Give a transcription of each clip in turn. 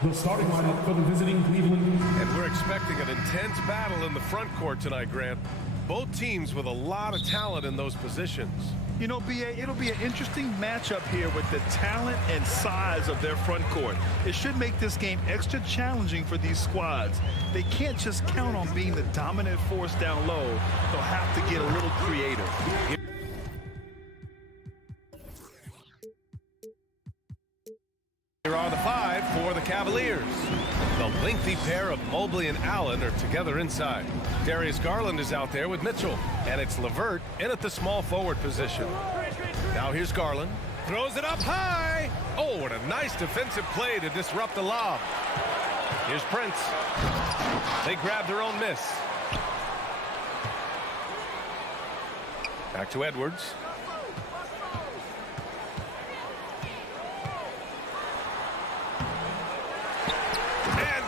The starting lineup for the visiting Cleveland. And we're expecting an intense battle in the front court tonight, Grant. Both teams with a lot of talent in those positions. You know, B.A., it'll be an interesting matchup here with the talent and size of their front court. It should make this game extra challenging for these squads. They can't just count on being the dominant force down low. They'll have to get a little creative. Here are the five for the Cavaliers. The lengthy pair of Mobley and Allen are together inside. Darius Garland is out there with Mitchell, and it's LeVert in at the small forward position. Now here's Garland. Throws it up high. Oh, what a nice defensive play to disrupt the lob. Here's Prince. They grab their own miss. Back to Edwards.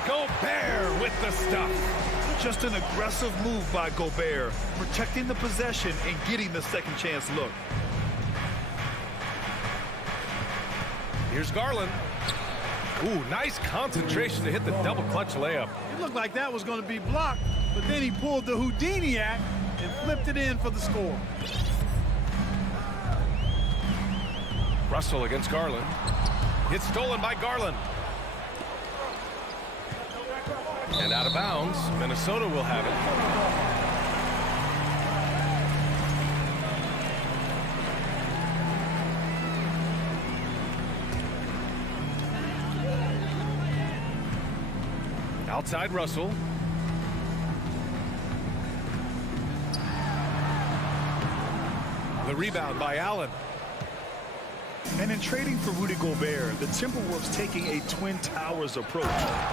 Gobert with the stuff. Just an aggressive move by Gobert, protecting the possession and getting the second chance look. Here's Garland. Ooh, nice concentration to hit the double clutch layup. It looked like that was going to be blocked, but then he pulled the Houdini act and flipped it in for the score. Russell against Garland. It's stolen by Garland. And out of bounds, Minnesota will have it. Outside Russell. The rebound by Allen. And in trading for Rudy Gobert, the Timberwolves taking a Twin Towers approach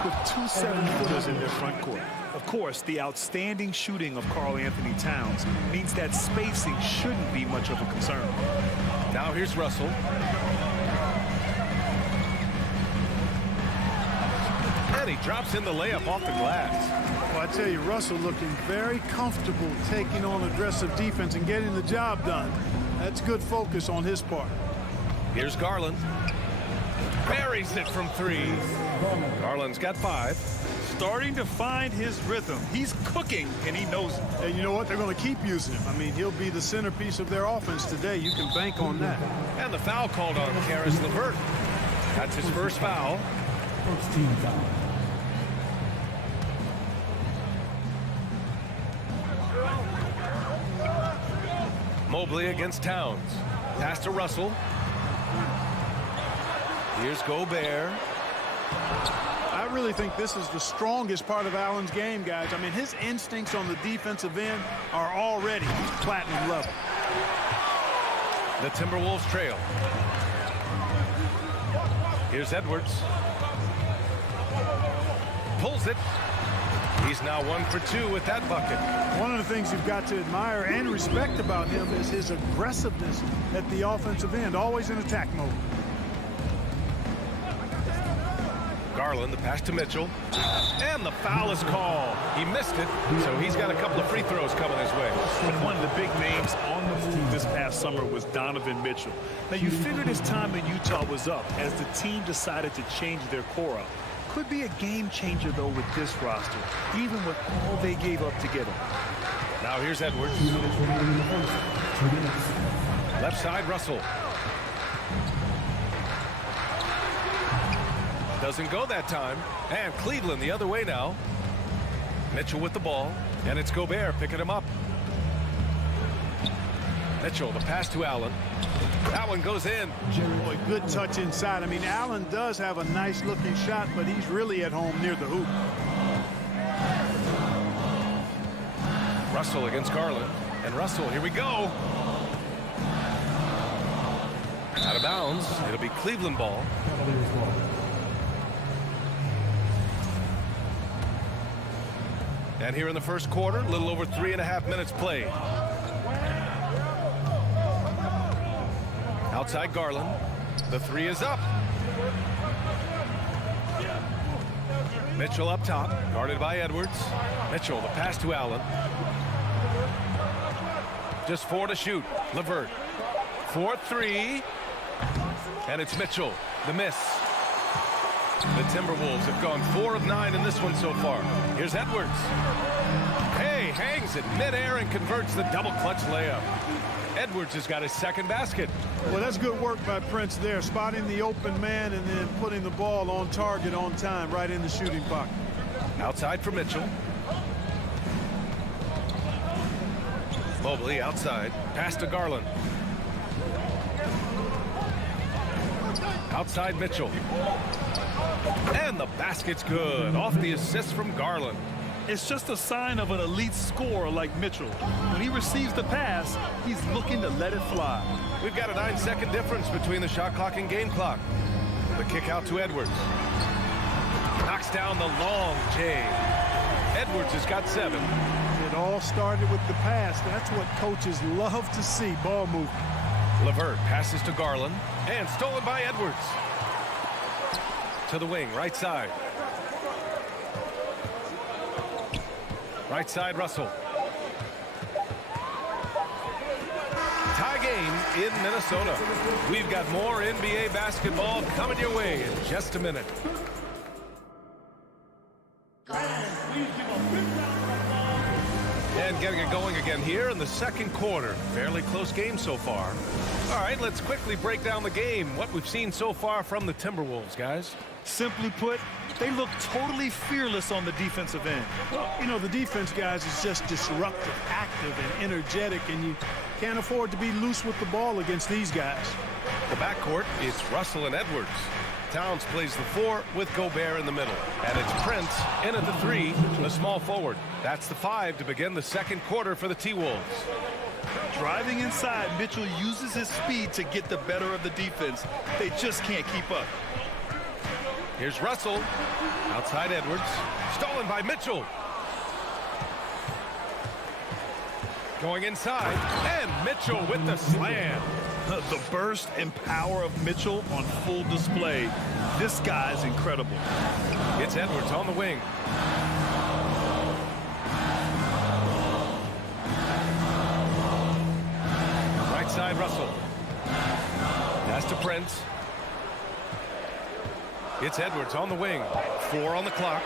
with two 7-footers in their front court. Of course, the outstanding shooting of Karl Anthony Towns means that spacing shouldn't be much of a concern. Now here's Russell. And he drops in the layup off the glass. Well, I tell you, Russell looking very comfortable taking on aggressive defense and getting the job done. That's good focus on his part. Here's Garland. Buries it from three. Garland's got 5. Starting to find his rhythm. He's cooking, and he knows it. And you know what? They're going to keep using him. I mean, he'll be the centerpiece of their offense today. You can bank on that. And the foul called on Caris LeVert. That's his first foul. First team foul. Mobley against Towns. Pass to Russell. Here's Gobert. I really think this is the strongest part of Allen's game, guys. I mean, his instincts on the defensive end are already platinum level. The Timberwolves trail. Here's Edwards. Pulls it. He's now 1 for 2 with that bucket. One of the things you've got to admire and respect about him is his aggressiveness at the offensive end, always in attack mode. Garland, the pass to Mitchell. And the foul is called. He missed it, so he's got a couple of free throws coming his way. But one of the big names on the move this past summer was Donovan Mitchell. Now, you figured his time in Utah was up as the team decided to change their core up. Could be a game changer, though, with this roster, even with all they gave up to get him. Now here's Edwards. Left side, Russell. Doesn't go that time. And Cleveland the other way now. Mitchell with the ball. And it's Gobert picking him up. Mitchell, the pass to Allen. That one goes in. Boy, good touch inside. I mean, Allen does have a nice-looking shot, but he's really at home near the hoop. Russell against Garland. And Russell, here we go. Out of bounds. It'll be Cleveland ball. Cavaliers ball. And here in the first quarter, a little over 3.5 minutes played. Outside Garland. The 3 is up. Mitchell up top, guarded by Edwards. Mitchell, the pass to Allen. Just 4 to shoot. LeVert. 4-3. And it's Mitchell. The miss. The Timberwolves have gone 4 of 9 in this one so far. Here's Edwards. Hey, hangs it midair and converts the double clutch layup. Edwards has got his second basket. Well, that's good work by Prince there, spotting the open man and then putting the ball on target on time, right in the shooting pocket. Outside for Mitchell. Mobley outside. Pass to Garland. Outside Mitchell. And the basket's good. Off the assist from Garland. It's just a sign of an elite scorer like Mitchell. When he receives the pass, he's looking to let it fly. We've got a 9-second difference between the shot clock and game clock. The kick out to Edwards. Knocks down the long J. Edwards has got 7. It all started with the pass. That's what coaches love to see, ball movement. LeVert passes to Garland and stolen by Edwards. To the wing, right side. Right side, Russell. Tie game in Minnesota. We've got more NBA basketball coming your way in just a minute. And getting it going again here in the second quarter. Fairly close game so far. All right, let's quickly break down the game. What we've seen so far from the Timberwolves, guys. Simply put, they look totally fearless on the defensive end. Well, you know, the defense, guys, is just disruptive, active, and energetic, and you can't afford to be loose with the ball against these guys. The backcourt, it's Russell and Edwards. Towns plays the 4 with Gobert in the middle. And it's Prince in at the 3, the small forward. That's the 5 to begin the second quarter for the T-Wolves. Driving inside, Mitchell uses his speed to get the better of the defense. They just can't keep up. Here's Russell. Outside Edwards. Stolen by Mitchell. Going inside. And Mitchell with the slam. The burst and power of Mitchell on full display. This guy's incredible. It's Edwards on the wing. Right side, Russell. Pass to Prince. It's Edwards on the wing. 4 on the clock.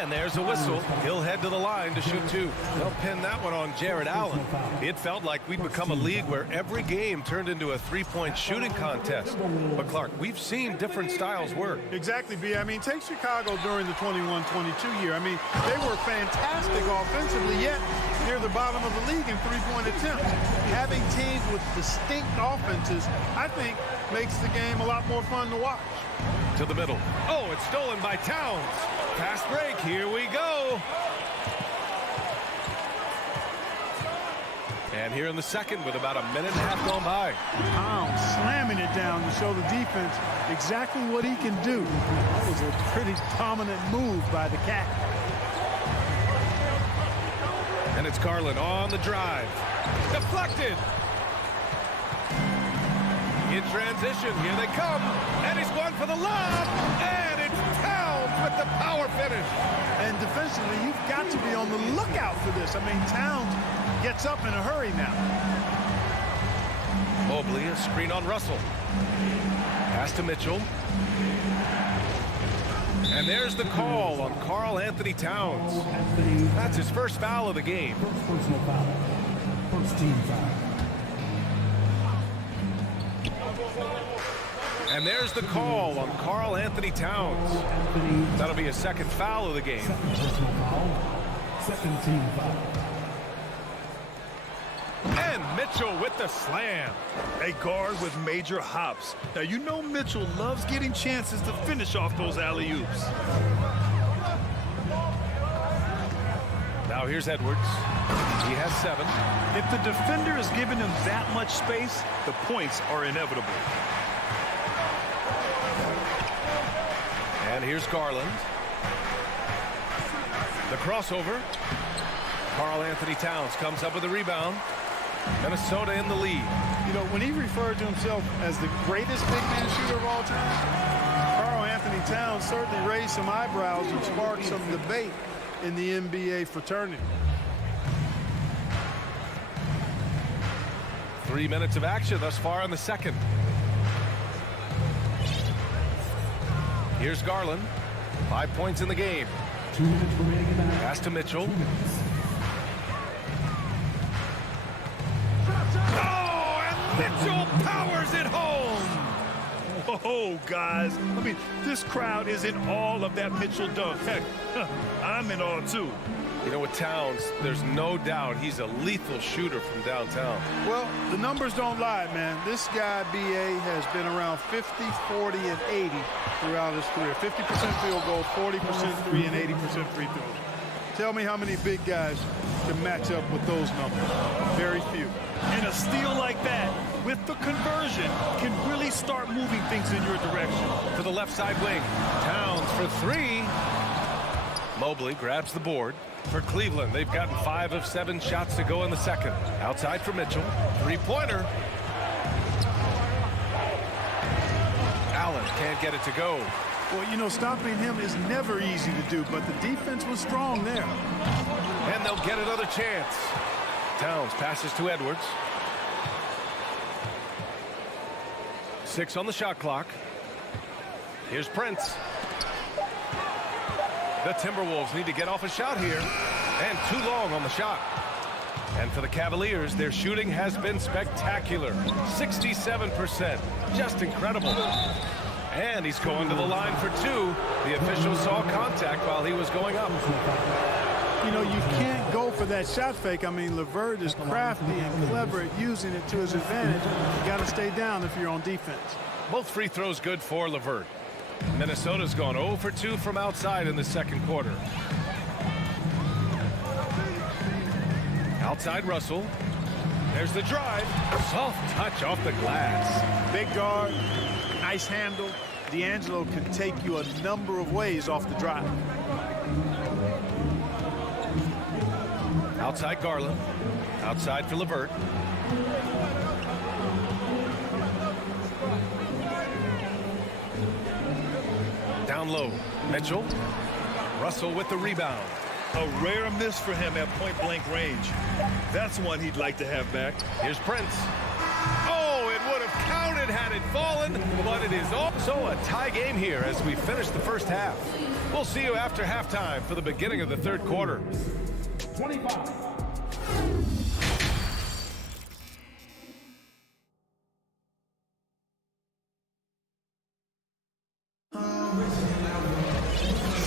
And there's a whistle. He'll head to the line to shoot 2. They'll pin that one on Jared Allen. It felt like we'd become a league where every game turned into a 3-point shooting contest. But Clark, we've seen different styles work. Exactly, B. I mean, take Chicago during the 21-22 year. I mean, they were fantastic offensively, yet near the bottom of the league in three-point attempts. Having teams with distinct offenses, I think, makes the game a lot more fun to watch. To the middle. Oh, it's stolen by Towns. Fast break. Here we go. And here in the second with about a minute and a half gone by. Towns slamming it down to show the defense exactly what he can do. That was a pretty prominent move by the Cat. And it's Garland on the drive. Deflected. In transition, here they come. And he's going for the lob. And it's Towns with the power finish. And defensively, you've got to be on the lookout for this. I mean, Towns gets up in a hurry now. Mobley, a screen on Russell. Pass to Mitchell. And there's the call on Karl Anthony Towns. That's his first foul of the game. First personal foul. First team foul. And there's the call on Karl Anthony Towns. That'll be a second foul of the game. Second personal foul. Second team foul. And Mitchell with the slam. A guard with major hops. Now, you know Mitchell loves getting chances to finish off those alley-oops. Now here's Edwards. He has 7. If the defender is giving him that much space, the points are inevitable. And here's Garland. The crossover. Karl Anthony Towns comes up with a rebound. Minnesota in the lead. You know, when he referred to himself as the greatest big man shooter of all time, Karl Anthony Towns certainly raised some eyebrows and sparked some debate in the NBA fraternity. 3 minutes of action thus far in the second. Here's Garland. 5 points in the game. 2 minutes remaining in the half. Pass to Mitchell. 2 minutes. Oh, and Mitchell powers it home. Oh, guys, I mean, this crowd is in awe of that Mitchell dunk. Heck, I'm in awe, too. You know, with Towns, there's no doubt he's a lethal shooter from downtown. Well, the numbers don't lie, man. This guy, B.A., has been around 50, 40, and 80 throughout his career. 50% field goal, 40% three, and 80% free throws. Tell me how many big guys can match up with those numbers. Very few. And a steal like that, with the conversion, can really start moving things in your direction. To the left side wing. Towns for 3. Mobley grabs the board. For Cleveland, they've gotten 5 of 7 shots to go in the second. Outside for Mitchell. 3-pointer. Allen can't get it to go. Well, you know, stopping him is never easy to do, but the defense was strong there. And they'll get another chance. Towns passes to Edwards. 6 on the shot clock. Here's Prince. The Timberwolves need to get off a shot here. And too long on the shot. And for the Cavaliers, their shooting has been spectacular. 67%. Just incredible. And he's going to the line for 2. The official saw contact while he was going up. You know, you can't go for that shot fake. I mean, LeVert is crafty and clever at using it to his advantage. You got to stay down if you're on defense. Both free throws good for LeVert. Minnesota's gone 0 for 2 from outside in the second quarter. Outside Russell. There's the drive. Soft touch off the glass. Big guard, nice handle. D'Angelo can take you a number of ways off the drive. Outside Garland. Outside for LeVert. Down low. Mitchell. Russell with the rebound. A rare miss for him at point-blank range. That's one he'd like to have back. Here's Prince. Oh, it would have counted had it fallen, but it is also a tie game here as we finish the first half. We'll see you after halftime for the beginning of the third quarter. 25.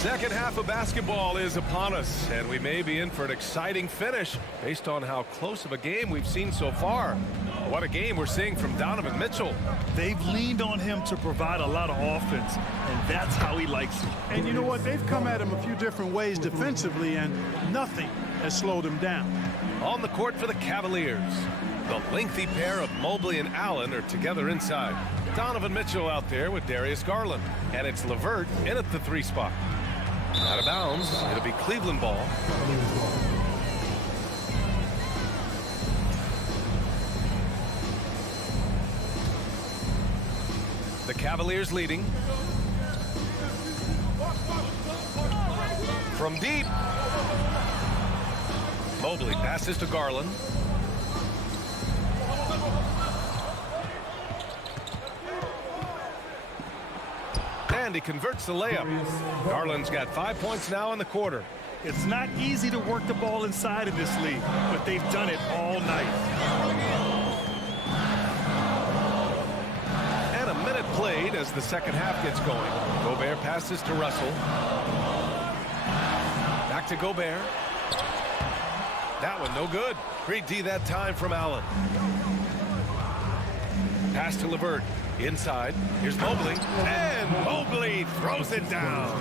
Second half of basketball is upon us, and we may be in for an exciting finish based on how close of a game we've seen so far. What a game we're seeing from Donovan Mitchell. They've leaned on him to provide a lot of offense, and that's how he likes it. And you know what? They've come at him a few different ways defensively, and nothing has slowed him down. On the court for the Cavaliers, the lengthy pair of Mobley and Allen are together inside. Donovan Mitchell out there with Darius Garland, and it's LeVert in at the 3 spot. Out of bounds, it'll be Cleveland ball. The Cavaliers leading. From deep. Mobley passes to Garland. And he converts the layup. Garland's got 5 points now in the quarter. It's not easy to work the ball inside in this league, but they've done it all night. And a minute played as the second half gets going. Gobert passes to Russell. Back to Gobert. That one no good. Great D that time from Allen. Pass to LeVert. Inside. Here's Mobley. And Mobley throws it down.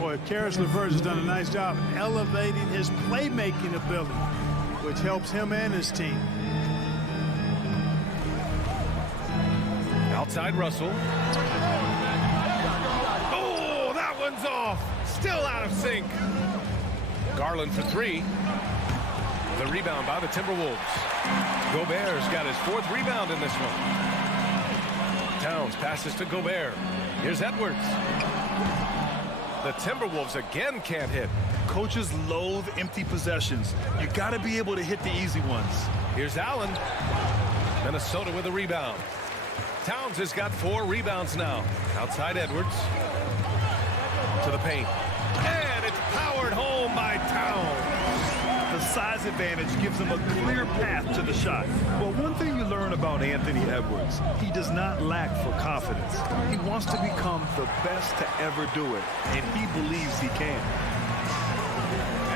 Boy, Karis LeVert has done a nice job elevating his playmaking ability, which helps him and his team. Outside Russell. Oh, that one's off. Still out of sync. Garland for 3. The rebound by the Timberwolves. Gobert's got his 4th rebound in this one. Towns passes to Gobert. Here's Edwards. The Timberwolves again can't hit. Coaches loathe empty possessions. You got to be able to hit the easy ones. Here's Allen. Minnesota with a rebound. Towns has got 4 rebounds now. Outside Edwards. To the paint. And it's powered home by Towns. The size advantage gives him a clear path to the shot. Well, one thing you learn about Anthony Edwards, he does not lack for confidence. He wants to become the best to ever do it, and he believes he can.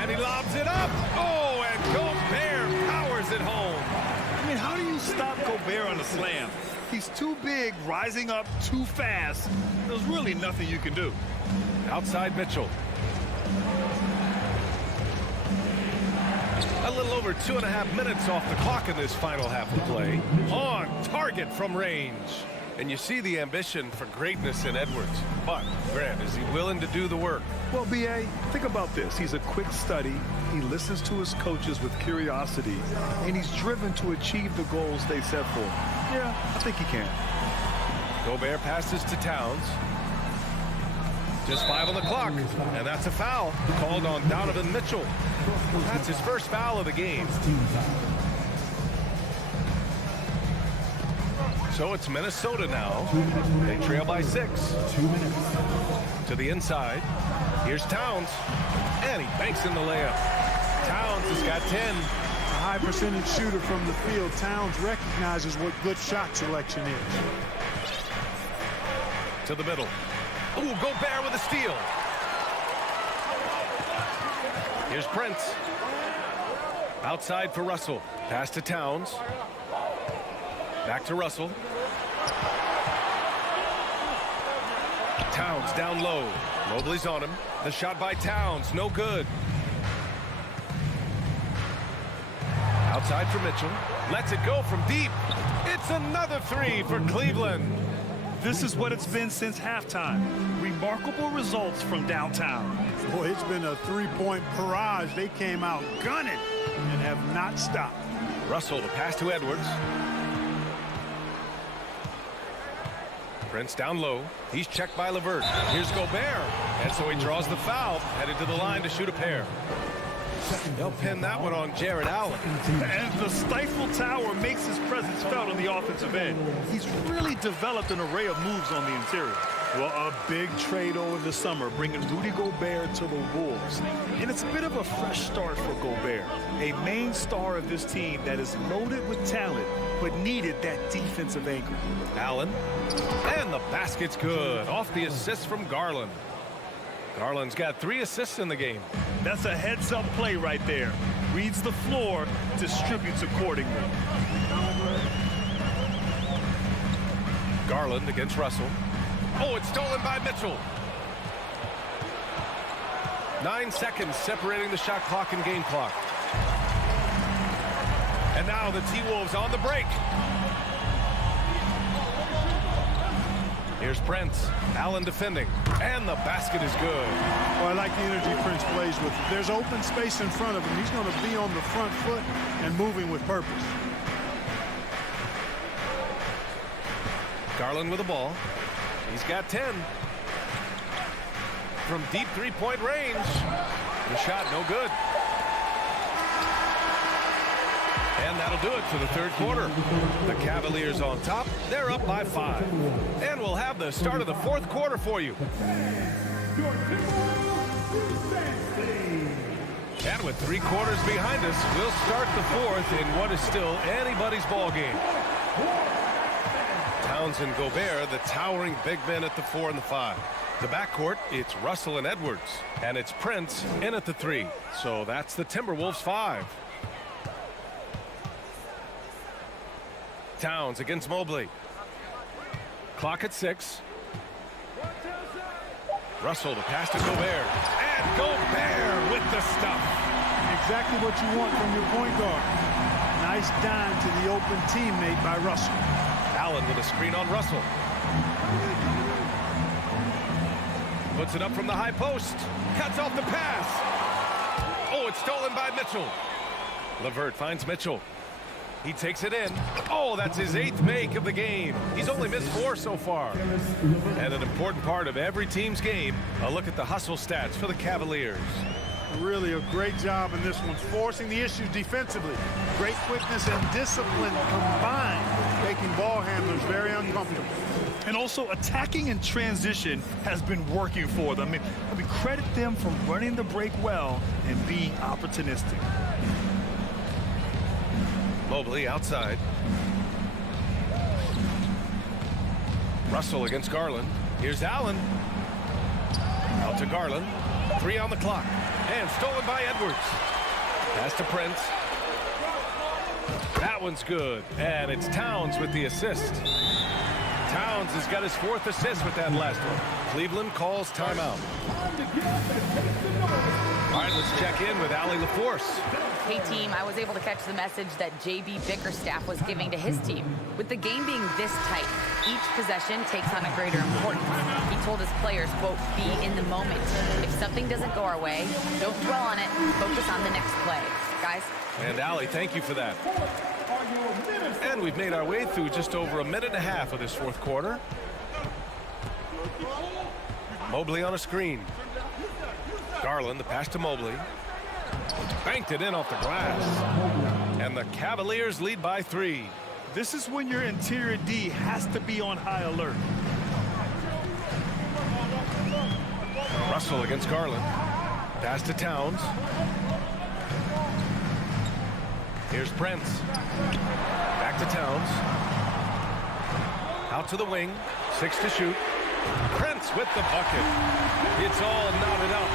And he lobs it up. Oh, and Gobert powers it home. I mean, how do you stop Gobert on a slam? He's too big, rising up too fast. There's really nothing you can do. Outside Mitchell. A little over 2.5 minutes off the clock in this final half of play. On target from range. And you see the ambition for greatness in Edwards. But, Grant, is he willing to do the work? Well, B.A., think about this. He's a quick study. He listens to his coaches with curiosity. And he's driven to achieve the goals they set for him. Yeah, I think he can. Gobert passes to Towns. Just 5 on the clock, and that's a foul called on Donovan Mitchell. That's his first foul of the game. So it's Minnesota now. They trail by 6. 2 minutes. To the inside. Here's Towns, and he banks in the layup. Towns has got 10. A high percentage shooter from the field. Towns recognizes what good shot selection is. To the middle. Ooh, Gobert with a steal. Here's Prince. Outside for Russell. Pass to Towns. Back to Russell. Towns down low. Mobley's on him. The shot by Towns, no good. Outside for Mitchell. Lets it go from deep. It's another 3 for Cleveland. This is what it's been since halftime. Remarkable results from downtown. Boy, it's been a three-point barrage. They came out gunning and have not stopped. Russell to pass to Edwards. Prince down low. He's checked by LeVert. Here's Gobert. And so he draws the foul, headed to the line to shoot a pair. They'll pin that one on Jared Allen. And the Stifle Tower makes his presence felt on the offensive end. He's really developed an array of moves on the interior. Well, a big trade over the summer, bringing Rudy Gobert to the Wolves. And it's a bit of a fresh start for Gobert, a main star of this team that is loaded with talent, but needed that defensive anchor. Allen. And the basket's good. Off the assist from Garland. Garland's got 3 assists in the game. That's a heads-up play right there. Reads the floor, distributes accordingly. Garland against Russell. Oh, it's stolen by Mitchell. 9 seconds separating the shot clock and game clock. And now the T-Wolves on the break. Here's Prince. Allen defending. And the basket is good. Well, I like the energy Prince plays with. If there's open space in front of him, he's going to be on the front foot and moving with purpose. Garland with the ball. He's got 10. From deep three-point range. The shot no good. And that'll do it for the third quarter. The Cavaliers on top. They're up by 5. And we'll have the start of the fourth quarter for you. And with 3 quarters behind us, we'll start the fourth in what is still anybody's ball game. Towns and Gobert, the towering big men at the 4 and the 5. The backcourt, it's Russell and Edwards. And it's Prince in at the 3. So that's the Timberwolves 5. Towns against Mobley. Clock at 6. Russell to pass to Gobert. And Gobert with the stuff. Exactly what you want from your point guard. Nice dime to the open teammate by Russell. Allen with a screen on Russell. Puts it up from the high post. Cuts off the pass. Oh, it's stolen by Mitchell. LeVert finds Mitchell. He takes it in. Oh, that's his 8th make of the game. He's only missed 4 so far. And an important part of every team's game, a look at the hustle stats for the Cavaliers. Really a great job in this one, forcing the issues defensively. Great quickness and discipline combined, making ball handlers very uncomfortable. And also, attacking in transition has been working for them. I mean, credit them for running the break well and being opportunistic. Mobley outside. Russell against Garland. Here's Allen. Out to Garland. 3 on the clock. And stolen by Edwards. Pass to Prince. That one's good. And it's Towns with the assist. Towns has got his 4th assist with that last one. Cleveland calls timeout. All right, let's check in with Allie LaForce. Hey team, I was able to catch the message that JB Bickerstaff was giving to his team. With the game being this tight, each possession takes on a greater importance. He told his players, quote, be in the moment. If something doesn't go our way, don't dwell on it, focus on the next play. Guys? And Allie, thank you for that. And we've made our way through just over a minute and a half of this 4th quarter. Mobley on a screen. Garland, the pass to Mobley. Banked it in off the glass. And the Cavaliers lead by 3. This is when your interior D has to be on high alert. Russell against Garland. Pass to Towns. Here's Prince. Back to Towns. Out to the wing. 6 to shoot. Prince with the bucket. It's all knotted up.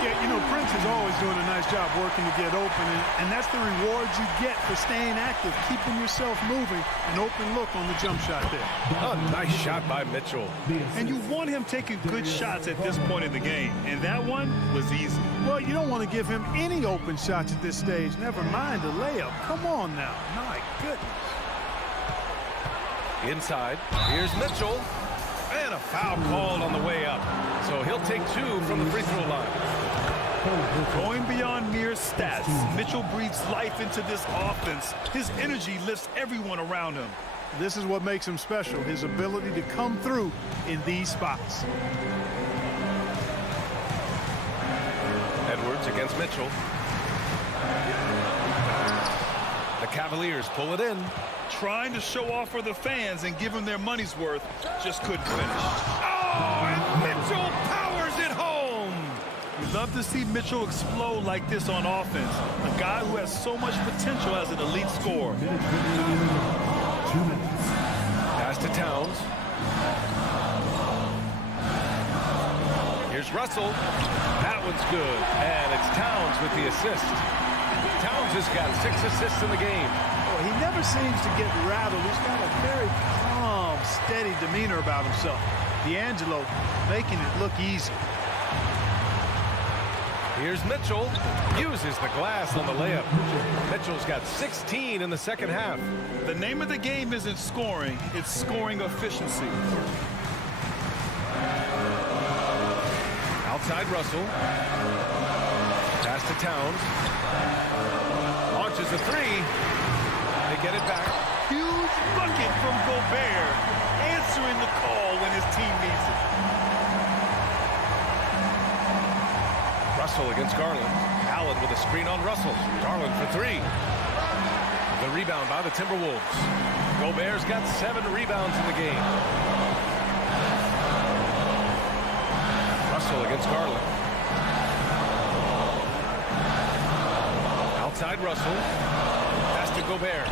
Yeah, you know, Prince is always doing a nice job working to get open, and that's the reward you get for staying active, keeping yourself moving. An open look on the jump shot there. Oh, nice shot by Mitchell. And you want him taking good shots at this point in the game, and that one was easy. Well, you don't want to give him any open shots at this stage, never mind a layup. Come on now. My goodness. Inside, here's Mitchell. And a foul called on the way up. So he'll take 2 from the free throw line. Going beyond mere stats, Mitchell breathes life into this offense. His energy lifts everyone around him. This is what makes him special, his ability to come through in these spots. Edwards against Mitchell. The Cavaliers pull it in. Trying to show off for the fans and give them their money's worth, just couldn't finish. Oh, and Mitchell powers it home. We love to see Mitchell explode like this on offense. A guy who has so much potential as an elite scorer. 2 minutes. Pass to Towns. Here's Russell. That one's good. And it's Towns with the assist. Towns has got 6 assists in the game. He never seems to get rattled. He's got a very calm, steady demeanor about himself. D'Angelo making it look easy. Here's Mitchell. Uses the glass on the layup. Mitchell's got 16 in the second half. The name of the game isn't scoring, it's scoring efficiency. Outside Russell. Pass to Towns. Launches a 3. They get it back. Huge bucket from Gobert, answering the call when his team needs it. Russell against Garland. Allen with a screen on Russell. Garland for 3. The rebound by the Timberwolves. Gobert's got 7 rebounds in the game. Russell against Garland. Outside Russell. Pass to Gobert.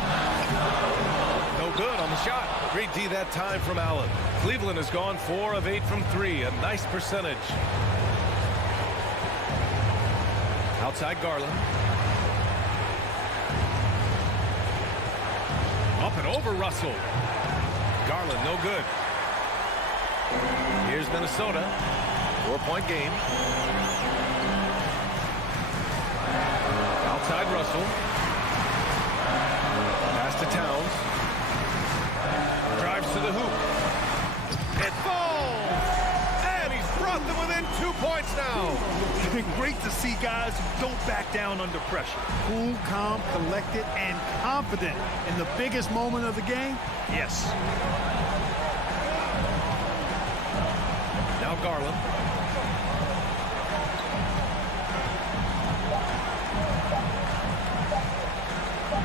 No good on the shot. Great D that time from Allen. Cleveland has gone 4 of 8 from 3. A nice percentage. Outside Garland. Up and over Russell. Garland, no good. Here's Minnesota. 4-point game. Outside Russell. Pass to Towns. Drives to the hoop. It falls! And he's brought them within 2 points now. Great to see guys who don't back down under pressure. Cool, calm, collected, and confident in the biggest moment of the game. Yes. Now Garland.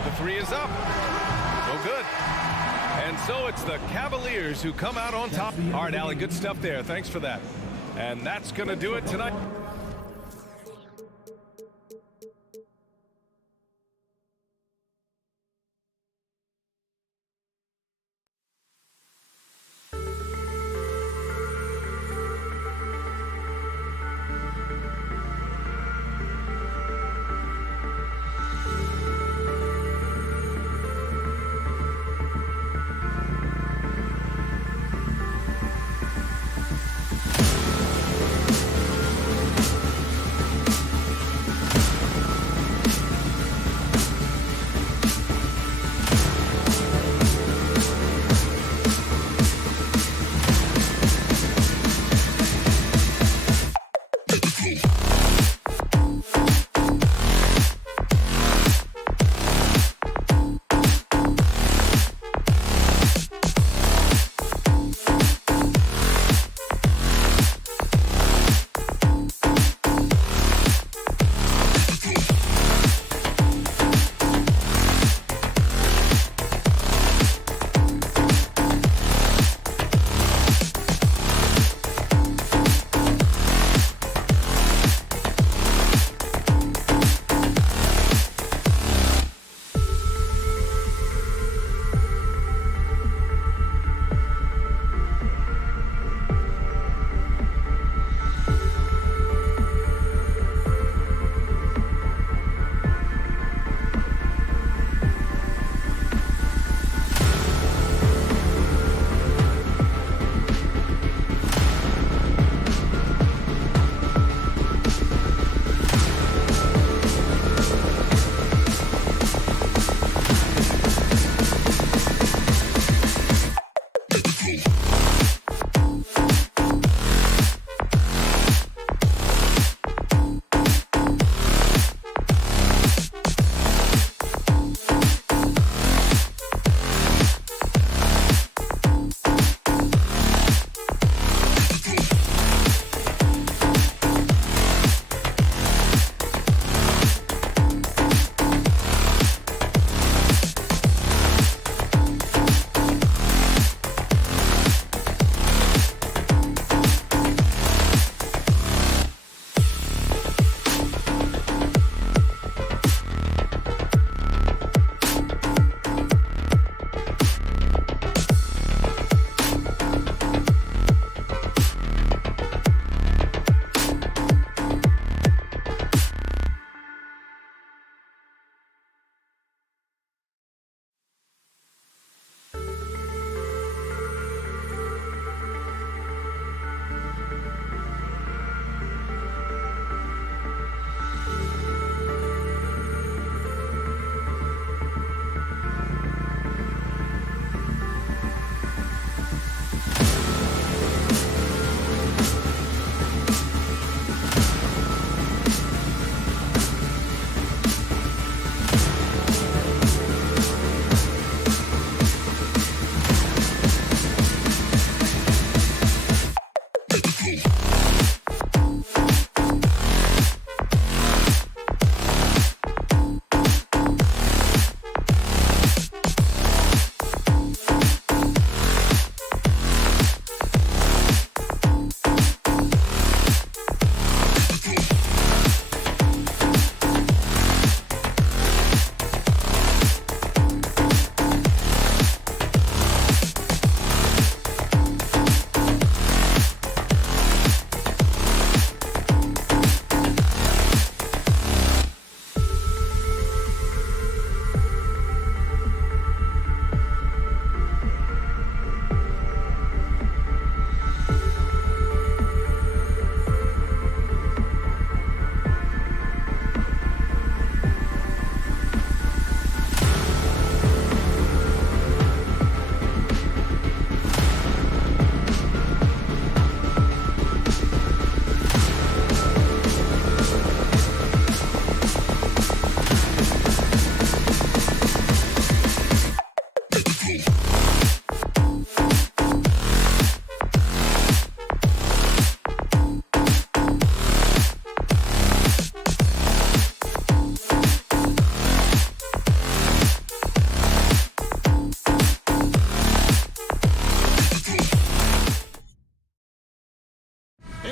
The 3 is up. No good. And so it's the Cavaliers who come out on top. All right, Allie, good stuff there. Thanks for that. And that's going to do it tonight.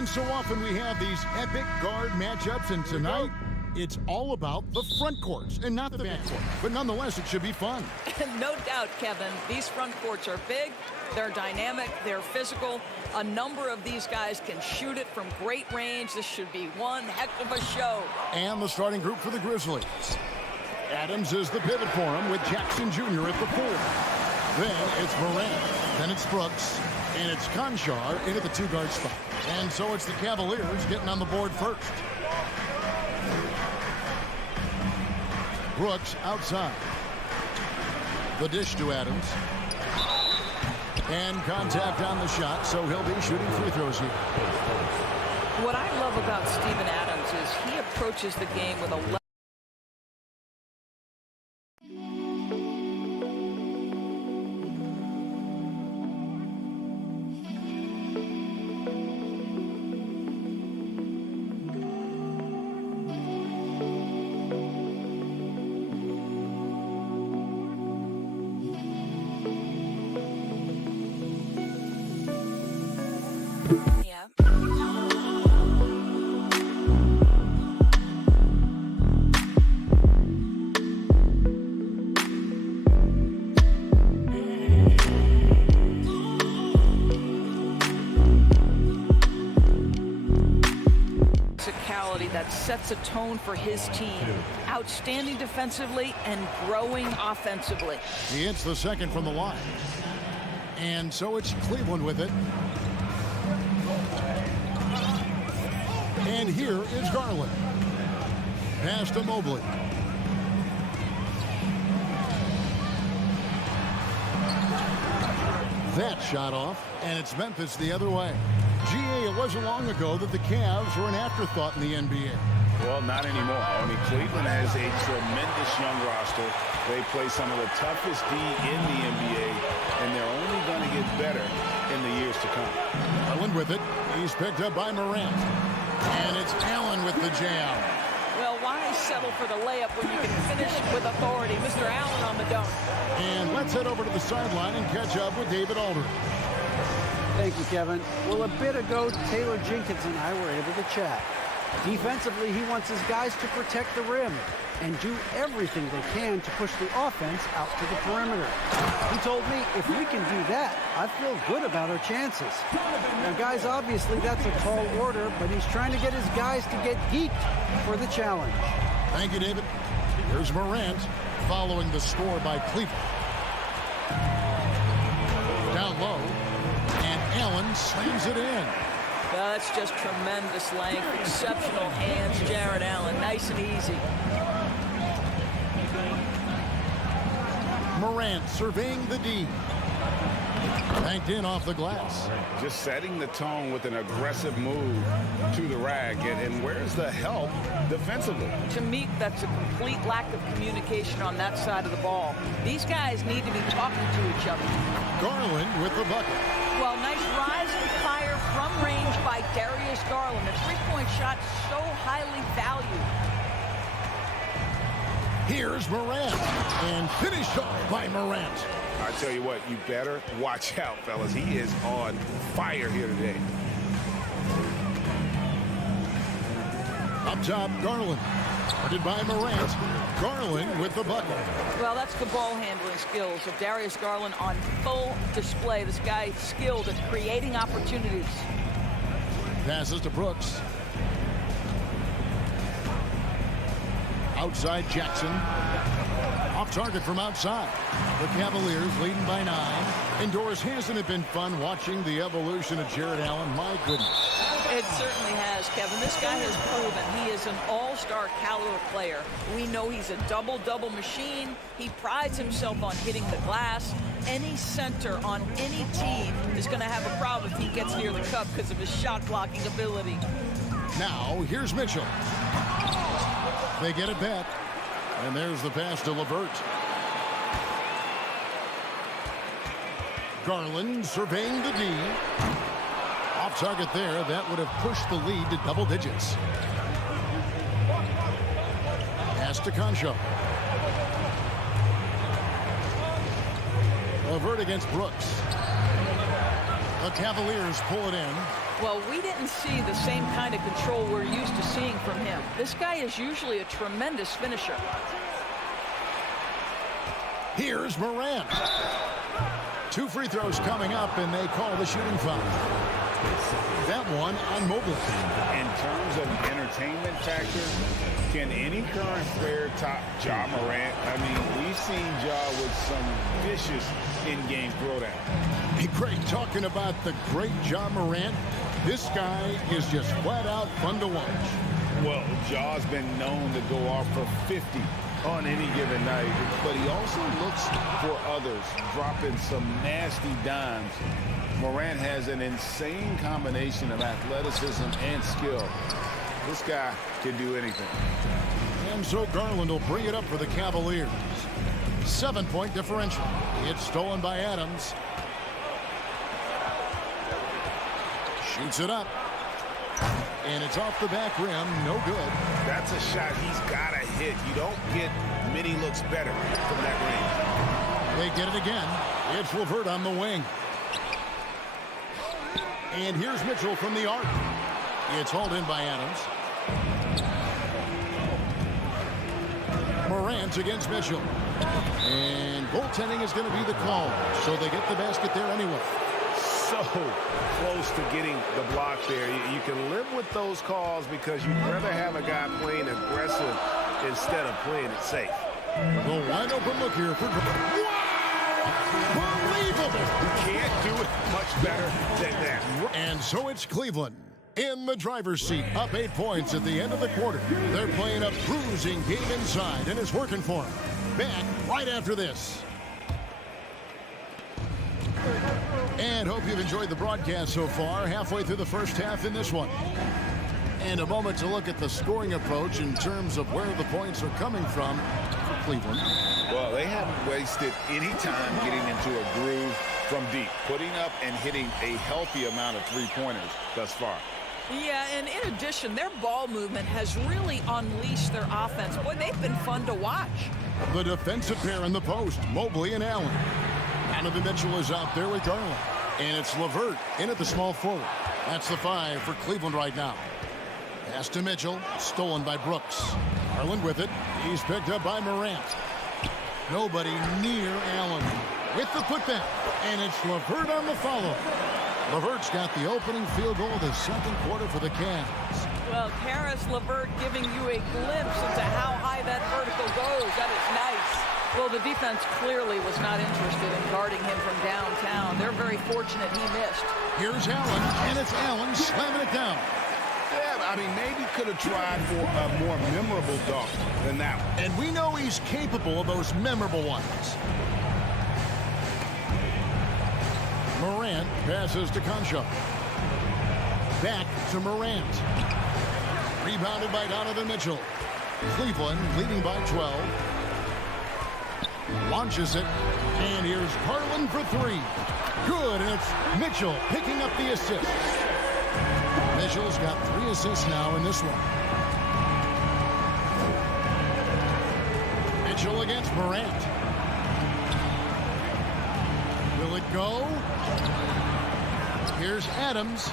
And so often we have these epic guard matchups, and tonight it's all about the front courts and not the back court. But nonetheless, it should be fun. No doubt, Kevin. These front courts are big, they're dynamic, they're physical. A number of these guys can shoot it from great range. This should be one heck of a show. And the starting group for the Grizzlies. Adams is the pivot for him with Jackson Jr. at the 4. Then it's Morant. Then it's Brooks. And it's Conchar in at the 2-guard spot. And so it's the Cavaliers getting on the board first. Brooks outside. The dish to Adams. And contact on the shot, so he'll be shooting free throws here. What I love about Steven Adams is he approaches the game with a that sets a tone for his team. Outstanding defensively and growing offensively. He hits the second from the line. And so it's Cleveland with it. And here is Garland. Pass to Mobley. That shot off, and it's Memphis the other way. GA, it wasn't long ago that the Cavs were an afterthought in the NBA. Well, not anymore. I mean, Cleveland has a tremendous young roster. They play some of the toughest D in the NBA, and they're only going to get better in the years to come. Allen with it. He's picked up by Morant. And it's Allen with the jam. Well, why settle for the layup when you can finish with authority? Mr. Allen on the dunk. And let's head over to the sideline and catch up with David Aldridge. Thank you, Kevin. Well, a bit ago, Taylor Jenkins and I were able to chat. Defensively, he wants his guys to protect the rim and do everything they can to push the offense out to the perimeter. He told me if we can do that, I feel good about our chances. Now, guys, obviously that's a tall order, but he's trying to get his guys to get geeked for the challenge. Thank you, David. Here's Morant following the score by Cleveland. Down low, and Allen slams it in. That's just tremendous length, exceptional hands, Jared Allen, nice and easy. Morant surveying the D. Banked in off the glass. Just setting the tone with an aggressive move to the rag. And where's the help defensively? To me, that's a complete lack of communication on that side of the ball. These guys need to be talking to each other. Garland with the bucket. Well, nice rise and fire from range by Darius Garland. A three-point shot so highly valued. Here's Morant. And finished off by Morant. I tell you what, you better watch out, fellas. He is on fire here today. Up top, Garland. Guarded by Morant. Garland with the bucket. Well, that's the ball handling skills of Darius Garland on full display. This guy is skilled at creating opportunities. Passes to Brooks. Outside Jackson. Off target from outside. The Cavaliers leading by 9. Indoors, hasn't it been fun watching the evolution of Jared Allen? My goodness. It certainly has, Kevin. This guy has proven he is an all-star caliber player. We know he's a double-double machine. He prides himself on hitting the glass. Any center on any team is going to have a problem if he gets near the cup because of his shot-blocking ability. Now, here's Mitchell. They get it back. And there's the pass to LeVert. Garland surveying the D. Off target there. That would have pushed the lead to double digits. Pass to Concho. LeVert against Brooks. The Cavaliers pull it in. Well, we didn't see the same kind of control we're used to seeing from him. This guy is usually a tremendous finisher. Here's Morant. 2 free throws coming up, and they call the shooting foul. That one on Mobley. In terms of entertainment factor, can any current player top Ja Morant? I mean, we've seen Ja with some vicious in-game throwdown. Hey, Greg, talking about the great Ja Morant, this guy is just flat out fun to watch. Well, Ja's been known to go off for 50 on any given night, but he also looks for others, dropping some nasty dimes. Morant has an insane combination of athleticism and skill. This guy can do anything. And so Garland will bring it up for the Cavaliers. 7-point differential. It's stolen by Adams. Shoots it up. And it's off the back rim. No good. That's a shot he's got to hit. You don't get many looks better from that range. They get it again. It's LeVert on the wing. And here's Mitchell from the arc. It's hauled in by Adams. Morant against Mitchell. And goaltending is going to be the call. So they get the basket there anyway. So close to getting the block there. You can live with those calls because you'd rather have a guy playing aggressive instead of playing it safe. The wide open look here for... Wow! Unbelievable! You can't do it much better than that. And so it's Cleveland in the driver's seat, up 8 points at the end of the quarter. They're playing a bruising game inside, and it's working for them. Back right after this. And hope you've enjoyed the broadcast so far. Halfway through the first half in this one. And a moment to look at the scoring approach in terms of where the points are coming from for Cleveland. Well, they haven't wasted any time getting into a groove from deep, putting up and hitting a healthy amount of three-pointers thus far. Yeah, and in addition, their ball movement has really unleashed their offense. Boy, they've been fun to watch. The defensive pair in the post, Mobley and Allen. Donovan Mitchell is out there with Garland. And it's LeVert in at the small forward. That's the 5 for Cleveland right now. Pass to Mitchell, stolen by Brooks. Garland with it. He's picked up by Morant. Nobody near Allen with the putback. And it's LeVert on the follow. LeVert's got the opening field goal of the second quarter for the Cavs. Well, Karis LeVert giving you a glimpse into how high that vertical goes. That is nice. Well, the defense clearly was not interested in guarding him from downtown. They're very fortunate he missed. Here's Allen, and it's Allen slamming it down. Yeah, I mean, maybe could have tried for a more memorable dunk than that one. And we know he's capable of those memorable ones. Morant passes to Concha. Back to Morant. Rebounded by Donovan Mitchell. Cleveland leading by 12. Launches it. And here's Garland for 3. Good, and it's Mitchell picking up the assist. Mitchell's got 3 assists now in this one. Mitchell against Morant. Will it go? Here's Adams.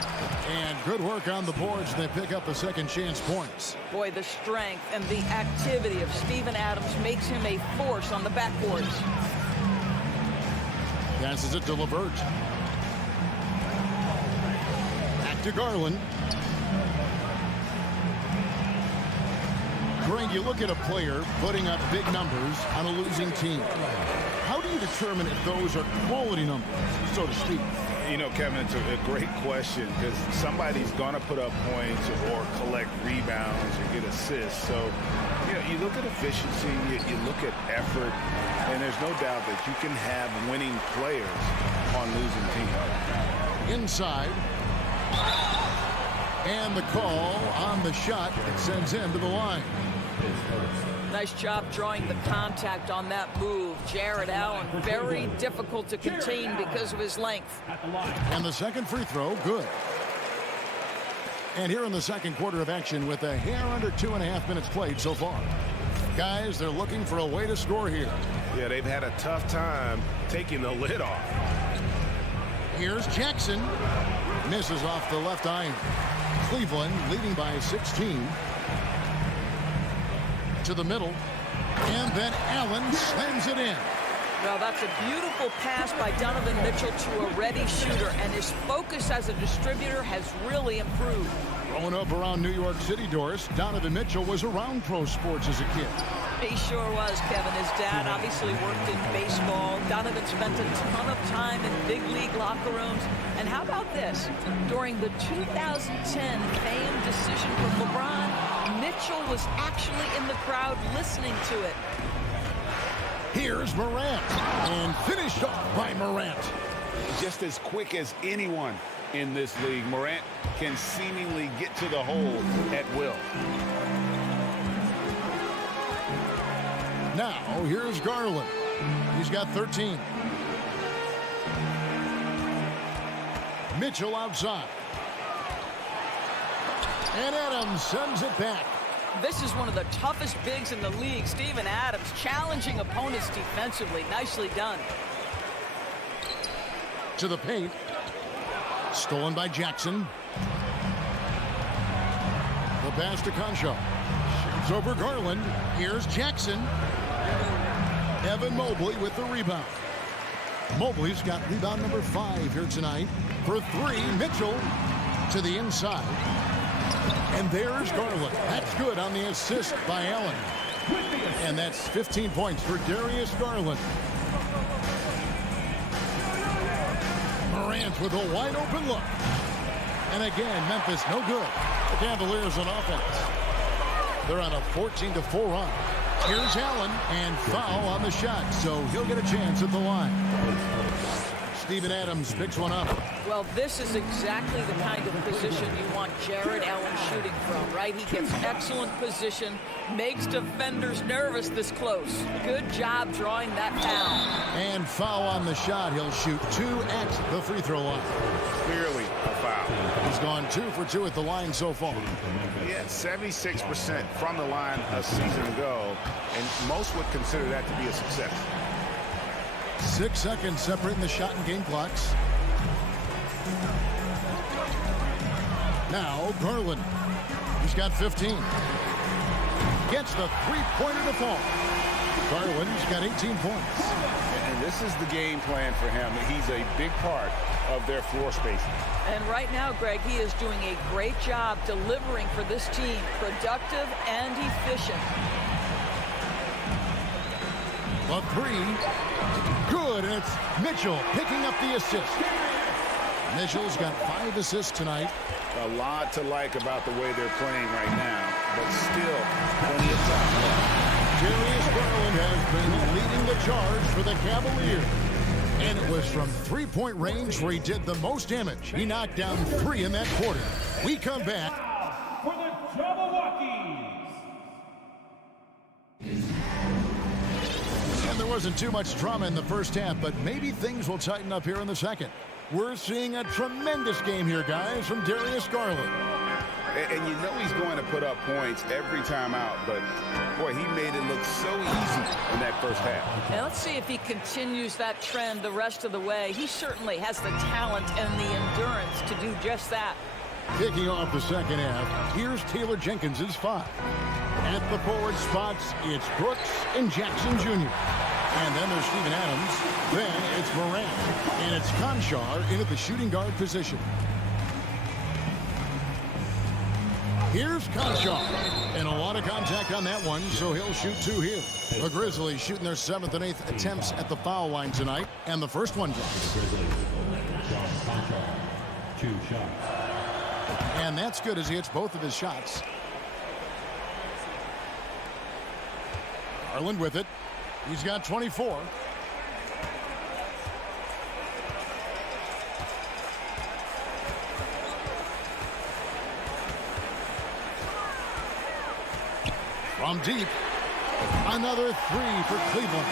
And good work on the boards. They pick up the second chance points. Boy, the strength and the activity of Steven Adams makes him a force on the backboards. Passes it to LeVert. Back to Garland. Greg, you look at a player putting up big numbers on a losing team. How do you determine if those are quality numbers, so to speak? You know, Kevin, it's a great question because somebody's going to put up points or collect rebounds or get assists. So, you know, you look at efficiency, you look at effort, and there's no doubt that you can have winning players on losing teams. Inside. And the call on the shot that sends him to the line. Nice job drawing the contact on that move. Jared Allen, very difficult to contain because of his length. And the second free throw, good. And here in the second quarter of action with a hair under 2.5 minutes played so far. Guys, they're looking for a way to score here. Yeah, they've had a tough time taking the lid off. Here's Jackson. Misses off the left iron. Cleveland leading by 16. To the middle. And then Allen slams it in. Well, that's a beautiful pass by Donovan Mitchell to a ready shooter, and his focus as a distributor has really improved. Growing up around New York City, Doris, Donovan Mitchell was around pro sports as a kid. He sure was, Kevin. His dad obviously worked in baseball. Donovan spent a ton of time in big league locker rooms. And how about this? During the 2010 famed decision from LeBron, Mitchell was actually in the crowd listening to it. Here's Morant, and finished off by Morant. Just as quick as anyone in this league, Morant can seemingly get to the hole at will. Now, here's Garland. He's got 13. Mitchell outside. And Adams sends it back. This is one of the toughest bigs in the league. Steven Adams challenging opponents defensively. Nicely done. To the paint. Stolen by Jackson. The pass to Concho. Shoots over Garland. Here's Jackson. Evan Mobley with the rebound. Mobley's got rebound number 5 here tonight. For 3, Mitchell to the inside. And there's Garland. That's good on the assist by Allen. And that's 15 points for Darius Garland. Morant with a wide open look. And again, Memphis no good. The Cavaliers on offense. They're on a 14-4 run. Here's Allen, and foul on the shot, so he'll get a chance at the line. Steven Adams picks one up. Well, this is exactly the kind of position you want Jared Allen shooting from, right? He gets excellent position, makes defenders nervous this close. Good job drawing that foul. And foul on the shot. He'll shoot 2 at the free throw line. Clearly a foul. He's gone 2 for 2 at the line so far. Yeah, 76% from the line a season ago, and most would consider that to be a success. 6 seconds separating the shot and game clocks. Now Garland. He's got 15. Gets the three-pointer to fall. Garland's got 18 points. And this is the game plan for him. He's a big part of their floor spacing. And right now, Greg, he is doing a great job delivering for this team. Productive and efficient. A 3. Good, and it's Mitchell picking up the assist. Mitchell's got 5 assists tonight. A lot to like about the way they're playing right now, but still plenty of time left. Darius Garland has been leading the charge for the Cavaliers. And it was from three-point range where he did the most damage. He knocked down 3 in that quarter. We come back. For the Jabberwockies. And there wasn't too much drama in the first half, but maybe things will tighten up here in the second. We're seeing a tremendous game here, guys, from Darius Garland. And you know he's going to put up points every time out, but boy, he made it look so easy in that first half. And let's see if he continues that trend the rest of the way. He certainly has the talent and the endurance to do just that. Kicking off the second half, here's Taylor Jenkins' 5. At the forward spots, it's Brooks and Jackson Jr. And then there's Steven Adams. Then it's Morant. And it's Conchar into the shooting guard position. Here's Conchar. And a lot of contact on that one, so he'll shoot 2 here. The Grizzlies shooting their 7th and 8th attempts at the foul line tonight. And the first one drops. 2 shots. And that's good as he hits both of his shots. Garland with it. He's got 24. From deep. Another 3 for Cleveland.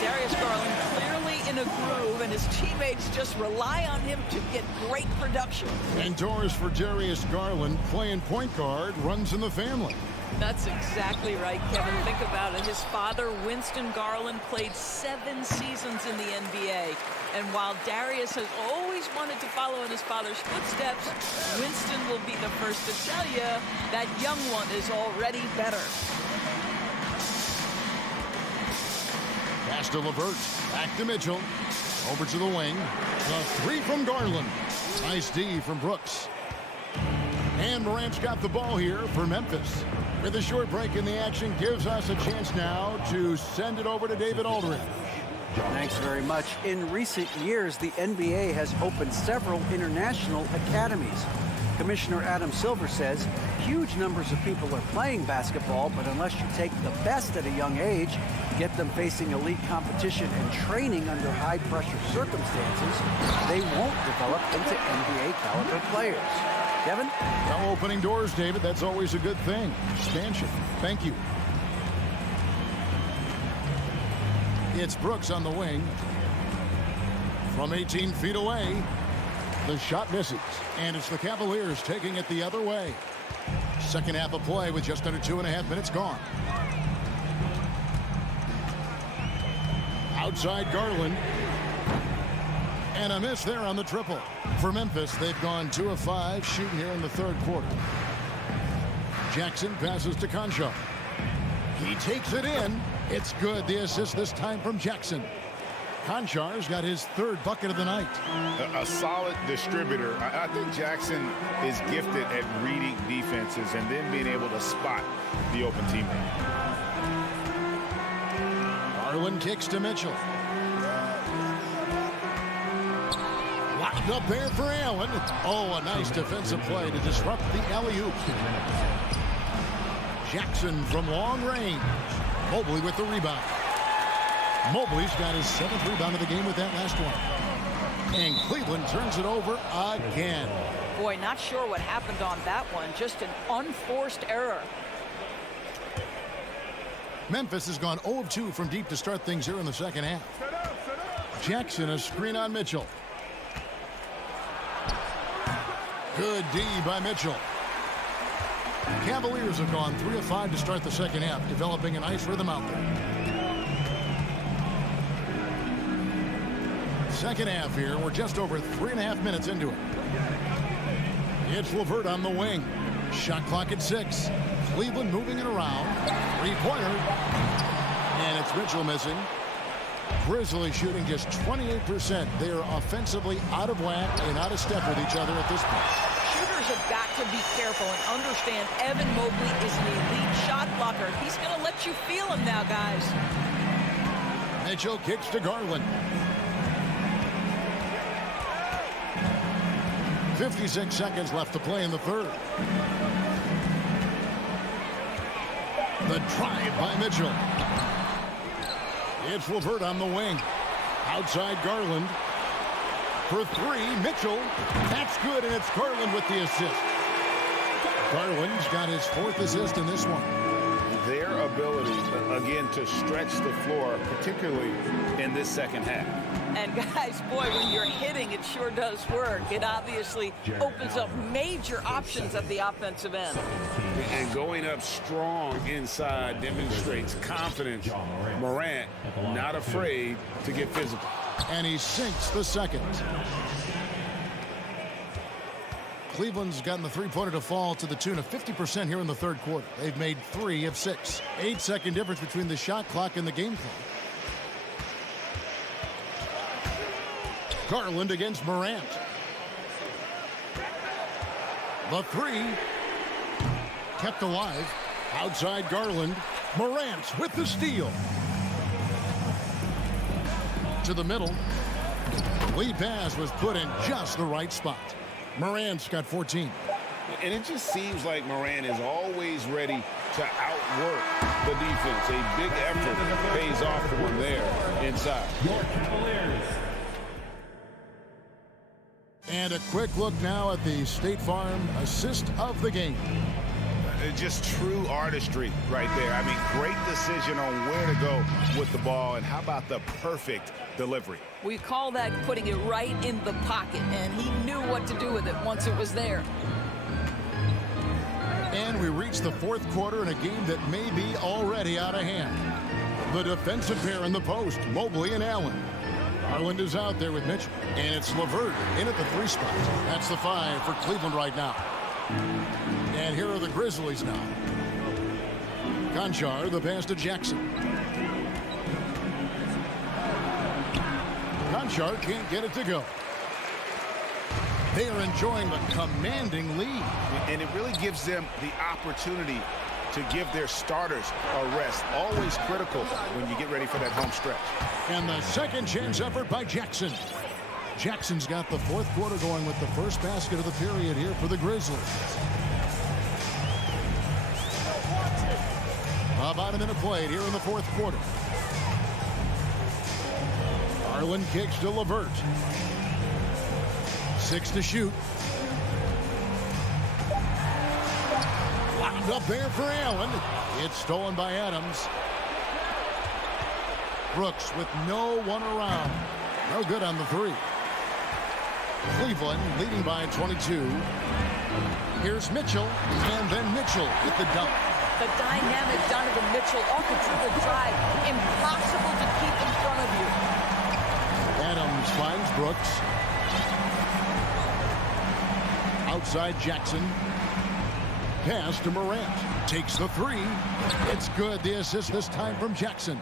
Darius Garland clearly in a groove, and his teammates just rely on him to get great production. And doors for Darius Garland, playing point guard, runs in the family. That's exactly right, Kevin. Think about it. His father, Winston Garland, played 7 seasons in the NBA. And while Darius has always always wanted to follow in his father's footsteps. Winston will be the first to tell you that young one is already better. Pass to LeVert. Back to Mitchell. Over to the wing. The three from Garland. Nice D from Brooks. And Morant's got the ball here for Memphis. With a short break in the action, gives us a chance now to send it over to David Aldridge. Thanks very much. In recent years, the NBA has opened several international academies. Commissioner Adam Silver says huge numbers of people are playing basketball, but unless you take the best at a young age, get them facing elite competition and training under high-pressure circumstances, they won't develop into NBA-caliber players. Kevin? Well, opening doors, David. That's always a good thing. Expansion. Thank you. It's Brooks on the wing. From 18 feet away, the shot misses. And it's the Cavaliers taking it the other way. Second half of play with just under 2.5 minutes gone. Outside Garland. And a miss there on the triple. For Memphis, they've gone 2 of 5 shooting here in the third quarter. Jackson passes to Concha. He takes it in. It's good. The assist this time from Jackson. Conchar's got his third bucket of the night. A solid distributor. I think Jackson is gifted at reading defenses and then being able to spot the open teammate. Garland kicks to Mitchell. Locked up there for Allen. Oh, a nice defensive play to disrupt the alley-oop. Jackson from long range. Mobley with the rebound. Mobley's got his 7th rebound of the game with that last one. And Cleveland turns it over again. Boy, not sure what happened on that one. Just an unforced error. Memphis has gone 0 of 2 from deep to start things here in the second half. Jackson, a screen on Mitchell. Good D by Mitchell. Cavaliers have gone 3 of 5 to start the second half, developing a nice rhythm out there. Second half here, we're just over 3.5 minutes into it. It's LeVert on the wing. Shot clock at 6. Cleveland moving it around. Three-pointer. And it's Mitchell missing. Grizzlies shooting just 28%. They are offensively out of whack and out of step with each other at this point. Shooters have got to be careful and understand Evan Mobley is an elite shot blocker. He's going to let you feel him now, guys. Mitchell kicks to Garland. 56 seconds left to play in the third. The drive by Mitchell. It's LeVert on the wing. Outside Garland. For 3, Mitchell. That's good, and it's Garland with the assist. Garland's got his 4th assist in this one. Their ability, again, to stretch the floor, particularly in this second half. And guys, boy, when you're hitting, it sure does work. It obviously opens up major options at the offensive end. And going up strong inside demonstrates confidence. Morant not afraid to get physical. And he sinks the second. Cleveland's gotten the three-pointer to fall to the tune of 50% here in the third quarter. They've made 3 of 6. 8-second difference between the shot clock and the game clock. Garland against Morant. The 3 kept alive. Outside Garland. Morant with the steal. To the middle. The lead pass was put in just the right spot. Morant's got 14. And it just seems like Morant is always ready to outwork the defense. A big effort pays off for him there inside. And a quick look now at the State Farm assist of the game. Just true artistry right there. I mean, great decision on where to go with the ball, and how about the perfect delivery? We call that putting it right in the pocket, and he knew what to do with it once it was there. And we reach the fourth quarter in a game that may be already out of hand. The defensive pair in the post, Mobley and Allen. Garland is out there with Mitchell. And it's LeVert in at the 3 spot. That's the 5 for Cleveland right now. And here are the Grizzlies now. Conchar, the pass to Jackson. Conchar can't get it to go. They are enjoying a commanding lead. And it really gives them the opportunity to give their starters a rest. Always critical when you get ready for that home stretch. And the second chance effort by Jackson. Jackson's got the 4th quarter going with the first basket of the period here for the Grizzlies. About a minute played here in the 4th quarter. Garland kicks to LeVert. 6 to shoot. Locked up there for Allen. It's stolen by Adams. Brooks with no one around. No good on the 3. Cleveland leading by 22. Here's Mitchell, and then Mitchell with the dunk. The dynamic Donovan Mitchell off the dribble drive. Impossible to keep in front of you. Adams finds Brooks. Outside Jackson. Pass to Morant. Takes the 3. It's good. The assist this time from Jackson.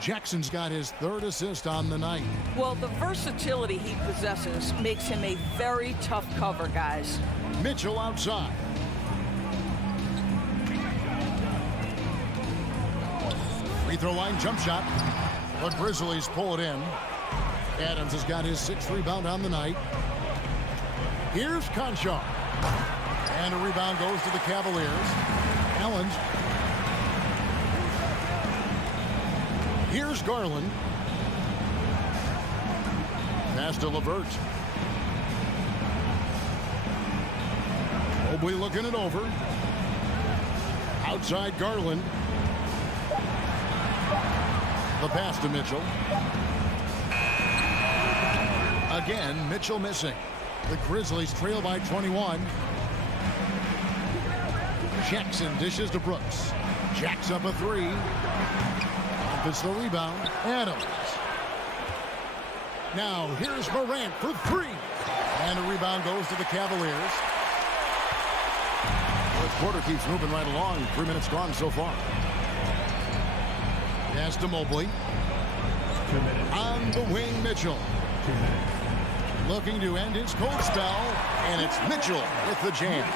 Jackson's got his 3rd assist on the night. Well, the versatility he possesses makes him a very tough cover, guys. Mitchell outside. Free throw line jump shot. The Grizzlies pull it in. Adams has got his 6th rebound on the night. Here's Conchar. And a rebound goes to the Cavaliers. Allen. Here's Garland. Pass to LeVert. Mobley looking it over. Outside Garland. The pass to Mitchell. Again, Mitchell missing. The Grizzlies trail by 21. Jackson dishes to Brooks. Jacks up a 3. It's the rebound. Adams. Now here's Morant for 3. And the rebound goes to the Cavaliers. 4th quarter keeps moving right along. 3 minutes gone so far. Pass to Mobley. 2 minutes. On the wing, Mitchell. 2 minutes. Looking to end his cold spell. And it's Mitchell with the jam.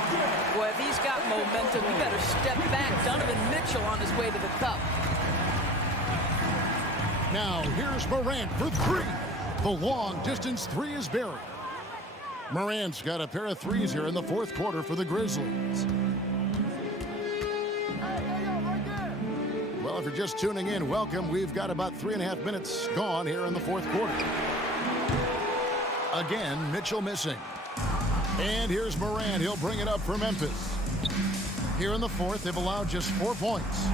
Well, if he's got momentum, you better step back. Donovan Mitchell on his way to the cup. Now here's Morant for 3. The long distance 3 is buried. Morant's got a pair of 3s here in the 4th quarter for the Grizzlies. Well, if you're just tuning in, welcome. We've got about 3.5 minutes gone here in the 4th quarter. Again, Mitchell missing. And here's Morant. He'll bring it up for Memphis. Here in the 4th, they've allowed just 4 points.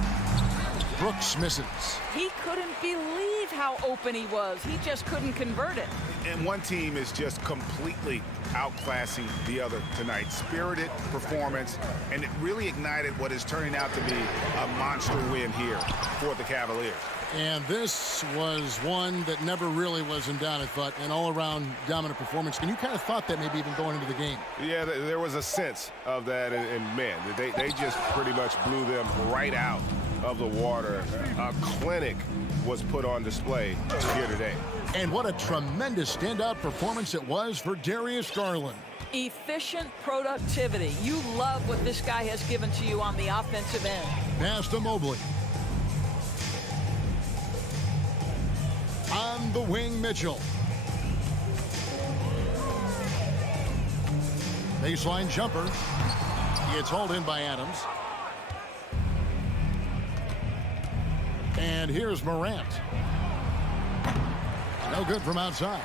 Brooks misses. He couldn't believe how open he was. He just couldn't convert it. And one team is just completely outclassing the other tonight. Spirited performance, and it really ignited what is turning out to be a monster win here for the Cavaliers. And this was one that never really was in doubt, I thought, an all-around dominant performance. And you kind of thought that maybe even going into the game. Yeah, there was a sense of that, and man, they just pretty much blew them right out of the water. A clinic was put on display here today. And what a tremendous standout performance it was for Darius Garland. Efficient productivity. You love what this guy has given to you on the offensive end. Pass to Mobley. On the wing, Mitchell. Baseline jumper. It's hauled in by Adams. And here's Morant. No good from outside.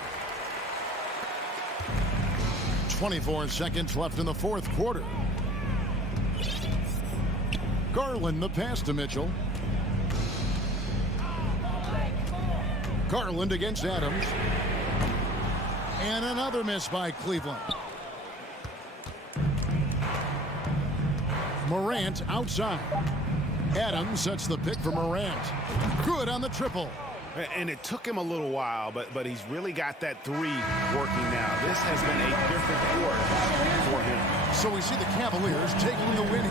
24 seconds left in the 4th quarter. Garland the pass to Mitchell. Garland against Adams. And another miss by Cleveland. Morant outside. Adams sets the pick for Morant. Good on the triple. And it took him a little while, but he's really got that three working now. This has been a different quarter for him. So we see the Cavaliers taking the win.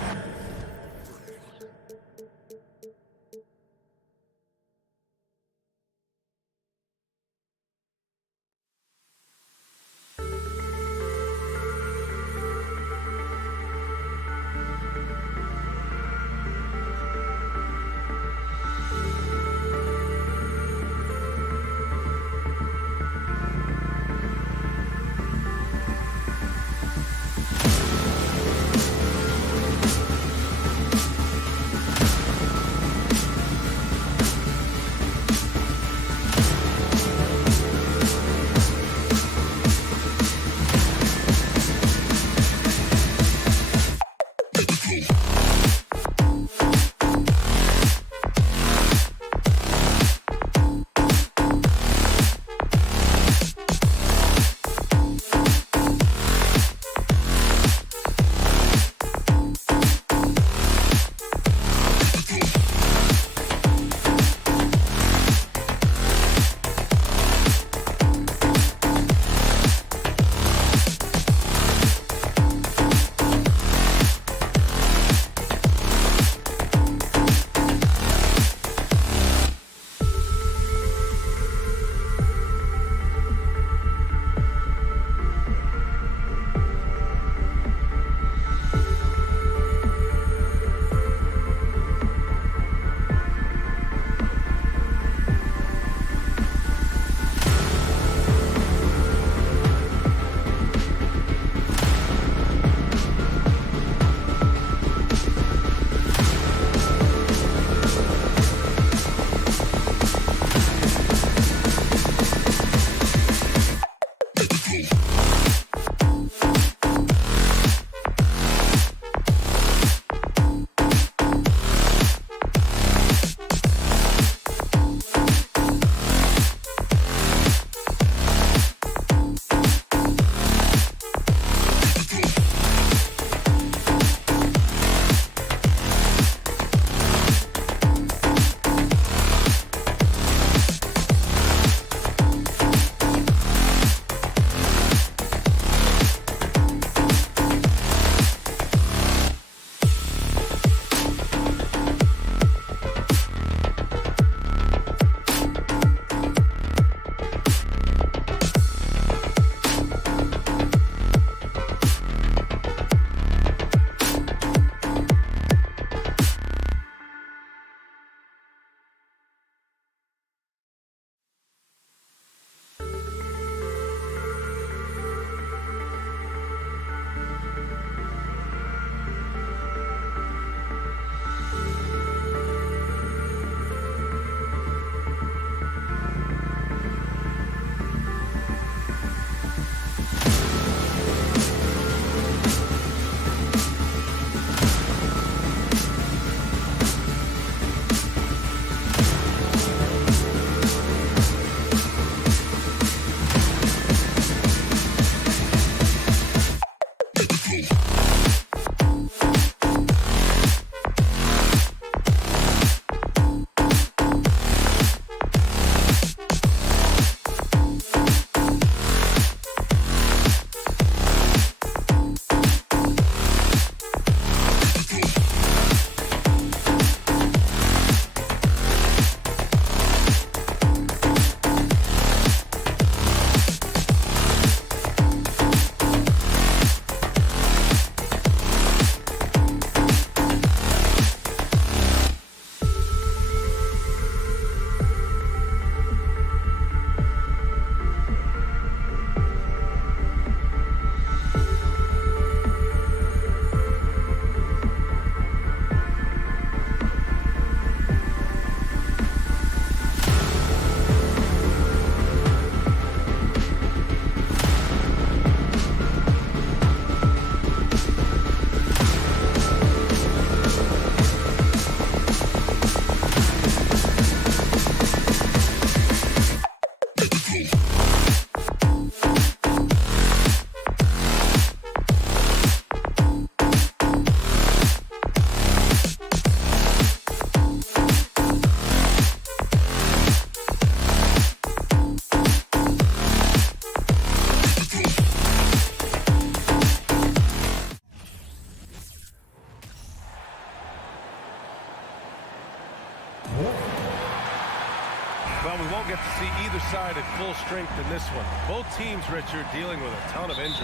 Well, we won't get to see either side at full strength in this one. Both teams, Richard, dealing with a ton of injuries.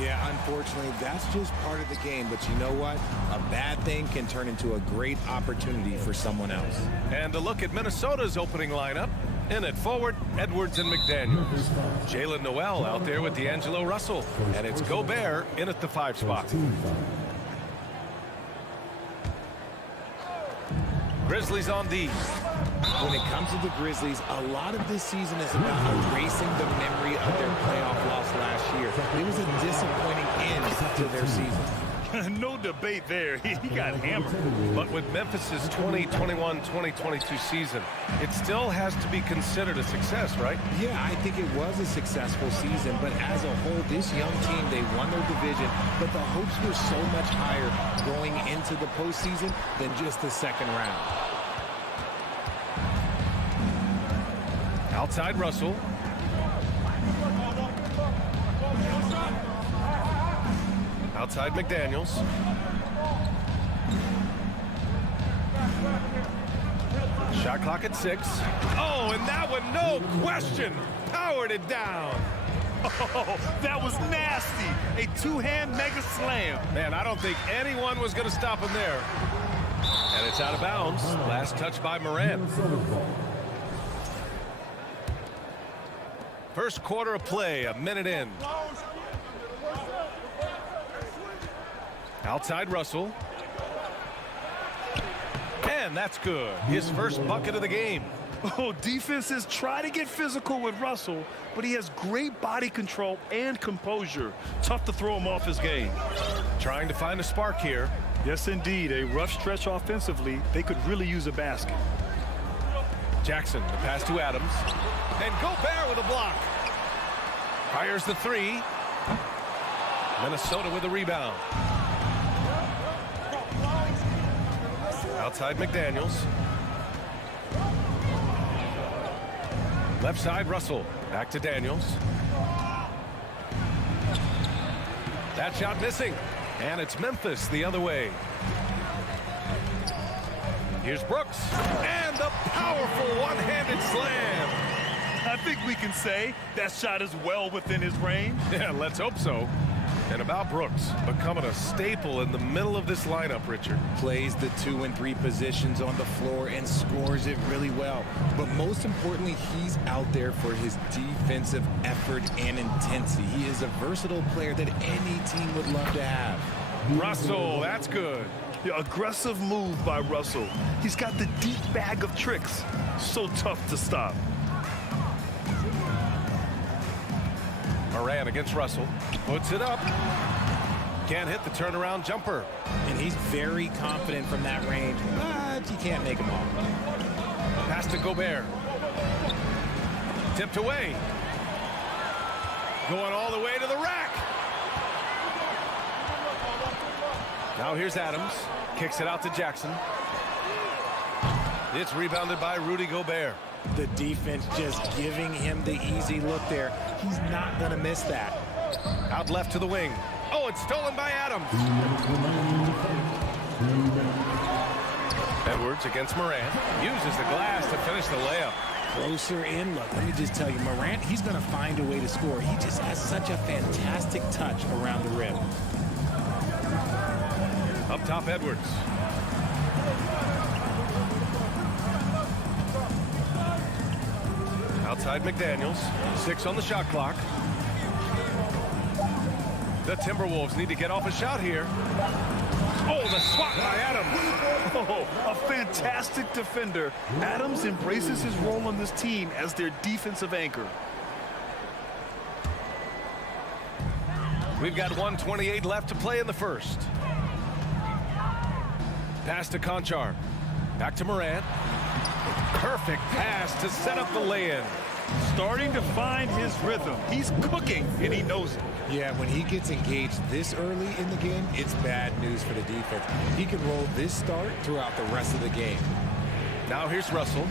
Yeah, unfortunately, that's just part of the game. But you know what? A bad thing can turn into a great opportunity for someone else. And a look at Minnesota's opening lineup. In at forward, Edwards and McDaniels. Jalen Noel out there with D'Angelo Russell. And it's Gobert in at the 5 spot. Grizzlies on D. When it comes to the Grizzlies, a lot of this season is about erasing the memory of their playoff loss last year. It was a disappointing end to their season. No debate there. He got hammered. But with Memphis's 2021-2022 season, it still has to be considered a success, right? Yeah, I think it was a successful season, but as a whole, this young team, they won their division, but the hopes were so much higher going into the postseason than just the second round. Outside Russell. Outside McDaniels. Shot clock at 6. Oh, and that one, no question, powered it down. Oh, that was nasty. A two-hand mega slam. Man, I don't think anyone was going to stop him there. And it's out of bounds. Last touch by Morant. First quarter of play, a minute in. Outside Russell. And that's good. His first bucket of the game. Oh, defenses try to get physical with Russell, but he has great body control and composure. Tough to throw him off his game. Trying to find a spark here. Yes, indeed. A rough stretch offensively. They could really use a basket. Jackson, the pass to Adams. And Gobert with a block. Fires the 3. Minnesota with a rebound. Outside McDaniels. Left side Russell. Back to Daniels. That shot missing. And it's Memphis the other way. Here's Brooks. And the powerful one-handed slam. I think we can say that shot is well within his range. Yeah, let's hope so. And about Brooks, becoming a staple in the middle of this lineup, Richard. Plays the 2 and 3 positions on the floor and scores it really well. But most importantly, he's out there for his defensive effort and intensity. He is a versatile player that any team would love to have. Russell, that's good. Yeah, aggressive move by Russell. He's got the deep bag of tricks. So tough to stop. Morant against Russell. Puts it up. Can't hit the turnaround jumper. And he's very confident from that range, but you can't make him all. Pass to Gobert. Tipped away. Going all the way to the rack. Now here's Adams. Kicks it out to Jackson. It's rebounded by Rudy Gobert. The defense just giving him the easy look there. He's not going to miss that. Out left to the wing. Oh, it's stolen by Adams. Edwards against Morant. Uses the glass to finish the layup. Closer in. Look, let me just tell you, Morant, he's going to find a way to score. He just has such a fantastic touch around the rim. Up top, Edwards. Outside McDaniels. 6 on the shot clock. The Timberwolves need to get off a shot here. Oh, the swat by Adams. Oh, a fantastic defender. Adams embraces his role on this team as their defensive anchor. We've got 1:28 left to play in the first. Pass to Conchar. Back to Morant. Perfect pass to set up the lay-in. Starting to find his rhythm. He's cooking, and he knows it. Yeah, when he gets engaged this early in the game, it's bad news for the defense. He can roll this start throughout the rest of the game. Now here's Russell.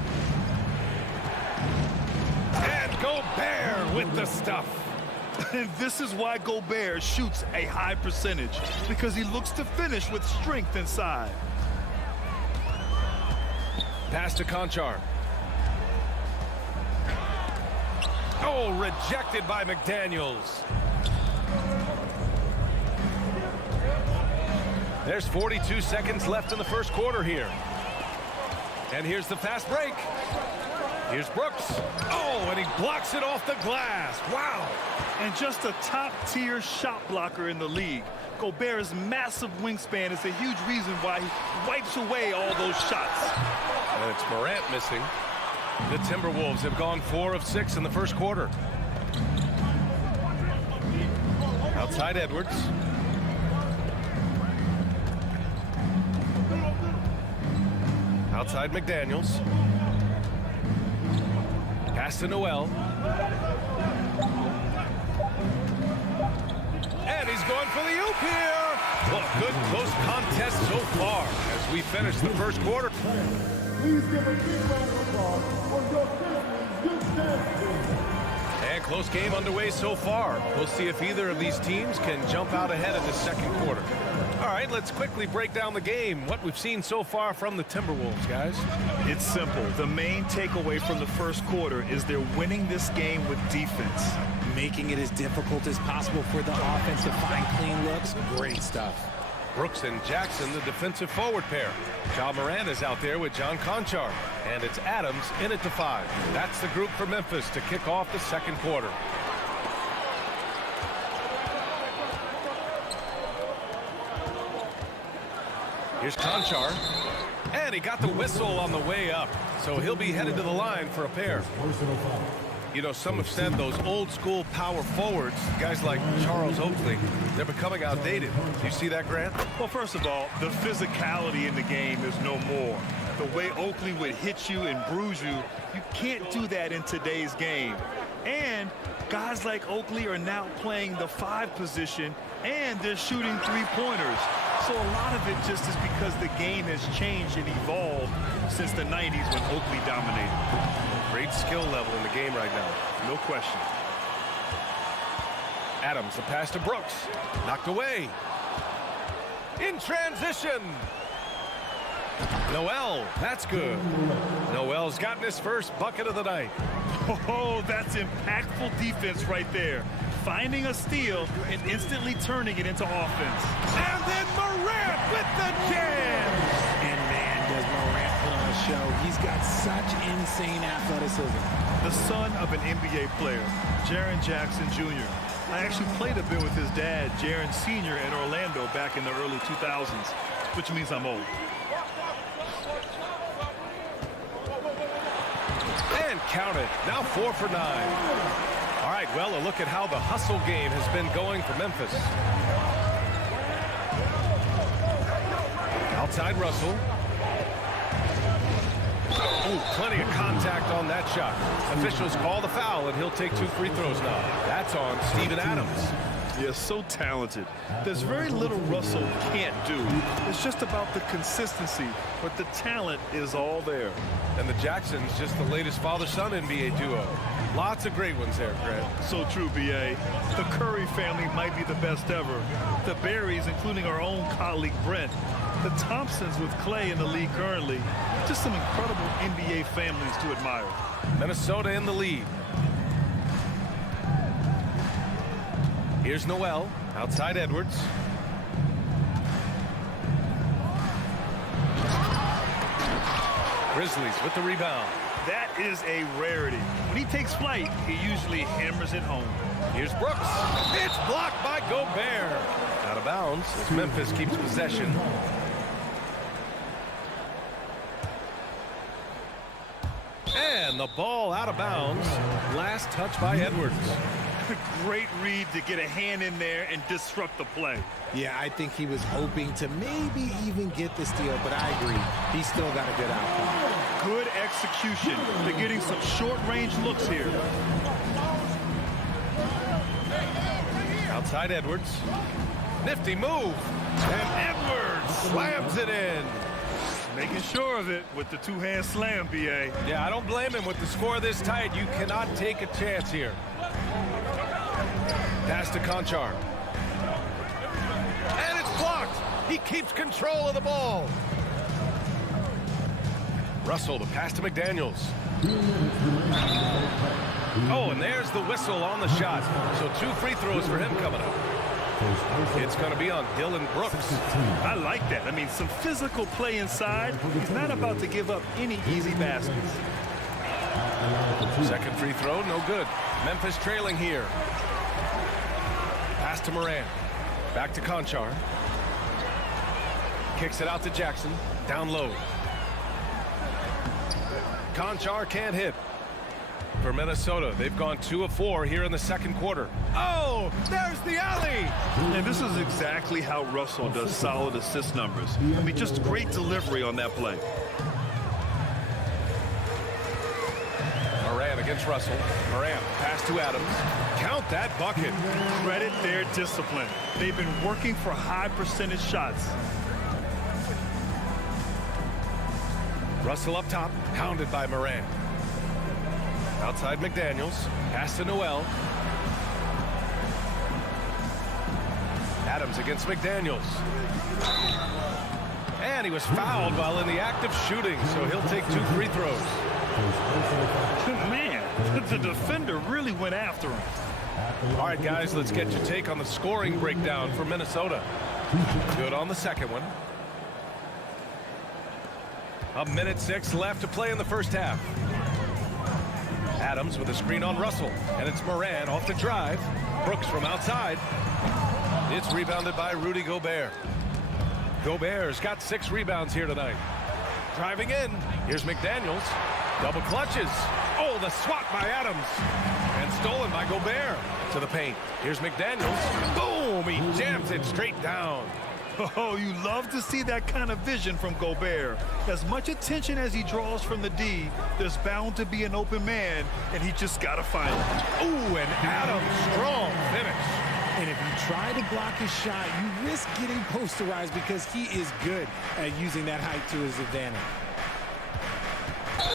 And Gobert with the stuff. And this is why Gobert shoots a high percentage, because he looks to finish with strength inside. Pass to Conchar. Oh, rejected by McDaniels. There's 42 seconds left in the first quarter here. And here's the fast break. Here's Brooks. Oh, and he blocks it off the glass. Wow. And just a top-tier shot blocker in the league. Gobert's massive wingspan is a huge reason why he wipes away all those shots. And it's Morant missing. The Timberwolves have gone 4 of 6 in the first quarter. Outside Edwards. Outside McDaniels. Pass to Noel. And he's going for the oop here. Well, good close contest so far as we finish the first quarter. Please give a big round of applause for your Grizzlies youth And close game underway so far. We'll see if either of these teams can jump out ahead in the second quarter. All right, let's quickly break down the game. What we've seen so far from the Timberwolves, guys. It's simple. The main takeaway from the first quarter is they're winning this game with defense. Making it as difficult as possible for the offense to find clean looks. Great stuff. Brooks and Jackson, the defensive forward pair. Ja Morant is out there with John Conchar. And it's Adams in at the 5. That's the group for Memphis to kick off the second quarter. Here's Conchar. And he got the whistle on the way up. So he'll be headed to the line for a pair. You know, some have said those old school power forwards, guys like Charles Oakley, they're becoming outdated. Do you see that, Grant? Well, first of all, the physicality in the game is no more. The way Oakley would hit you and bruise you, you can't do that in today's game. And guys like Oakley are now playing the 5 position, and they're shooting 3-pointers. So a lot of it just is because the game has changed and evolved since the 90s when Oakley dominated. Great skill level in the game right now. No question. Adams, the pass to Brooks. Knocked away. In transition. Noel, that's good. Noel's gotten his first bucket of the night. Oh, that's impactful defense right there. Finding a steal and instantly turning it into offense. And then Morant with the jam. And man, does Morant put on a show. He's got such insane athleticism. The son of an NBA player, Jaren Jackson Jr. I actually played a bit with his dad, Jaren Sr. in Orlando back in the early 2000s, which means I'm old. And count it. Now 4 for 9. All right, well, a look at how the hustle game has been going for Memphis. Outside Russell. Oh, plenty of contact on that shot. Officials call the foul, and he'll take 2 free throws now. That's on Steven Adams. Yeah, so talented. There's very little Russell can't do. It's just about the consistency, but the talent is all there. And the Jacksons, just the latest father-son NBA duo. Lots of great ones there, Grant. So true, B.A. The Curry family might be the best ever. The Berries, including our own colleague Brent. The Thompsons with Clay in the league currently. Just some incredible NBA families to admire. Minnesota in the lead. Here's Noel, outside Edwards. Grizzlies with the rebound. That is a rarity. When he takes flight, he usually hammers it home. Here's Brooks. It's blocked by Gobert. Out of bounds as Memphis keeps possession. And the ball out of bounds. Last touch by Edwards. Great read to get a hand in there and disrupt the play. Yeah, I think he was hoping to maybe even get the steal, but I agree. He's still got a good outcome. Good execution. They're getting some short-range looks here. Outside Edwards. Nifty move. And Edwards slams it in. Making sure of it with the two-hand slam, B.A. Yeah, I don't blame him. With the score this tight, you cannot take a chance here. Pass to Conchar. And it's blocked. He keeps control of the ball. Russell, the pass to McDaniels. Oh, and there's the whistle on the shot. So 2 free throws for him coming up. It's going to be on Dylan Brooks. I like that. I mean, some physical play inside. He's not about to give up any easy baskets. Second free throw, no good. Memphis trailing here. Pass to Moran. Back to Conchar. Kicks it out to Jackson. Down low. Conchar can't hit. For Minnesota, they've gone 2 of 4 here in the second quarter. Oh, there's the alley! And this is exactly how Russell does solid assist numbers. I mean, just great delivery on that play. Moran against Russell. Moran, pass to Adams. Count that bucket. Credit their discipline. They've been working for high percentage shots. Russell up top, hounded by Moran. Outside McDaniels, pass to Noel. Adams against McDaniels. And he was fouled while in the act of shooting, so he'll take 2 free throws. Man, the defender really went after him. All right, guys, let's get your take on the scoring breakdown for Minnesota. Good on the second one. 1:06 left to play in the first half. Adams with a screen on Russell, and it's Moran off the drive. Brooks from outside. It's rebounded by Rudy Gobert. Gobert's got 6 rebounds here tonight. Driving in, here's McDaniels. Double clutches. Oh, the swat by Adams. And stolen by Gobert. To the paint. Here's McDaniels. Boom! He jams it straight down. Oh, you love to see that kind of vision from Gobert. As much attention as he draws from the D, there's bound to be an open man, and he just got to find it. Ooh, and Adams, strong finish. And if you try to block his shot, you risk getting posterized because he is good at using that height to his advantage.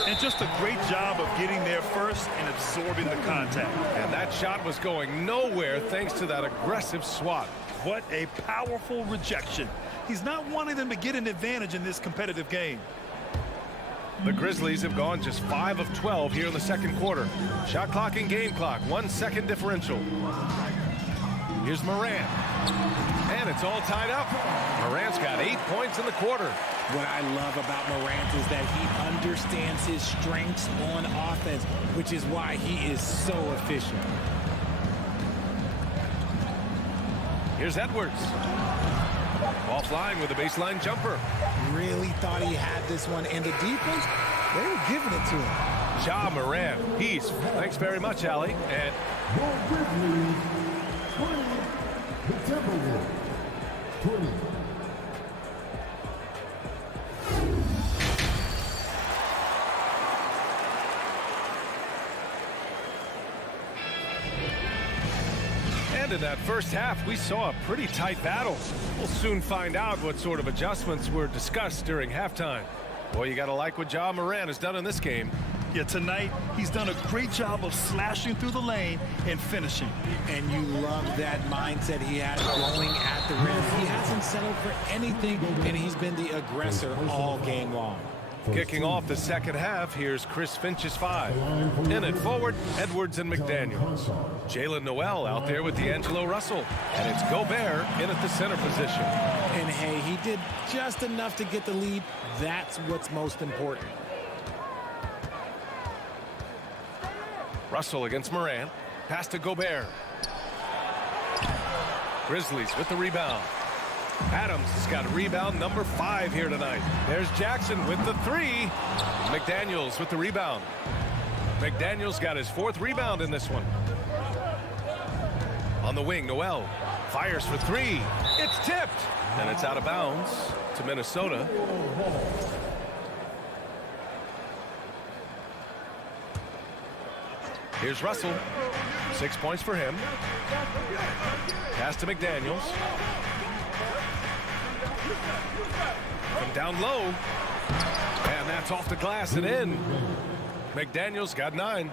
And just a great job of getting there first and absorbing the contact. And that shot was going nowhere thanks to that aggressive swat. What a powerful rejection. He's not wanting them to get an advantage in this competitive game. The Grizzlies have gone just 5 of 12 here in the second quarter. Shot clock and game clock, 1 second differential. Here's Moran. And it's all tied up. Moran's got 8 points in the quarter. What I love about Morant is that he understands his strengths on offense, which is why he is so efficient. Here's Edwards. Offline with a baseline jumper. Really thought he had this one, and the defense, they were giving it to him. Ja Morant. Thanks very much, Allie. And Your Grizzlies 20, the Timberwolves 20. And in that first half, we saw a pretty tight battle. We'll soon find out what sort of adjustments were discussed during halftime. Boy, you got to like what Ja Morant has done in this game. Yeah, tonight, he's done a great job of slashing through the lane and finishing. And you love that mindset he has going at the rim. He hasn't settled for anything, and he's been the aggressor all game long. Kicking off the second half, here's Chris Finch's 5. In it forward, Edwards and McDaniels. Jalen Noel out there with D'Angelo Russell. And it's Gobert in at the center position. And hey, he did just enough to get the lead. That's what's most important. Russell against Moran. Pass to Gobert. Grizzlies with the rebound. Adams has got rebound number 5 here tonight. There's Jackson with the 3. McDaniels with the rebound. McDaniels got his 4th rebound in this one. On the wing, Noel fires for 3. It's tipped. And it's out of bounds to Minnesota. Here's Russell. 6 points for him. Pass to McDaniels. From down low. And that's off the glass and in. McDaniels got 9.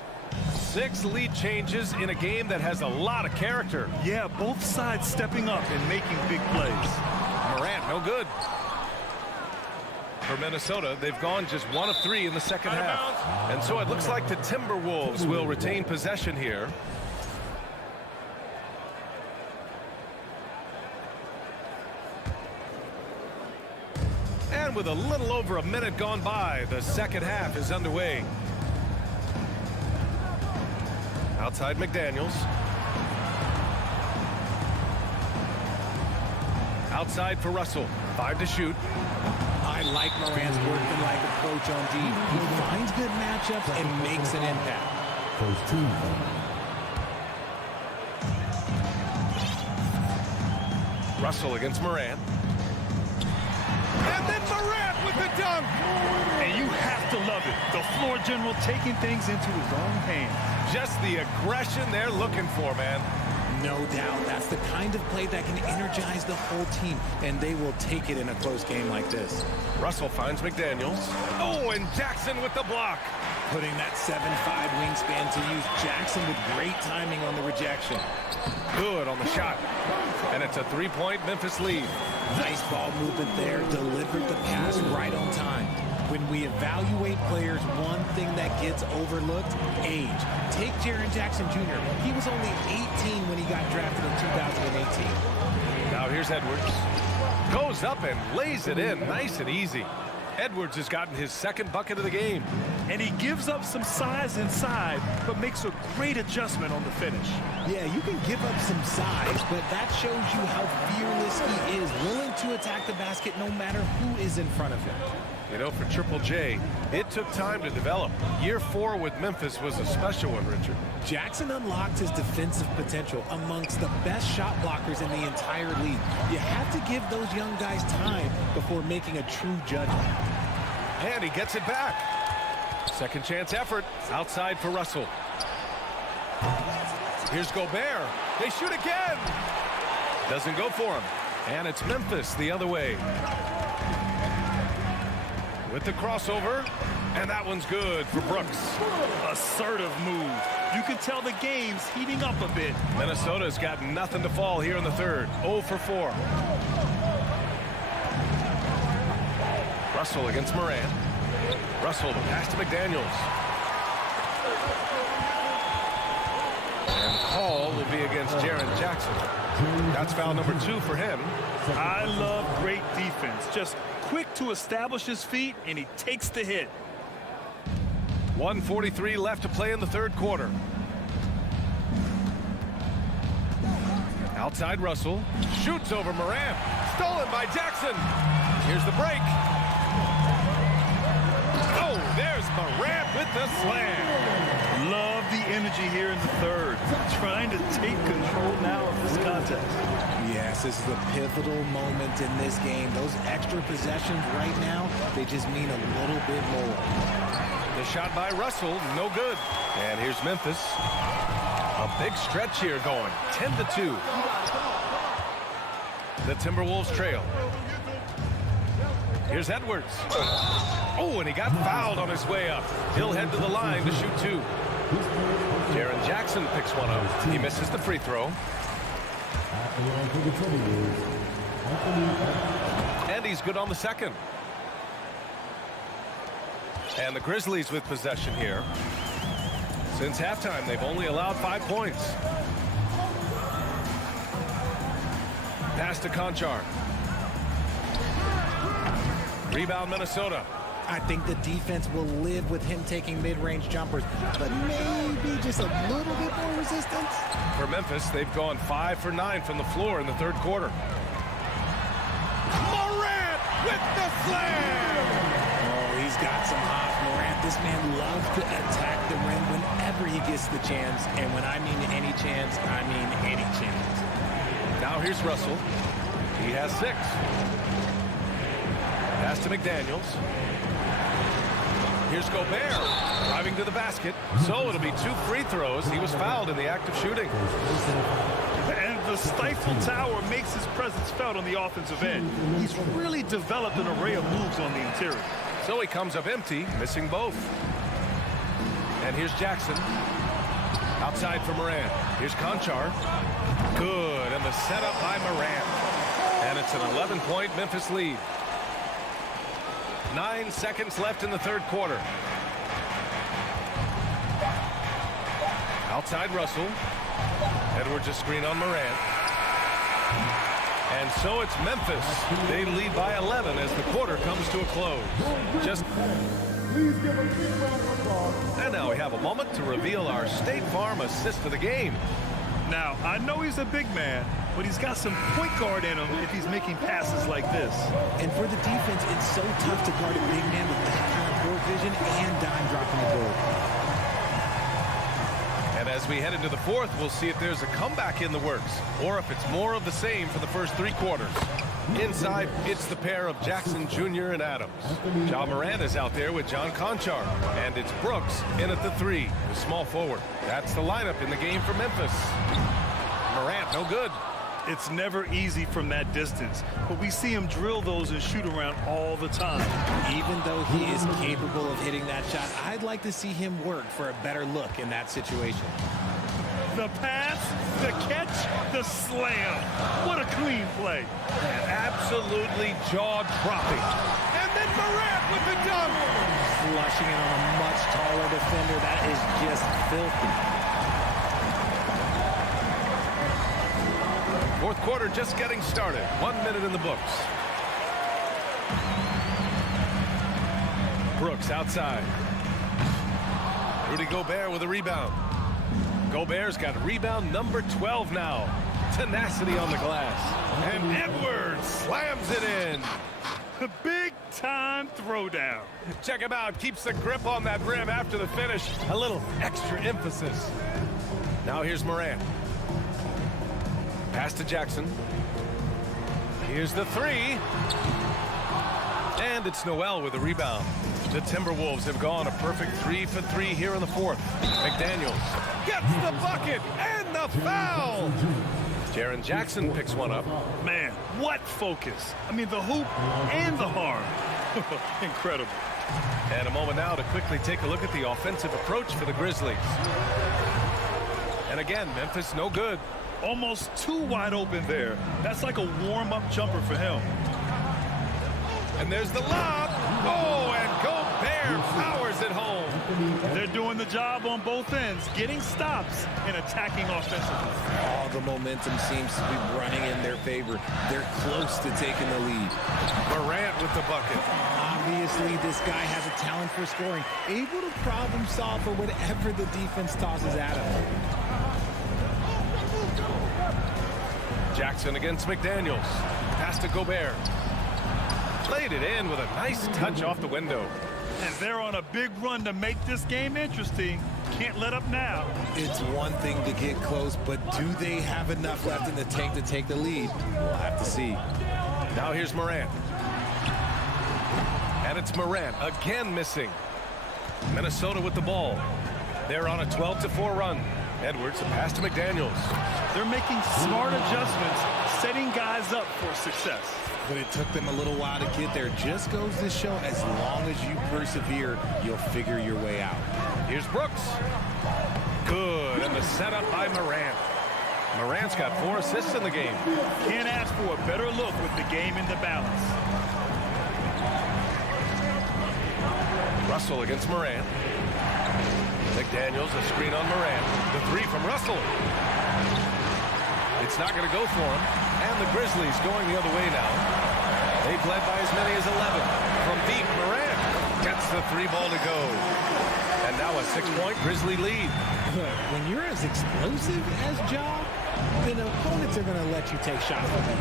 6 lead changes in a game that has a lot of character. Yeah, both sides stepping up and making big plays. Morant, no good. For Minnesota, they've gone just 1 of 3 in the second half. And so it looks like the Timberwolves will retain possession here. And with a little over a minute gone by, the second half is underway. Outside McDaniels. Outside for Russell. 5 to shoot. I like Morant's workman-like approach on D. He finds good matchups and makes an impact. First team. Russell against Morant. And then Morant with the dunk. And you have to love it. The floor general taking things into his own hands. Just the aggression they're looking for, man. No doubt. That's the kind of play that can energize the whole team, and they will take it in a close game like this. Russell finds McDaniels. Oh, and Jackson with the block. Putting that 7'5" wingspan to use. Jackson with great timing on the rejection. Good on the shot. And it's a 3-point Memphis lead. Nice ball movement there. Delivered the pass right on time. When we evaluate players, one thing that gets overlooked, age. Take Jaren Jackson Jr. He was only 18 when he got drafted in 2018. Now here's Edwards. Goes up and lays it in nice and easy. Edwards has gotten his second bucket of the game. And he gives up some size inside, but makes a great adjustment on the finish. Yeah, you can give up some size, but that shows you how fearless he is, willing to attack the basket no matter who is in front of him. You know, for Triple J, it took time to develop. Year 4 with Memphis was a special one, Richard. Jackson unlocked his defensive potential amongst the best shot blockers in the entire league. You have to give those young guys time before making a true judgment. And he gets it back. Second chance effort. Outside for Russell. Here's Gobert. They shoot again. Doesn't go for him. And it's Memphis the other way. With the crossover. And that one's good for Brooks. Assertive move. You can tell the game's heating up a bit. Minnesota's got nothing to fall here in the third. 0 for 4. Russell against Morant. Russell, the pass to McDaniels. And call will be against Jaren Jackson. That's foul number 2 for him. I love great defense. Just quick to establish his feet, and he takes the hit. 1:43 left to play in the third quarter. Outside Russell. Shoots over Morant. Stolen by Jackson. Here's the break. Oh, there's Morant with the slam. Love the energy here in the third. Trying to take control now of this contest. Yes, this is a pivotal moment in this game. Those extra possessions right now, they just mean a little bit more. The shot by Russell, no good. And here's Memphis. A big stretch here going. 10-2. The Timberwolves trail. Here's Edwards. Oh, and he got fouled on his way up. He'll head to the line to shoot 2. Jaren Jackson picks one up. He misses the free throw. And he's good on the second. And the Grizzlies with possession here. Since halftime, they've only allowed 5 points. Pass to Conchar. Rebound Minnesota. I think the defense will live with him taking mid-range jumpers, but maybe just a little bit more resistance. For Memphis, they've gone 5 for 9 from the floor in the third quarter. Morant with the slam! Oh, he's got some hot. Morant, this man loves to attack the rim whenever he gets the chance, and when I mean any chance, I mean any chance. Now here's Russell. He has 6. Pass to McDaniels. Here's Gobert driving to the basket. So it'll be 2 free throws. He was fouled in the act of shooting. And the stifle tower makes his presence felt on the offensive end. He's really developed an array of moves on the interior. So he comes up empty, missing both. And here's Jackson. Outside for Morant. Here's Conchar. Good, and the setup by Morant. And it's an 11-point Memphis lead. 9 seconds left in the third quarter. Outside Russell. Edwards a screen on Morant. And so it's Memphis. They lead by 11 as the quarter comes to a close. Please give a big round of applause. And now we have a moment to reveal our State Farm assist of the game. Now, I know he's a big man, but he's got some point guard in him if he's making passes like this. And for the defense, it's so tough to guard a big man with that kind of court vision and dime dropping the ball. And as we head into the fourth, we'll see if there's a comeback in the works or if it's more of the same for the first three quarters. Inside, it's the pair of Jackson Jr. and Adams. Ja Morant is out there with John Conchar. And it's Brooks in at the three, the small forward. That's the lineup in the game for Memphis. Morant, no good. It's never easy from that distance, but we see him drill those and shoot around all the time. Even though he is capable of hitting that shot, I'd like to see him work for a better look in that situation. The pass, the catch, the slam. What a clean play. And absolutely jaw-dropping. And then Morant with the dunk. Flushing it on a much taller defender. That is just filthy. Fourth quarter just getting started. 1 minute in the books. Brooks outside. Rudy Gobert with a rebound. Gobert's got rebound number 12 now. Tenacity on the glass. And Edwards slams it in. The big-time throwdown. Check him out. Keeps the grip on that rim after the finish. A little extra emphasis. Now here's Morant. Pass to Jackson. Here's the three. And it's Noel with a rebound. The Timberwolves have gone a perfect 3 for 3 here in the fourth. McDaniels gets the bucket and the foul. Jaren Jackson picks one up. Man, what focus. I mean, the hoop and the harm. Incredible. And a moment now to quickly take a look at the offensive approach for the Grizzlies. And again, Memphis no good. Almost too wide open there. That's like a warm-up jumper for him. And there's the lob. Oh, and Gobert powers it home. They're doing the job on both ends, getting stops and attacking offensively. All the momentum seems to be running in their favor. They're close to taking the lead. Morant with the bucket. Obviously, this guy has a talent for scoring, able to problem solve for whatever the defense tosses at him. Jackson against McDaniels. Pass to Gobert. Played it in with a nice touch off the window. And they're on a big run to make this game interesting. Can't let up now. It's one thing to get close, but do they have enough left in the tank to take the lead? We'll have to see. Now here's Morant. And it's Morant again missing. Minnesota with the ball. They're on a 12-4 run. Edwards, a pass to McDaniels. They're making smart adjustments, setting guys up for success. But it took them a little while to get there. Just goes to show, as long as you persevere, you'll figure your way out. Here's Brooks. Good, and the setup by Morant. Morant's got 4 assists in the game. Can't ask for a better look with the game in the balance. Russell against Morant. McDaniels, a screen on Morant. The three from Russell. It's not going to go for him. And the Grizzlies going the other way now. They've led by as many as 11. From deep, Morant gets the 3-ball to go. And now a 6-point Grizzly lead. When you're as explosive as Ja, then opponents are going to let you take shots from you.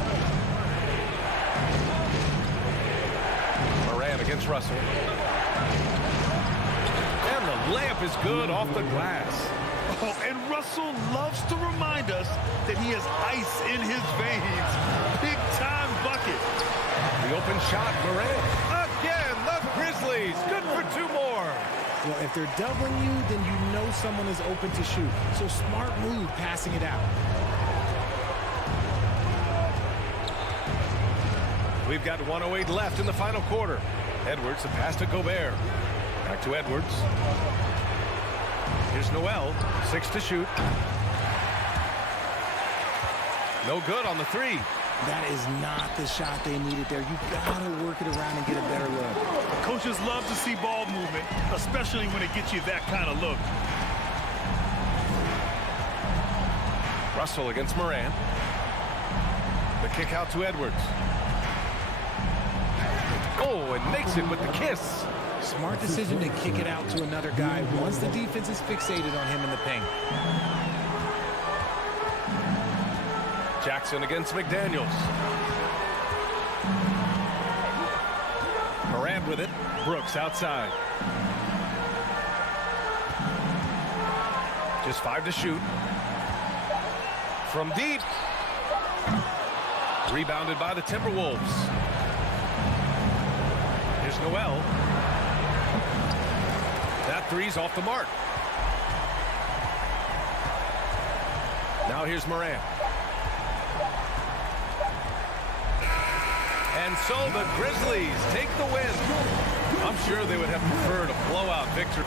Morant against Russell. And the layup is good off the glass. Oh, and Russell loves to remind us that he has ice in his veins. Big-time bucket. The open shot, Morant. Again, the Grizzlies. Good for 2 more. Well, if they're doubling you, then you know someone is open to shoot. So smart move passing it out. We've got 1:08 left in the final quarter. Edwards, the pass to Gobert. Back to Edwards. Here's Noel, 6 to shoot. No good on the 3. That is not the shot they needed there. You gotta work it around and get a better look. Coaches love to see ball movement, especially when it gets you that kind of look. Russell against Moran. The kick out to Edwards. Oh, and makes it with the kiss. Smart decision to kick it out to another guy once the defense is fixated on him in the paint. Jackson against McDaniels. Moran with it. Brooks outside. Just 5 to shoot. From deep. Rebounded by the Timberwolves. Here's Noel. That three's off the mark. Now here's Moran. And so the Grizzlies take the win. I'm sure they would have preferred a blowout victory.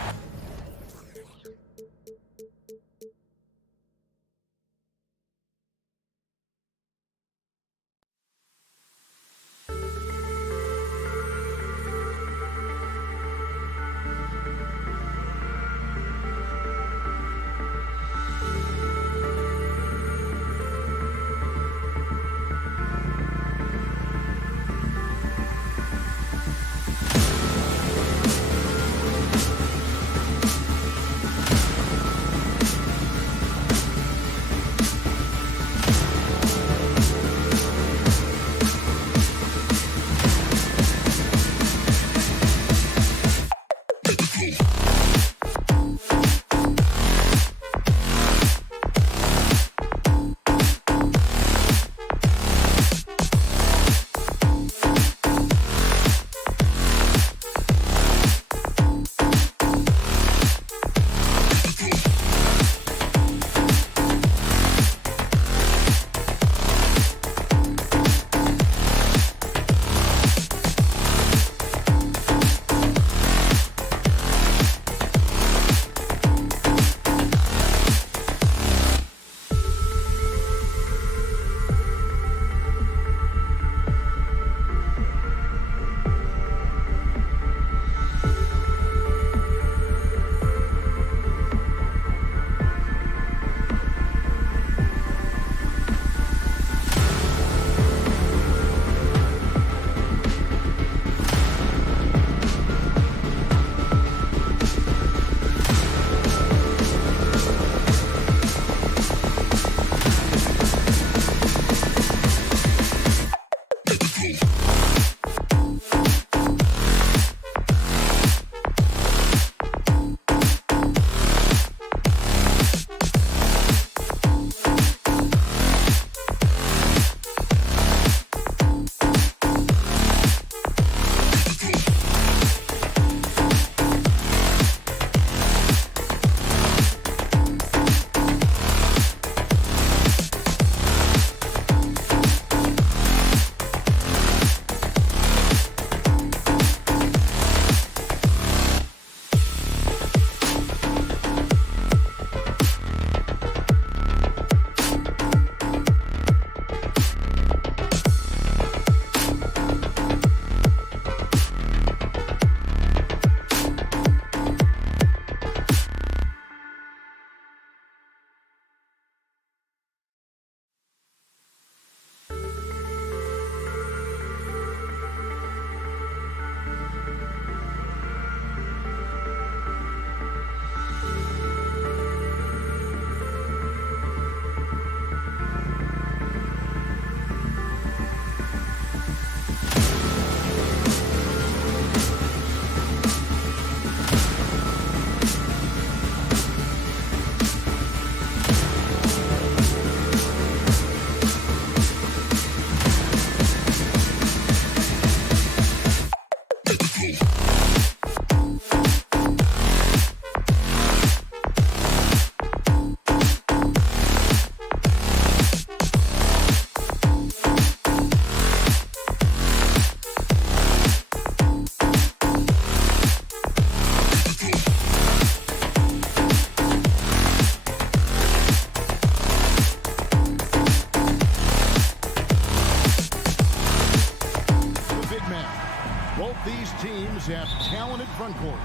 teams have talented front courts.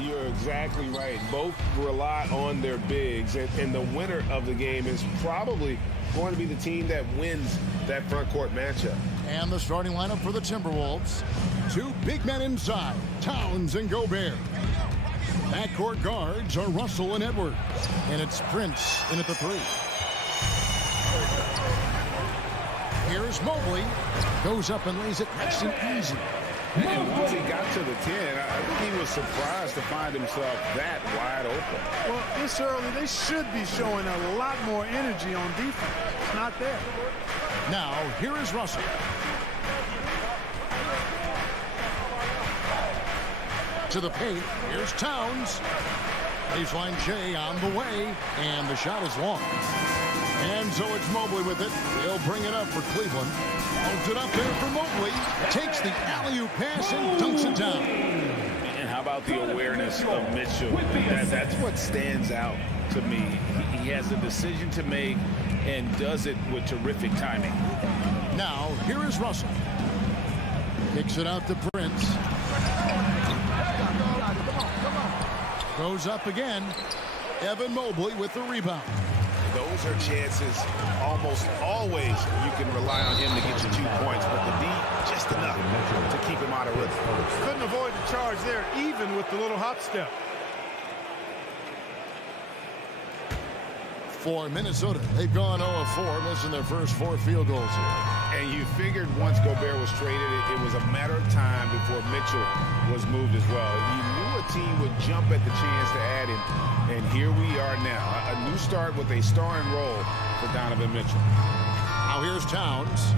You're exactly right. Both rely on their bigs, and the winner of the game is probably going to be the team that wins that front court matchup. And the starting lineup for the Timberwolves. Two big men inside, Towns and Gobert. Backcourt guards are Russell and Edwards. And it's Prince in at the 3. Here's Mobley. Goes up and lays it nice and easy. And once he got to the 10, I think he was surprised to find himself that wide open. Well, this early, they should be showing a lot more energy on defense. It's not there. Now, here is Russell. To the paint. Here's Towns. Baseline J on the way, and the shot is long. And so it's Mobley with it. He'll bring it up for Cleveland. Holds it up there for Mobley. Takes the alley-oop pass and dunks it down. And how about the awareness of Mitchell? That's what stands out to me. He has a decision to make and does it with terrific timing. Now, here is Russell. Kicks it out to Prince. Goes up again. Evan Mobley with the rebound. Those are chances almost always you can rely on him to get you 2 points, but the D just enough to keep him out of rhythm. Couldn't avoid the charge there, even with the little hop step. For Minnesota, they've gone 0-4, missing their first 4 field goals here. And you figured once Gobert was traded, it was a matter of time before Mitchell was moved as well. You knew a team would jump at the chance to add him, and here we are now. A new start with a starring role for Donovan Mitchell. Now here's Towns.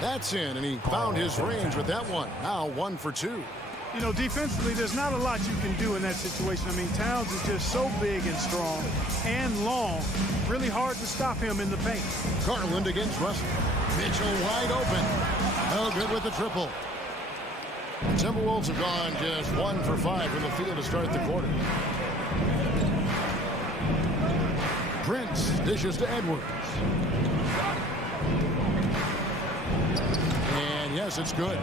That's in, and he found his range with that one. Now 1 for 2. You know, defensively, there's not a lot you can do in that situation. I mean, Towns is just so big and strong and long. Really hard to stop him in the paint. Garland against Russell. Mitchell wide open. No good with the triple. The Timberwolves have gone just 1 for 5 from the field to start the quarter. Prince dishes to Edwards. And yes, it's good.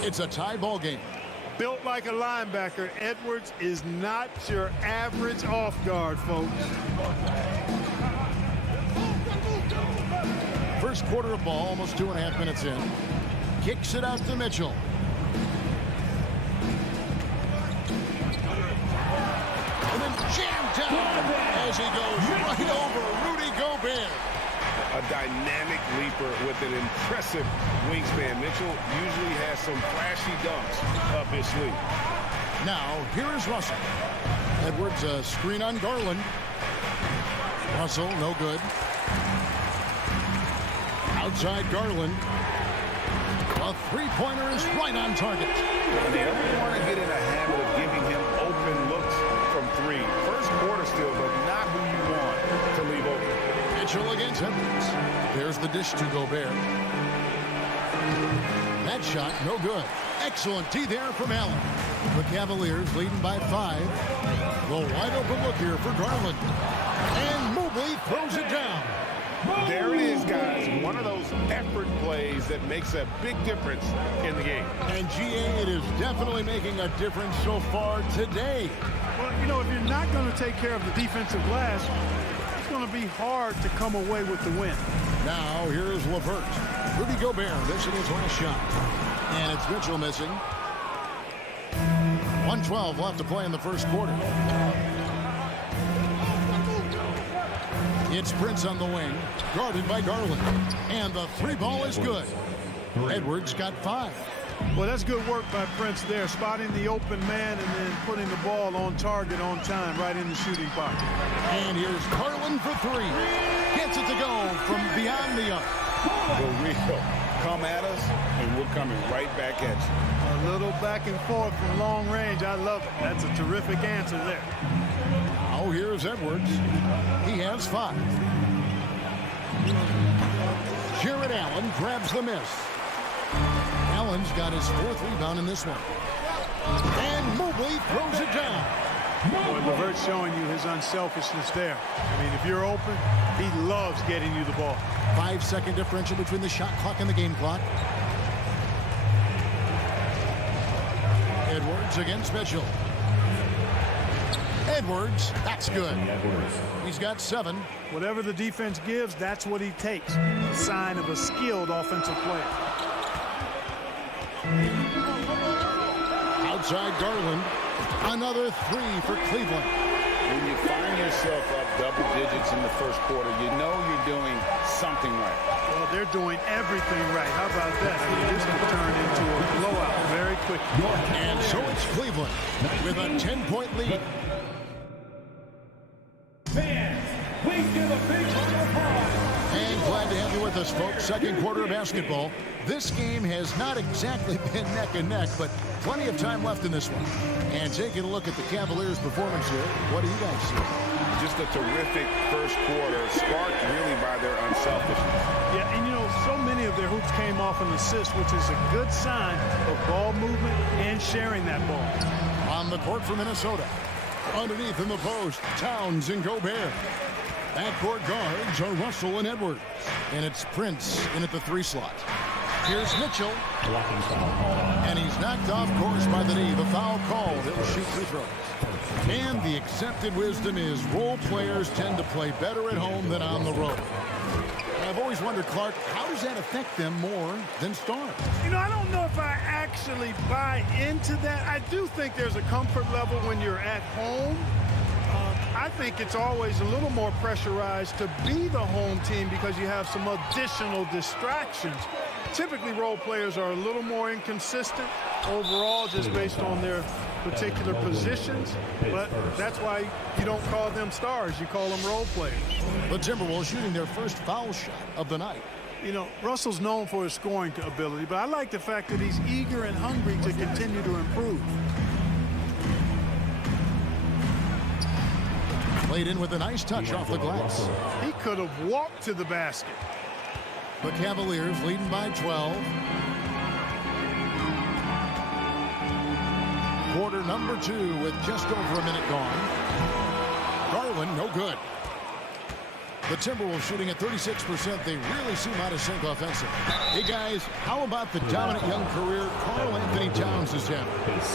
It's a tie ball game. Built like a linebacker, Edwards is not your average off guard, folks. First quarter of ball, almost 2.5 minutes in. Kicks it out to Mitchell. And then jammed down as he goes right over Rudy Gobert. A dynamic leaper with an impressive wingspan. Mitchell usually has some flashy dunks up his sleeve. Now, here is Russell. Edwards, a screen on Garland. Russell, no good. Outside Garland. A three-pointer is right on target. And they don't want to get in a habit of giving him open looks from 3. First quarter still, but not who you want to leave open. Mitchell against Edwards. There's the dish to Gobert. That shot, no good. Excellent D there from Allen. The Cavaliers leading by 5. The wide open look here for Garland. And Mobley throws it down. There it is, guys. One of those effort plays that makes a big difference in the game. And GA, it is definitely making a difference so far today. Well, you know, if you're not going to take care of the defensive glass, it's going to be hard to come away with the win. Now, here is LeVert. Rudy Gobert missing his last shot. And it's Mitchell missing. 1:12 left to play in the first quarter. It's Prince on the wing, guarded by Garland. And the 3 ball is good. Edwards got 5. Well, that's good work by Prince there, spotting the open man and then putting the ball on target on time, right in the shooting pocket. And here's Garland for 3. Gets it to go from beyond the arc. For real. Come at us, and we're coming right back at you. A little back and forth from long range. I love it. That's a terrific answer there. Now here's Edwards. He has 5. Jared Allen grabs the miss. Allen's got his 4th rebound in this one. And Mobley throws it down. Boy, LeVert's showing you his unselfishness there. I mean, if you're open, he loves getting you the ball. 5-second differential between the shot clock and the game clock. Edwards against Mitchell. Edwards, that's good. He's got 7. Whatever the defense gives, that's what he takes. A sign of a skilled offensive player. Outside Garland. Another 3 for Cleveland. When you find yourself up double digits in the first quarter, you know you're doing something right. Well, they're doing everything right. How about that? I mean, this can turn into a blowout very quickly. And so it's Cleveland with a 10-point lead. Fans, please give a big round of applause. And glad to have you with us, folks. Second quarter of basketball. This game has not exactly been neck and neck, but plenty of time left in this one. And taking a look at the Cavaliers' performance here, what do you guys see? Just a terrific first quarter, sparked really by their unselfishness. Yeah, and you know, so many of their hoops came off an assist, which is a good sign of ball movement and sharing that ball. On the court for Minnesota. Underneath in the post, Towns and Gobert. Backcourt guards are Russell and Edwards. And it's Prince in at the 3 slot. Here's Mitchell. And he's knocked off course by the knee. The foul called. He'll shoot free throws. And the accepted wisdom is role players tend to play better at home than on the road. I've always wondered, Clark, how does that affect them more than stars? You know, I don't know if I actually buy into that. I do think there's a comfort level when you're at home. I think it's always a little more pressurized to be the home team because you have some additional distractions. Typically, role players are a little more inconsistent overall just based on their particular positions, but that's why you don't call them stars. You call them role players. The Timberwolves shooting their first foul shot of the night. You know, Russell's known for his scoring ability, but I like the fact that he's eager and hungry to continue to improve. Played in with a nice touch off the glass. He could have walked to the basket. The Cavaliers leading by 12. Quarter number 2 with just over a minute gone. Garland, no good. The Timberwolves shooting at 36%. They really seem out of sync offensively. Hey, guys, how about the dominant young career Karl Anthony Towns has had?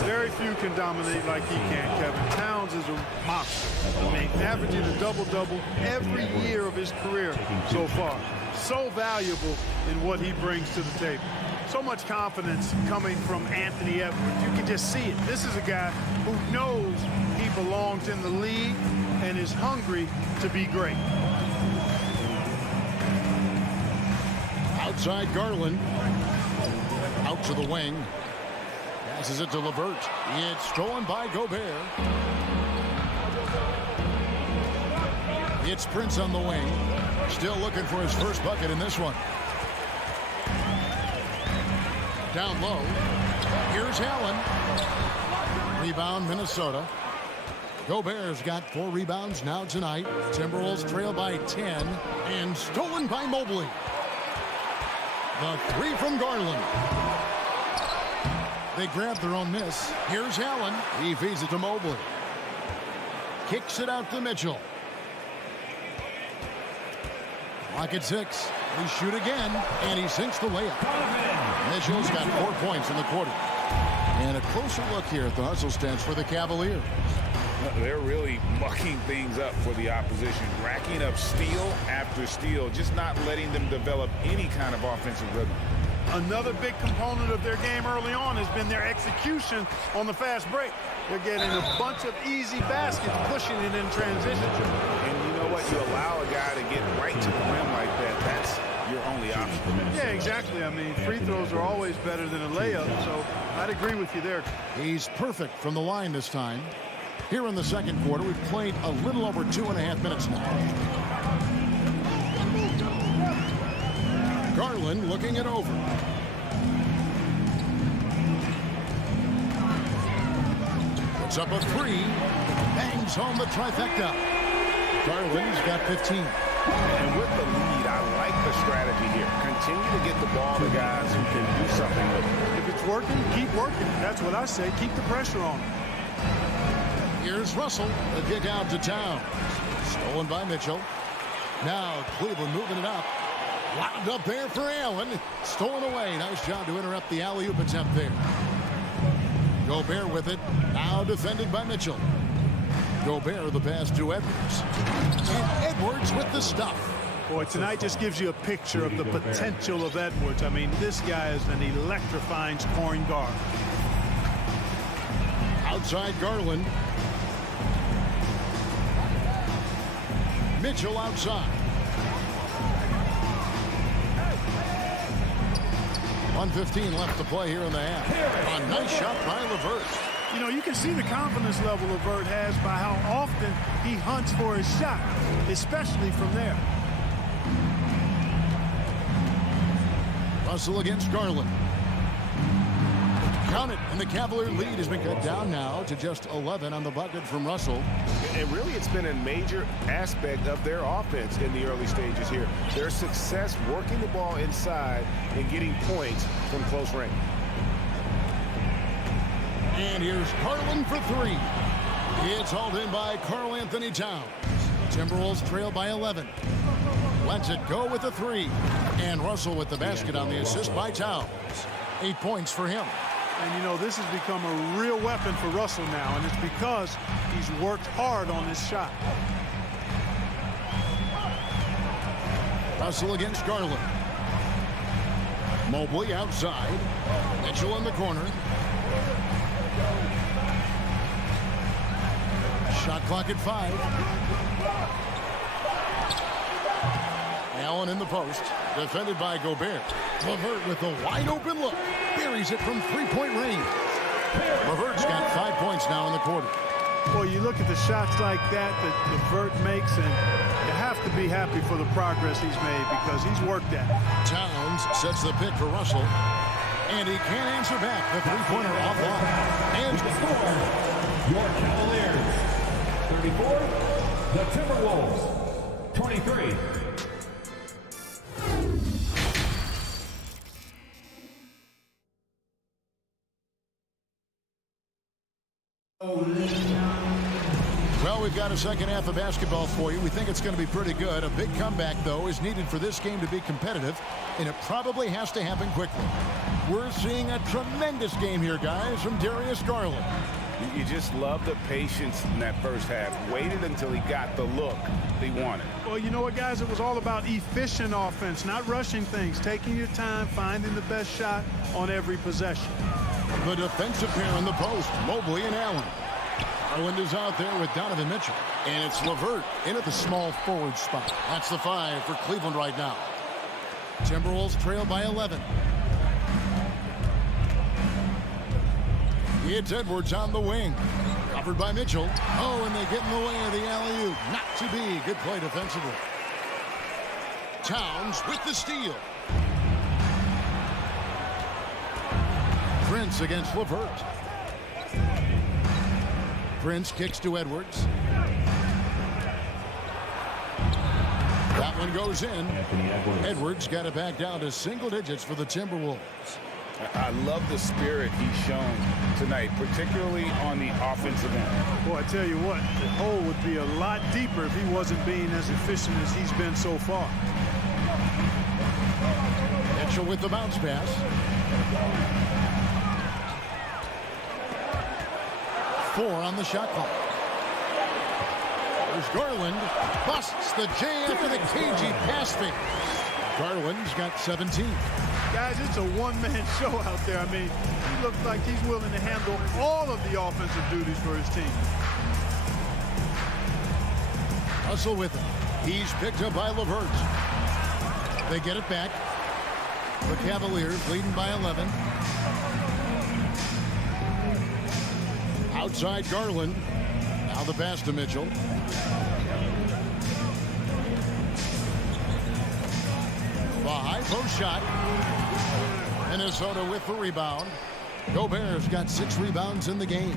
Very few can dominate like he can, Kevin. Towns is a monster. I mean, averaging a double-double every year of his career so far. So valuable in what he brings to the table. So much confidence coming from Anthony Edwards. You can just see it. This is a guy who knows he belongs in the league and is hungry to be great. Outside Garland. Out to the wing. Passes it to LeVert. It's stolen by Gobert. It's Prince on the wing. Still looking for his first bucket in this one. Down low. Here's Allen. Rebound, Minnesota. Gobert's got 4 rebounds now tonight. Timberwolves trail by 10. And stolen by Mobley. The 3 from Garland. They grab their own miss. Here's Allen. He feeds it to Mobley. Kicks it out to Mitchell. Clock at 6. They shoot again, and he sinks the layup. Mitchell's got 4 points in the quarter. And a closer look here at the hustle stats for the Cavaliers. They're really mucking things up for the opposition, racking up steal after steal, just not letting them develop any kind of offensive rhythm. Another big component of their game early on has been their execution on the fast break. They're getting a bunch of easy baskets, pushing it in transition. And you know what? You allow a guy to get right to the rim like that. That's your only option. Yeah, exactly. I mean, free throws are always better than a layup, so I'd agree with you there. He's perfect from the line this time. Here in the second quarter, we've played a little over 2.5 minutes now. Garland looking it over. Puts up a 3. Bangs home the trifecta. Garland's got 15. And with the lead, I like the strategy here. Continue to get the ball to guys who can do something with it. If it's working, keep working. That's what I say. Keep the pressure on. Here's Russell. The kick out to Towns. Stolen by Mitchell. Now Cleveland moving it up. Lobbed up there for Allen. Stolen away. Nice job to interrupt the alley-oop attempt there. Gobert with it. Now defended by Mitchell. Gobert the pass to Edwards. And Edwards with the stuff. Boy, tonight just gives you a picture of the potential of Edwards. I mean, this guy is an electrifying scoring guard. Outside Garland. Mitchell outside. 1:15 left to play here in the half. A nice shot by LeVert. You know, you can see the confidence level LeVert has by how often he hunts for his shot, especially from there. Russell against Garland. Count it, and the Cavalier lead has been cut down now to just 11 on the bucket from Russell. And really, it's been a major aspect of their offense in the early stages here. Their success working the ball inside and getting points from close range. And here's Garland for three. It's hauled in by Karl Anthony Towns. Timberwolves trail by 11. Lets it go with the three. And Russell with the basket on the assist by Towns. 8 points for him. And, you know, this has become a real weapon for Russell now, and it's because he's worked hard on this shot. Russell against Garland. Mobley outside. Mitchell in the corner. Shot clock at 5. Allen in the post. Defended by Gobert. LeVert with a wide open look. Buries it from three-point range. LeVert's got 5 points now in the quarter. Boy, you look at the shots like that LeVert makes, and you have to be happy for the progress he's made because he's worked at it. Towns sets the pick for Russell. And he can't answer back. The three-pointer offline. And Score, your Cavaliers. 34, the Timberwolves. 23. Well, we've got a second half of basketball for you. We think it's going to be pretty good. A big comeback, though, is needed for this game to be competitive, and it probably has to happen quickly. We're seeing a tremendous game here, guys, from Darius Garland. You just love the patience in that first half. Waited until he got the look he wanted. Well, you know what, guys? It was all about efficient offense, not rushing things, taking your time, finding the best shot on every possession. The defensive pair in the post, Mobley and Allen. Garland is out there with Donovan Mitchell. And it's LeVert in at the small forward spot. That's the 5 for Cleveland right now. Timberwolves trail by 11. It's Edwards on the wing. Covered by Mitchell. Oh, and they get in the way of the alley-oop. Not to be. Good play defensively. Towns with the steal. Prince against LeVert. Prince kicks to Edwards. That one goes in. Edwards got it back down to single digits for the Timberwolves. I love the spirit he's shown tonight, particularly on the offensive end. Boy, I tell you what, the hole would be a lot deeper if he wasn't being as efficient as he's been so far. Mitchell with the bounce pass. Four on the shot clock. There's Garland. Busts the jam for the cagey pass fake. Garland's got 17. Guys, it's a one-man show out there. I mean, he looks like he's willing to handle all of the offensive duties for his team. Russell with it. He's picked up by LeVert. They get it back. The Cavaliers leading by 11. Outside Garland. Now the pass to Mitchell. The high post shot. Minnesota with the rebound. Gobert's got 6 rebounds in the game.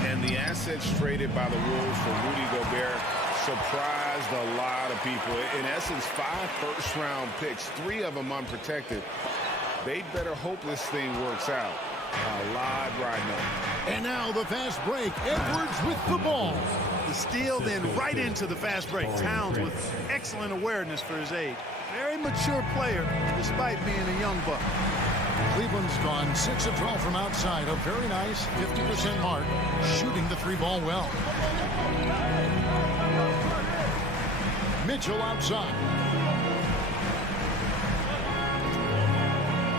And the assets traded by the Wolves for Rudy Gobert surprised a lot of people. In essence, 5 first-round picks, 3 of them unprotected. They better hope this thing works out. A lot riding up. And now the fast break. Edwards with the ball. The steal, then right into the fast break. Towns with excellent awareness for his age. Very mature player, despite being a young buck. Cleveland's gone 6 of 12 from outside. A very nice 50% mark, shooting the 3-ball well. Mitchell outside.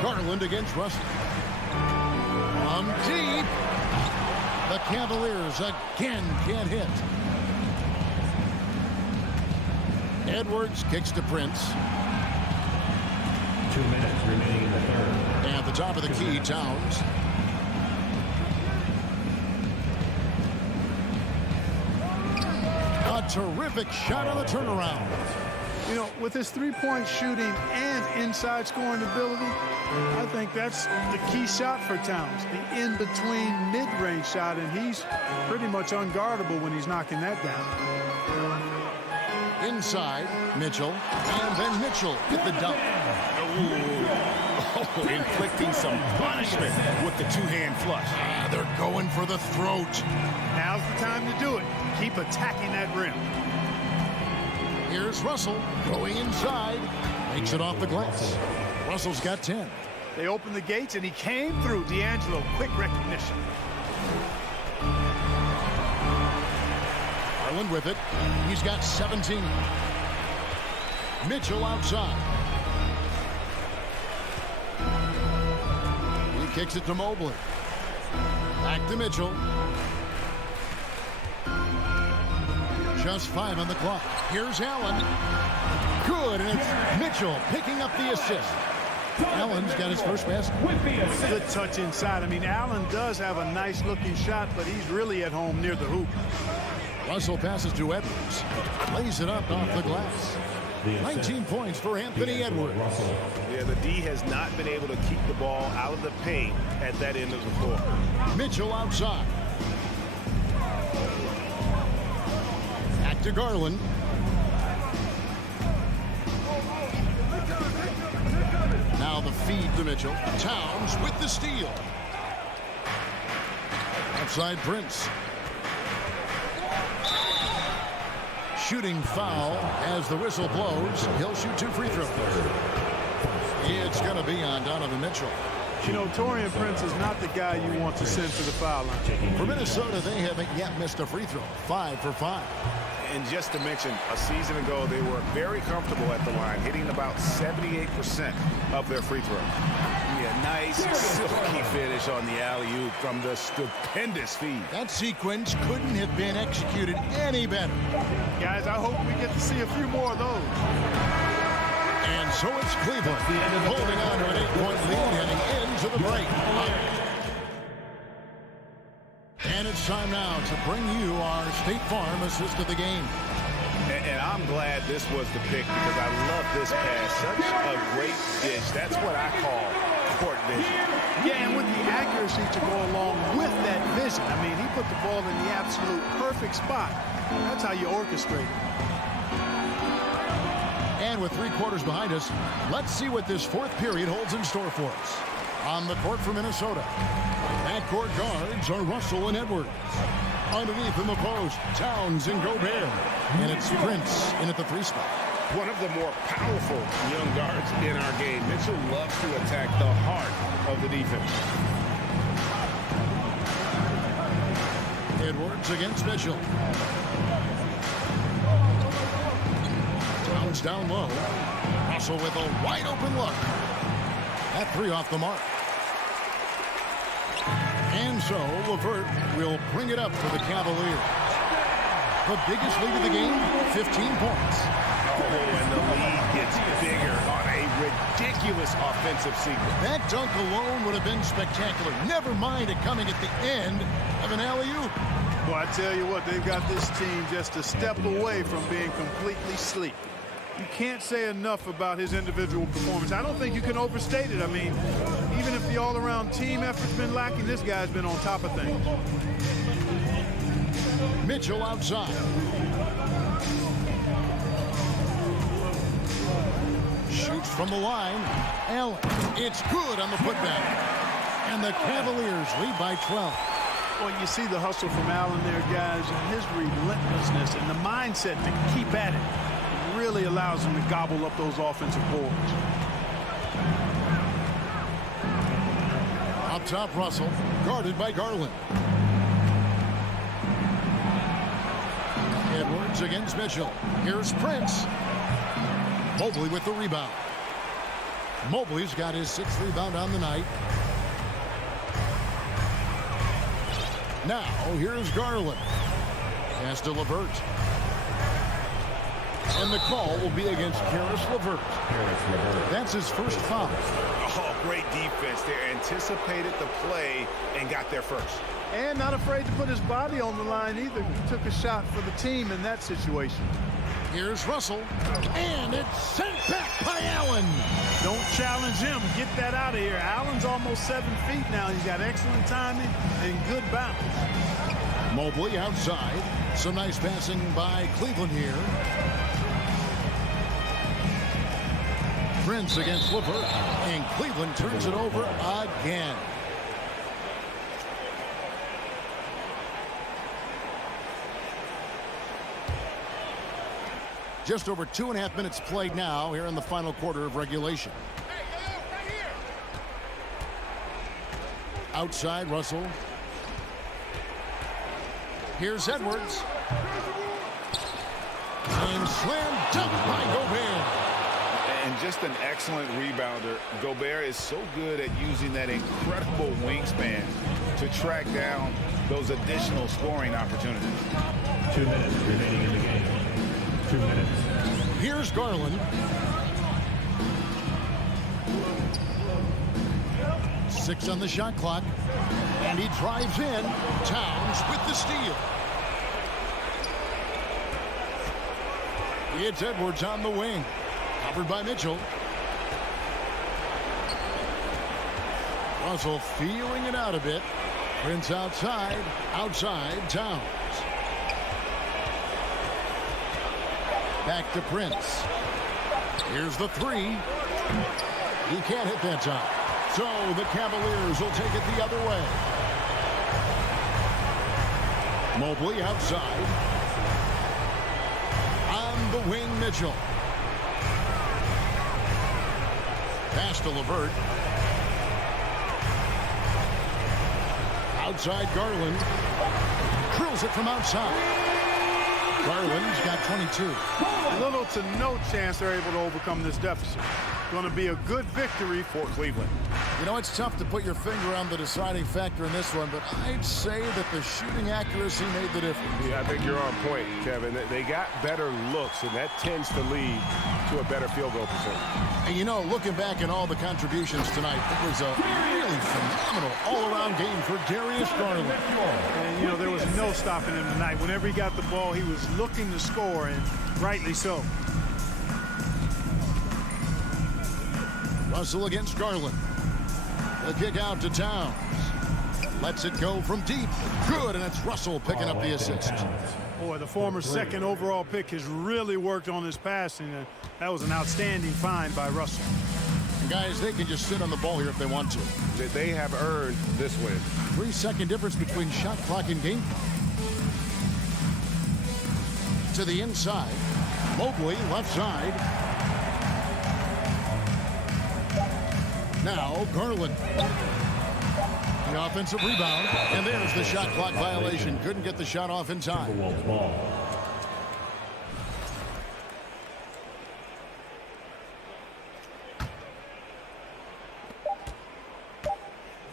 Garland against Russell. From deep. The Cavaliers again can't hit. Edwards kicks to Prince. 2 minutes remaining in the third. At the top of the key, Towns. A terrific shot on the turnaround. You know, with his three-point shooting and inside scoring ability, I think that's the key shot for Towns. The in-between mid-range shot, and he's pretty much unguardable when he's knocking that down. Inside, Mitchell, and then Mitchell with the dunk. Oh, inflicting some punishment with the two-hand flush. They're going for the throat. Now's the time to do it. Keep attacking that rim. Here's Russell going inside. Makes it off the glass. Russell's got 10. They opened the gates, and he came through. D'Angelo, quick recognition. Garland with it. He's got 17. Mitchell outside. He kicks it to Mobley. Back to Mitchell. Just 5 on the clock. Here's Allen. Good, and it's Mitchell picking up the assist. Allen's got his first basket. Good touch inside. I mean, Allen does have a nice-looking shot, but he's really at home near the hoop. Russell passes to Edwards. Lays it up off the glass. 19 points for Anthony Edwards. Yeah, the D has not been able to keep the ball out of the paint at that end of the floor. Mitchell outside. Back to Garland. Now the feed to Mitchell. Towns with the steal. Outside Prince. Shooting foul as the whistle blows. He'll shoot 2 free throws. It's going to be on Donovan Mitchell. You know, Taurean Prince is not the guy you want to send to the foul line. For Minnesota, they haven't yet missed a free throw. 5 for 5. And just to mention, a season ago, they were very comfortable at the line, hitting about 78% of their free throws. Yeah, nice, silky finish on the alley-oop from the stupendous feed. That sequence couldn't have been executed any better. Guys, I hope we get to see a few more of those. And so it's Cleveland holding on to an 8-point lead heading into the break. And it's time now to bring you our State Farm assist of the game. And I'm glad this was the pick because I love this pass. Such a great dish. That's what I call court vision. Yeah, and with the accuracy to go along with that vision. I mean, he put the ball in the absolute perfect spot. That's how you orchestrate it. And with 3 quarters behind us, let's see what this 4th period holds in store for us. On the court for Minnesota, backcourt guards are Russell and Edwards. Underneath in the post, Towns and Gobert. And it's Prince in at the 3 spot. One of the more powerful young guards in our game. Mitchell loves to attack the heart of the defense. Edwards against Mitchell. Towns down low. Russell with a wide open look. That 3 off the mark. And so LeVert will bring it up for the Cavaliers. The biggest lead of the game, 15 points. Oh, and the lead gets bigger on a ridiculous offensive sequence. That dunk alone would have been spectacular. Never mind it coming at the end of an alley-oop. Well, I tell you what, they've got this team just a step away from being completely sleep. You can't say enough about his individual performance. I don't think you can overstate it. I mean, even if the all-around team effort's been lacking, this guy's been on top of things. Mitchell outside. Shoots from the line. Allen. It's good on the putback. And the Cavaliers lead by 12. Well, you see the hustle from Allen there, guys, and his relentlessness and the mindset to keep at it really allows him to gobble up those offensive boards. Up top, Russell, guarded by Garland. Edwards against Mitchell. Here's Prince. Mobley with the rebound. Mobley's got his 6th rebound on the night. Now, here's Garland. Pass to LeVert. And the call will be against Karis LeVert. That's his first foul. Oh, great defense. They anticipated the play and got there first. And not afraid to put his body on the line either. He took a shot for the team in that situation. Here's Russell. And it's sent back by Allen. Don't challenge him. Get that out of here. Allen's almost 7 feet now. He's got excellent timing and good balance. Mobley outside. Some nice passing by Cleveland here. Prince against LeVert. And Cleveland turns it over again. Just over 2.5 minutes played now here in the final quarter of regulation. Outside, Russell. Here's Edwards. And slam dunk by Gobert. And just an excellent rebounder. Gobert is so good at using that incredible wingspan to track down those additional scoring opportunities. 2 minutes remaining in the game. 2 minutes. Here's Garland. 6 on the shot clock. And he drives in. Towns with the steal. It's Edwards on the wing. Covered by Mitchell. Russell feeling it out a bit. Prince outside. Outside, Towns. Back to Prince. Here's the 3. He can't hit that time. So the Cavaliers will take it the other way. Mobley outside. On the wing, Mitchell. Pass to LeVert. Outside Garland. Drills it from outside. Garland's got 22. Little to no chance they're able to overcome this deficit. Going to be a good victory for Cleveland. You know, it's tough to put your finger on the deciding factor in this one, but I'd say that the shooting accuracy made the difference. Yeah, I think you're on point, Kevin. They got better looks, and that tends to lead to a better field goal percentage. And, you know, looking back at all the contributions tonight, it was a really phenomenal all-around game for Darius Garland. And, you know, there was no stopping him tonight. Whenever he got the ball, he was looking to score, and rightly so. Russell against Garland. The kick out to Towns. Lets it go from deep. Good, and it's Russell picking up the assist. Boy, the former second overall pick has really worked on his passing. That was an outstanding find by Russell. And guys, they can just sit on the ball here if they want to. They have earned this win. 3-second difference between shot clock and game. To the inside. Mobley, left side. Now Garland. The offensive rebound. And there's the shot clock violation. Couldn't get the shot off in time.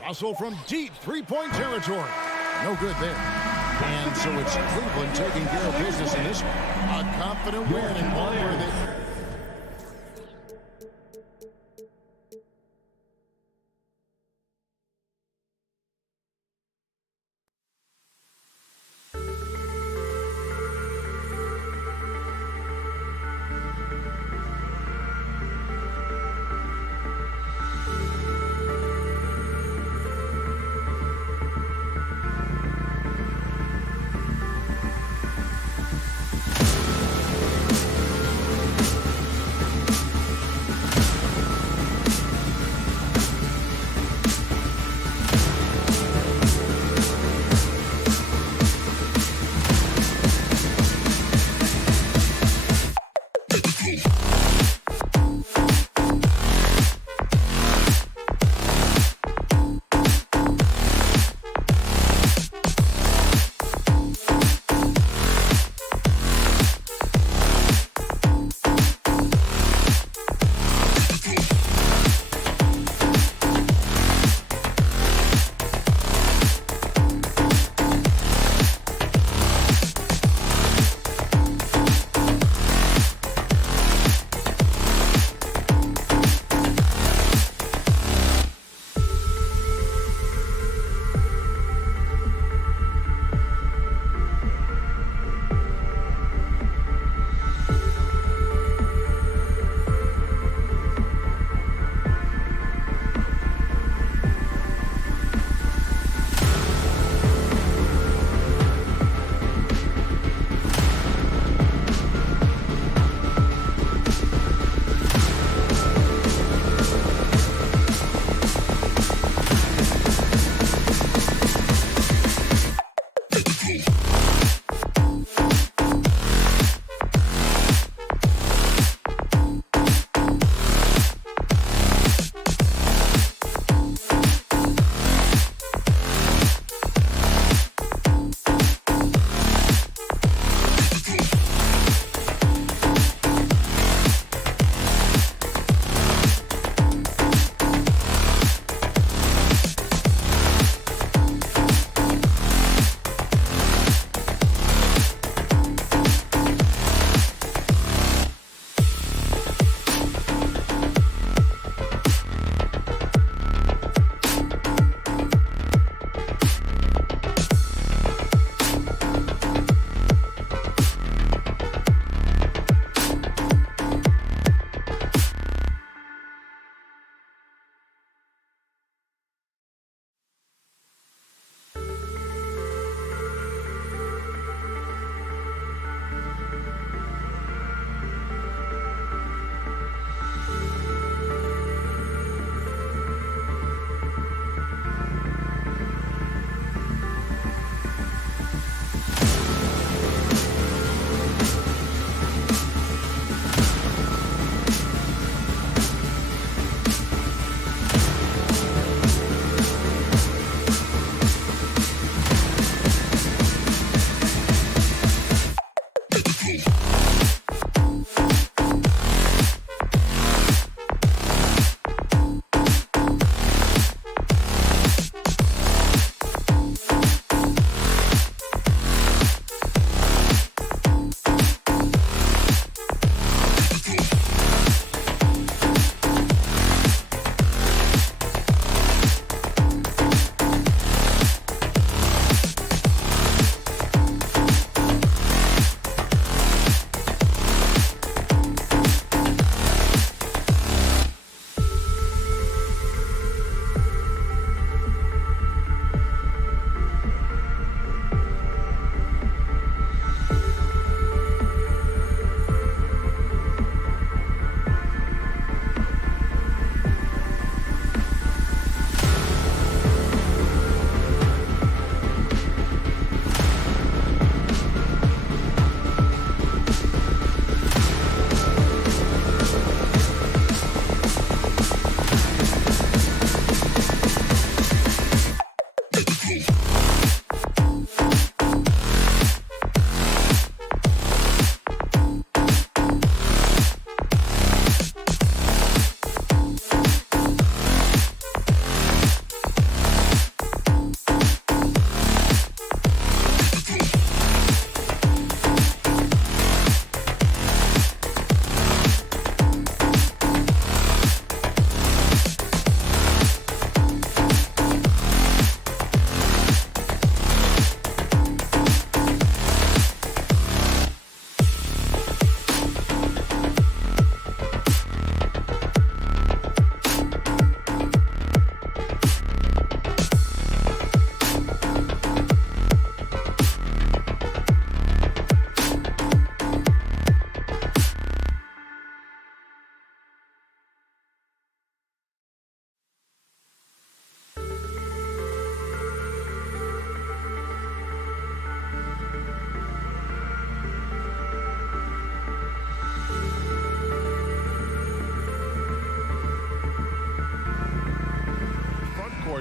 Russell from deep three-point territory. No good there. And so it's Cleveland taking care of business in this one. A confident win and one where they...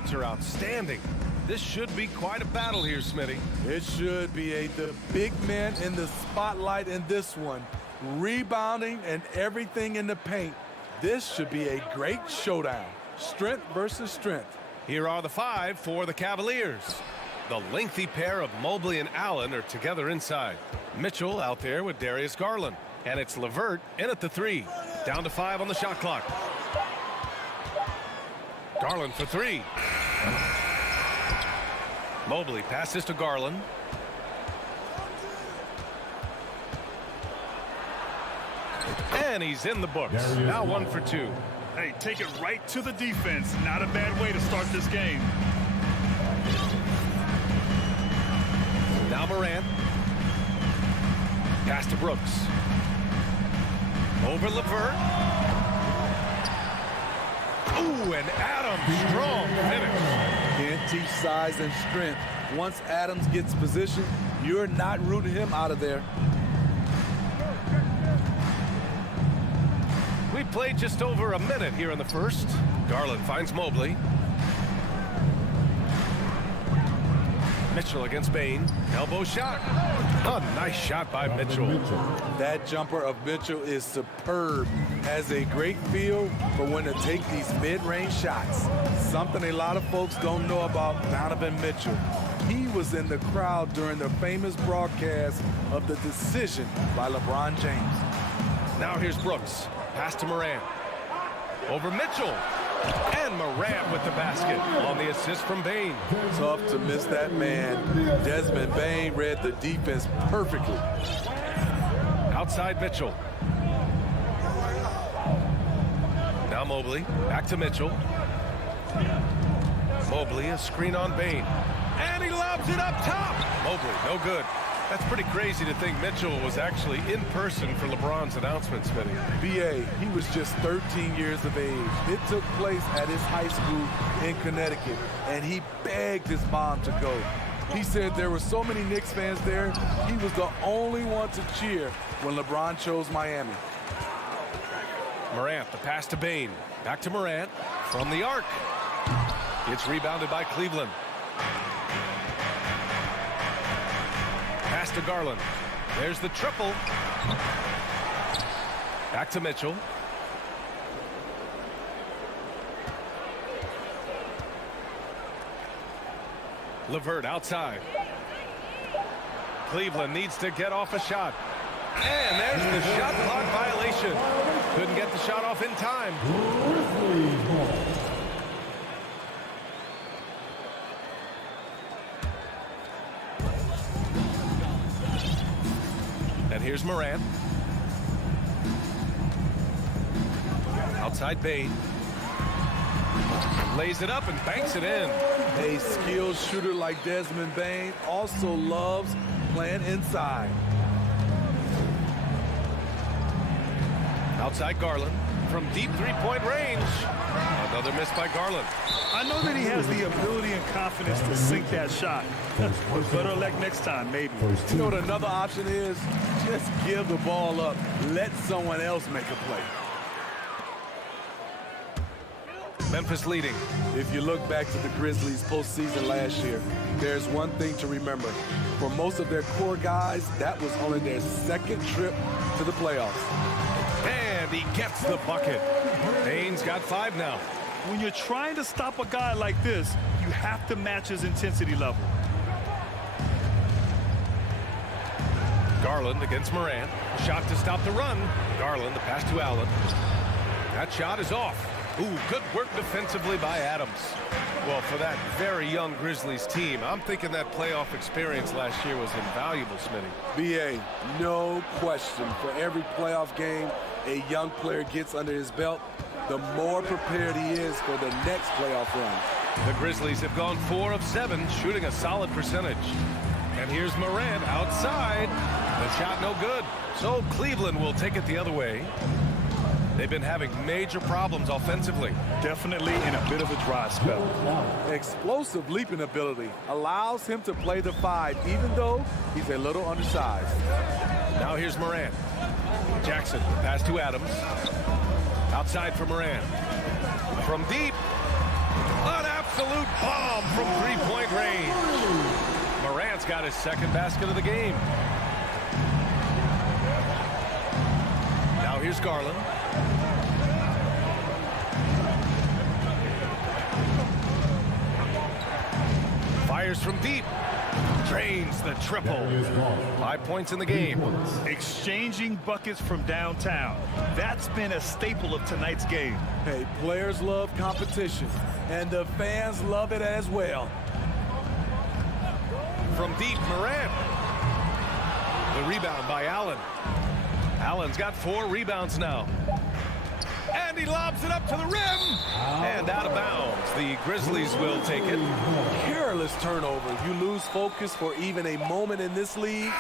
guards are outstanding. This should be quite a battle here, Smitty. It should be the big men in the spotlight in this one. Rebounding and everything in the paint. This should be a great showdown. Strength versus strength. Here are the 5 for the Cavaliers. The lengthy pair of Mobley and Allen are together inside. Mitchell out there with Darius Garland. And it's LeVert in at the 3. Down to 5 on the shot clock. Garland for 3. Mobley passes to Garland. And he's in the books. Now 1 for 2. Hey, take it right to the defense. Not a bad way to start this game. Now Morant. Pass to Brooks. Over LeVert. Ooh, and Adams, strong finish. Can't teach size and strength. Once Adams gets position, you're not rooting him out of there. We played just over a minute here in the first. Garland finds Mobley. Mitchell against Bain. Elbow shot. A nice shot by Mitchell. That jumper of Mitchell is superb. Has a great feel for when to take these mid-range shots. Something a lot of folks don't know about Donovan Mitchell. He was in the crowd during the famous broadcast of the decision by LeBron James. Now here's Brooks. Pass to Morant. Over Mitchell. And Morant with the basket on the assist from Bain. Tough to miss that man. Desmond Bain read the defense perfectly. Outside Mitchell. Now Mobley. Back to Mitchell. Mobley, a screen on Bain. And he lobs it up top. Mobley, no good. That's pretty crazy to think Mitchell was actually in person for LeBron's announcement, Smitty. B.A., he was just 13 years of age. It took place at his high school in Connecticut, and he begged his mom to go. He said there were so many Knicks fans there, he was the only one to cheer when LeBron chose Miami. Morant, the pass to Bain. Back to Morant from the arc. It's rebounded by Cleveland. Pass to Garland. There's the triple. Back to Mitchell. LeVert outside. Cleveland needs to get off a shot. And there's the shot clock violation. Couldn't get the shot off in time. And here's Morant. Outside Bain. Lays it up and banks it in. A skilled shooter like Desmond Bain also loves playing inside. Outside Garland from deep three-point range. Another miss by Garland. I know that he has the ability and confidence to sink that shot. But better luck next time, maybe. You know what another option is? Just give the ball up. Let someone else make a play. Memphis leading. If you look back to the Grizzlies postseason last year, there's one thing to remember. For most of their core guys, that was only their second trip to the playoffs. And he gets the bucket. Bain's got 5 now. When you're trying to stop a guy like this, you have to match his intensity level. Garland against Morant. Shot to stop the run. Garland, the pass to Allen. That shot is off. Ooh, good work defensively by Adams. Well, for that very young Grizzlies team, I'm thinking that playoff experience last year was invaluable, Smitty. B.A., no question. For every playoff game a young player gets under his belt, the more prepared he is for the next playoff run. The Grizzlies have gone 4 of 7, shooting a solid percentage. And here's Morant outside. The shot no good. So Cleveland will take it the other way. They've been having major problems offensively. Definitely in a bit of a dry spell. Explosive leaping ability allows him to play the 5, even though he's a little undersized. Now here's Morant. Jackson, pass to Adams. Outside for Morant. From deep. An absolute bomb from three-point range. Morant's got his second basket of the game. Now here's Garland. Fires from deep. Drains the triple. 5 points in the game. Exchanging buckets from downtown. That's been a staple of tonight's game. Hey, players love competition, and the fans love it as well. From deep, Morant. The rebound by Allen. Allen's got 4 rebounds now. And he lobs it up to the rim. And out of bounds. The Grizzlies will take it. Careless turnover. You lose focus for even a moment in this league.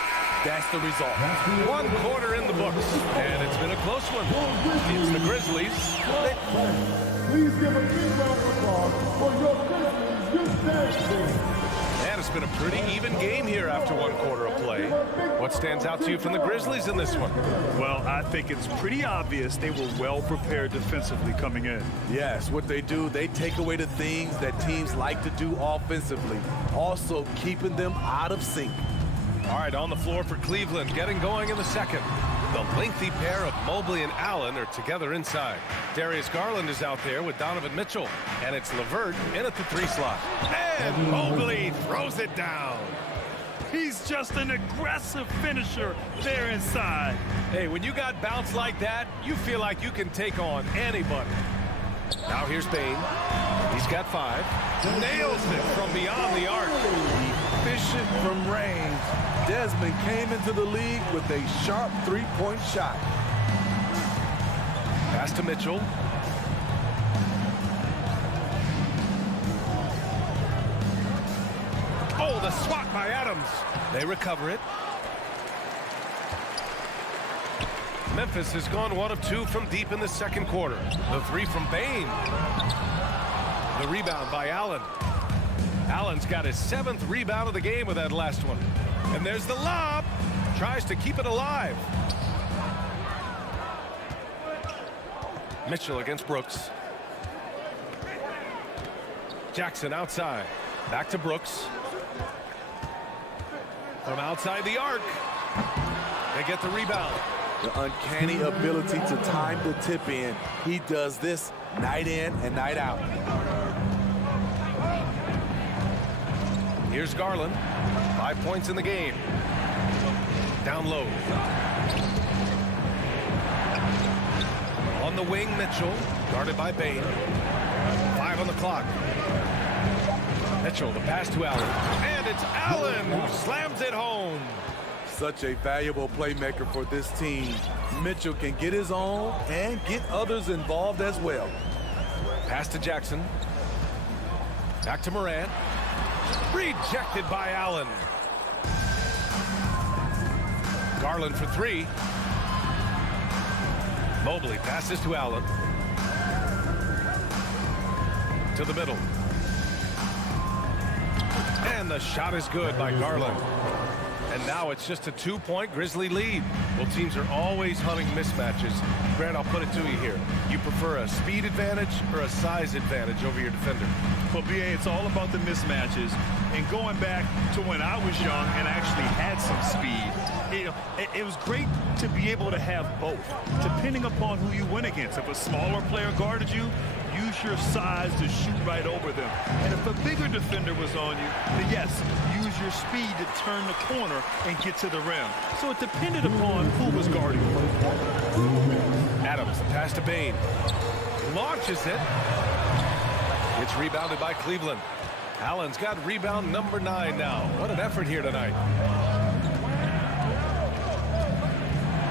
That's the result. 1 quarter in the books. And it's been a close one. It's the Grizzlies. Please give a big round of applause for your Grizzlies youth dance team. And it's been a pretty even game here after 1 quarter of play. What stands out to you from the Grizzlies in this one? Well, I think it's pretty obvious they were well prepared defensively coming in. Yes, what they do, they take away the things that teams like to do offensively, also keeping them out of sync. All right, on the floor for Cleveland, getting going in the second. The lengthy pair of Mobley and Allen are together inside. Darius Garland is out there with Donovan Mitchell. And it's LeVert in at the 3 slot. And Mobley throws it down. He's just an aggressive finisher there inside. Hey, when you got bounce like that, you feel like you can take on anybody. Now here's Bane. He's got 5. Nails it from beyond the arc. Efficient from range. Desmond came into the league with a sharp three-point shot. Pass to Mitchell. Oh, the swat by Adams. They recover it. Memphis has gone 1 of 2 from deep in the second quarter. The 3 from Bane. The rebound by Allen. Allen's got his 7th rebound of the game with that last one. And there's the lob. Tries to keep it alive. Mitchell against Brooks. Jackson outside. Back to Brooks. From outside the arc. They get the rebound. The uncanny ability to time the tip in. He does this night in and night out. Here's Garland. 5 points in the game. Down low. On the wing, Mitchell. Guarded by Bane. 5 on the clock. Mitchell, the pass to Allen. And it's Allen who slams it home. Such a valuable playmaker for this team. Mitchell can get his own and get others involved as well. Pass to Jackson. Back to Morant. Rejected by Allen. Garland for 3. Mobley passes to Allen. To the middle. And the shot is good by Garland. And now it's just a 2-point Grizzly lead. Well, teams are always hunting mismatches. Grant, I'll put it to you here. You prefer a speed advantage or a size advantage over your defender? Well, BA, it's all about the mismatches. And going back to when I was young and actually had some speed, it was great to be able to have both, depending upon who you went against. If a smaller player guarded you, use your size to shoot right over them. And if a bigger defender was on you, then yes, use your speed to turn the corner and get to the rim. So it depended upon who was guarding you. Adams, the pass to Bane. Launches it. It's rebounded by Cleveland. Allen's got rebound number 9 now. What an effort here tonight.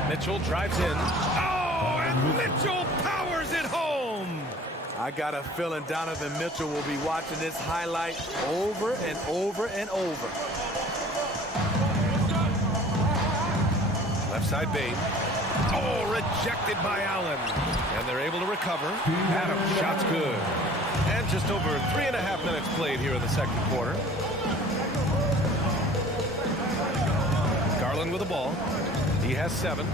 Mitchell drives in. Oh, and Mitchell powers it home. I got a feeling Donovan Mitchell will be watching this highlight over and over and over. Left side Bane. Oh, rejected by Allen. And they're able to recover. Adams, shot's good. And just over 3.5 minutes played here in the second quarter. Garland with the ball. He has 7.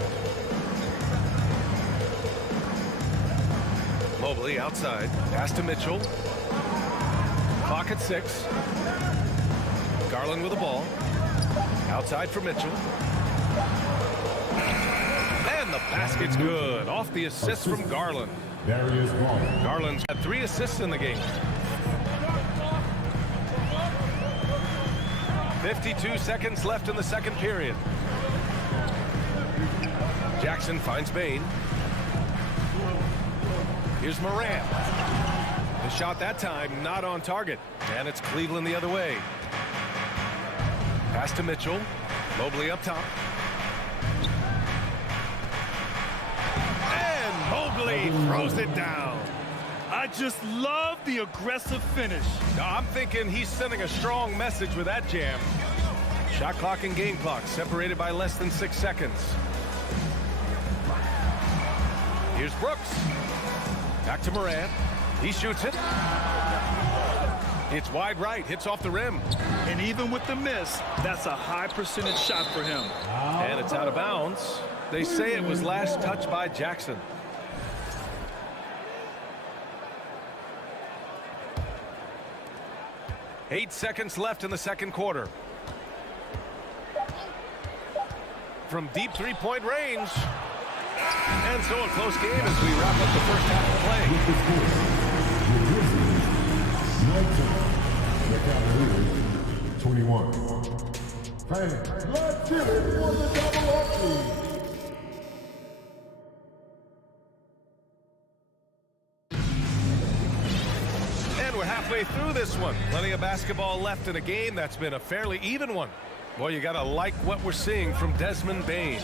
Mobley outside. Pass to Mitchell. Clock at 6. Garland with the ball. Outside for Mitchell. And the basket's good. Off the assist from Garland. Garland's had 3 assists in the game. 52 seconds left in the second period. Jackson finds Bain. Here's Moran. The shot that time not on target. And it's Cleveland the other way. Pass to Mitchell. Mobley up top. And Mobley throws it down. I just love the aggressive finish. I'm thinking he's sending a strong message with that jam. Shot clock and game clock separated by less than 6 seconds. Here's Brooks. Back to Morant. He shoots it. It's wide right. Hits off the rim. And even with the miss, that's a high percentage shot for him. And it's out of bounds. They say it was last touched by Jackson. Eight seconds left in the second quarter. From deep three-point range. And so a close game as we wrap up the first half of play. The Cavaliers, 21. Fans, let's hear it for the double team. And we're halfway through this one. Plenty of basketball left in a game that's been a fairly even one. Boy, you gotta like what we're seeing from Desmond Bain.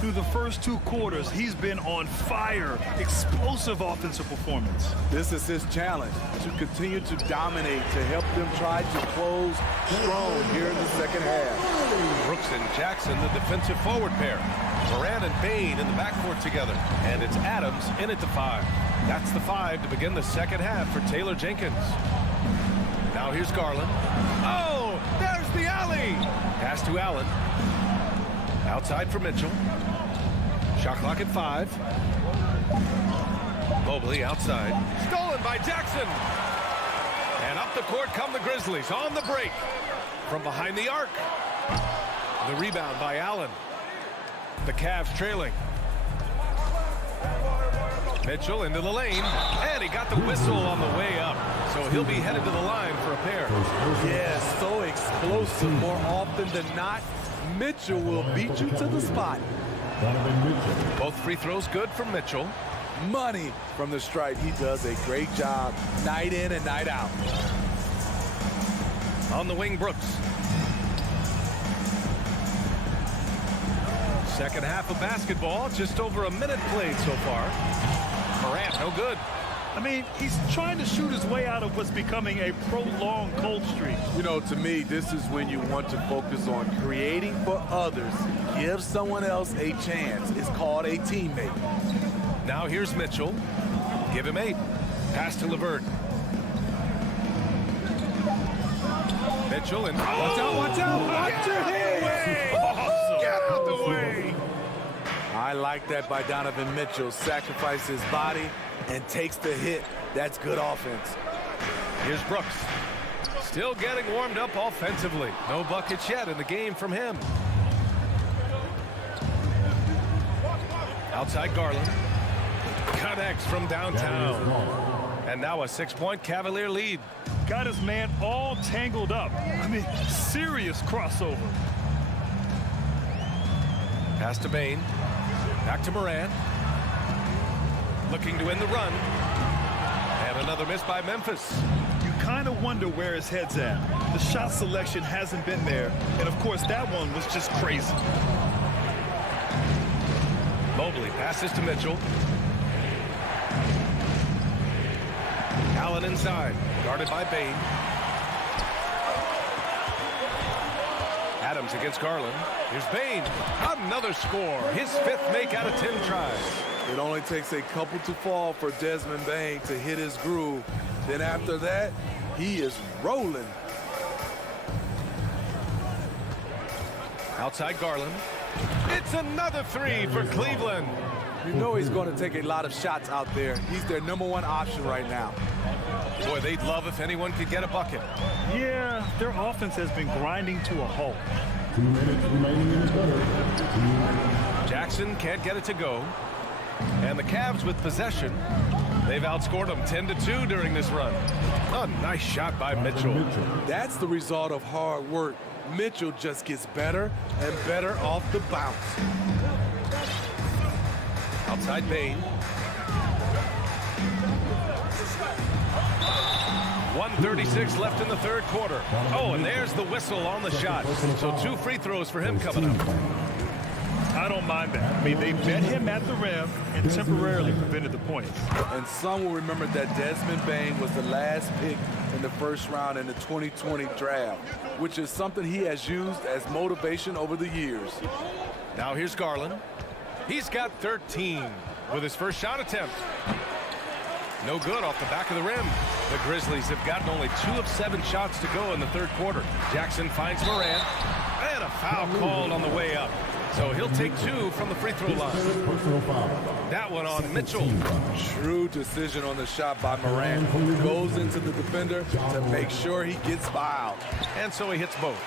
Through the first 2 quarters, he's been on fire. Explosive offensive performance. This is his challenge, to continue to dominate, to help them try to close strong here in the second half. Brooks and Jackson, the defensive forward pair. Moran and Bain in the backcourt together. And it's Adams in at the 5. That's the 5 to begin the second half for Taylor Jenkins. Now here's Garland. Oh, there's the alley. Pass to Allen. Outside for Mitchell. Shot clock at 5. Mobley outside. Stolen by Jackson. And up the court come the Grizzlies on the break. From behind the arc. The rebound by Allen. The Cavs trailing. Mitchell into the lane. And he got the whistle on the way up. So he'll be headed to the line for a pair. Yes, so explosive. More often than not, Mitchell will beat you to the spot. Both free throws good from Mitchell. Money from the stripe. He does a great job night in and night out. On the wing, Brooks. Second half of basketball, just over a minute played so far. Morant, no good. I mean, he's trying to shoot his way out of what's becoming a prolonged cold streak. You know, to me, this is when you want to focus on creating for others. Give someone else a chance. It's called a teammate. Now here's Mitchell. Give him 8. Pass to LeVert. Mitchell and watch out, watch out! Watch your head! Awesome. Get out the way! I like that by Donovan Mitchell. Sacrifices his body and takes the hit. That's good offense. Here's Brooks. Still getting warmed up offensively. No buckets yet in the game from him. Outside Garland. Connects from downtown. And now a 6-point Cavalier lead. Got his man all tangled up. I mean, serious crossover. Pass to Bain. Back to Moran. Looking to end the run. And another miss by Memphis. You kind of wonder where his head's at. The shot selection hasn't been there. And, of course, that one was just crazy. Mobley passes to Mitchell. Allen inside. Guarded by Bain. Adams against Garland. Here's Bain. Another score. His 5th make out of 10 tries. It only takes a couple to fall for Desmond Bain to hit his groove. Then after that, he is rolling. Outside Garland. It's another 3 for Cleveland. You know he's going to take a lot of shots out there. He's their #1 option right now. Boy, they'd love if anyone could get a bucket. Yeah, their offense has been grinding to a halt. 2 minutes remaining in the quarter. Jackson can't get it to go. And the Cavs with possession. They've outscored them 10-2 during this run. A nice shot by Mitchell. That's the result of hard work. Mitchell just gets better and better off the bounce. Outside Bain. 1:36 left in the third quarter. Oh, and there's the whistle on the shot. So 2 free throws for him coming up. I don't mind that. I mean, they met him at the rim and temporarily prevented the points. And some will remember that Desmond Bain was the last pick in the first round in the 2020 draft, which is something he has used as motivation over the years. Now here's Garland. He's got 13 with his first shot attempt. No good off the back of the rim. The Grizzlies have gotten only 2 of 7 shots to go in the third quarter. Jackson finds Morant. And a foul called on the way up. So he'll take 2 from the free throw line. That one on Mitchell. Shrewd decision on the shot by Morant. Goes into the defender to make sure he gets fouled. And so he hits both.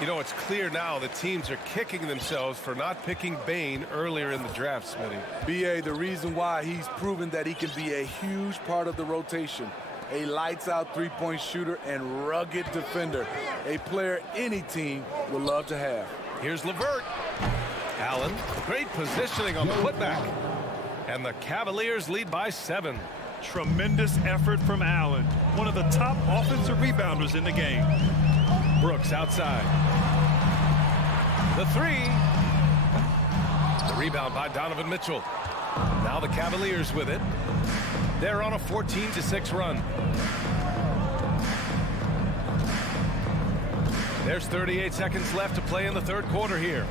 You know, it's clear now that teams are kicking themselves for not picking Bain earlier in the draft, Smitty. B.A., the reason why he's proven that he can be a huge part of the rotation. A lights-out three-point shooter and rugged defender. A player any team would love to have. Here's LeVert. Allen, great positioning on the putback. And the Cavaliers lead by 7. Tremendous effort from Allen, one of the top offensive rebounders in the game. Brooks outside. The 3. The rebound by Donovan Mitchell. Now the Cavaliers with it. They're on a 14-6 run. There's 38 seconds left to play in the third quarter here.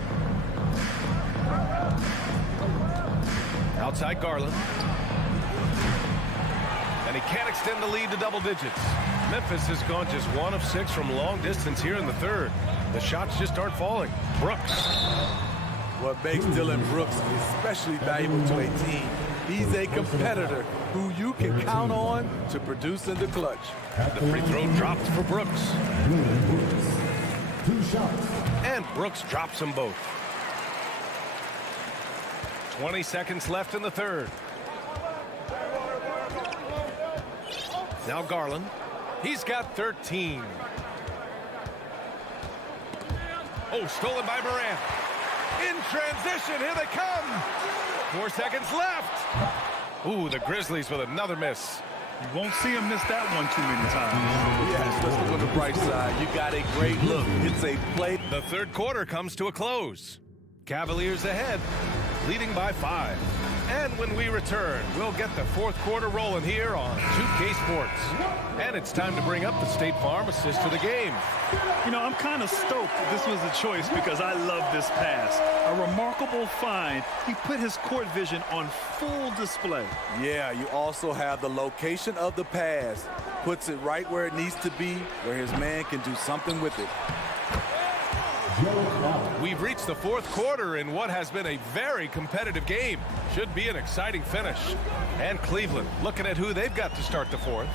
Outside Garland. And he can't extend the lead to double digits. Memphis has gone just 1 of 6 from long distance here in the third. The shots just aren't falling. Brooks. What makes Dylan Brooks especially valuable to a team, he's a competitor who you can count on to produce in the clutch. The free throw dropped for Brooks. 2 shots. And Brooks drops them both. 20 seconds left in the third. Now Garland. He's got 13. Oh, stolen by Morant. In transition, here they come. 4 seconds left. Ooh, the Grizzlies with another miss. You won't see him miss that one too many times. Yes, let's look on the bright side. You got a great look. It's a play. The third quarter comes to a close. Cavaliers ahead, leading by 5. And when we return, we'll get the fourth quarter rolling here on 2K Sports. And it's time to bring up the State Farm assist to the game. You know, I'm kind of stoked this was a choice because I love this pass. A remarkable find. He put his court vision on full display. Yeah, you also have the location of the pass. Puts it right where it needs to be, where his man can do something with it. We've reached the fourth quarter in what has been a very competitive game. Should be an exciting finish. And Cleveland looking at who they've got to start the fourth.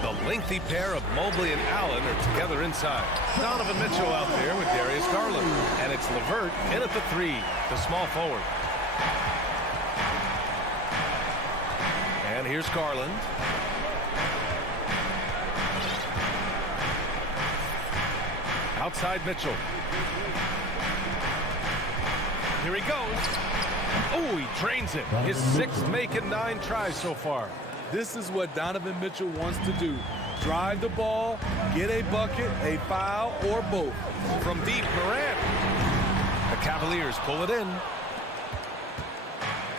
The lengthy pair of Mobley and Allen are together inside. Donovan Mitchell out there with Darius Garland. And it's LeVert in at the 3, the small forward. And here's Garland. Outside Mitchell. Here he goes. Oh, he drains it. His 6th make in 9 tries so far. This is what Donovan Mitchell wants to do. Drive the ball, get a bucket, a foul, or both. From deep, Morant. The Cavaliers pull it in.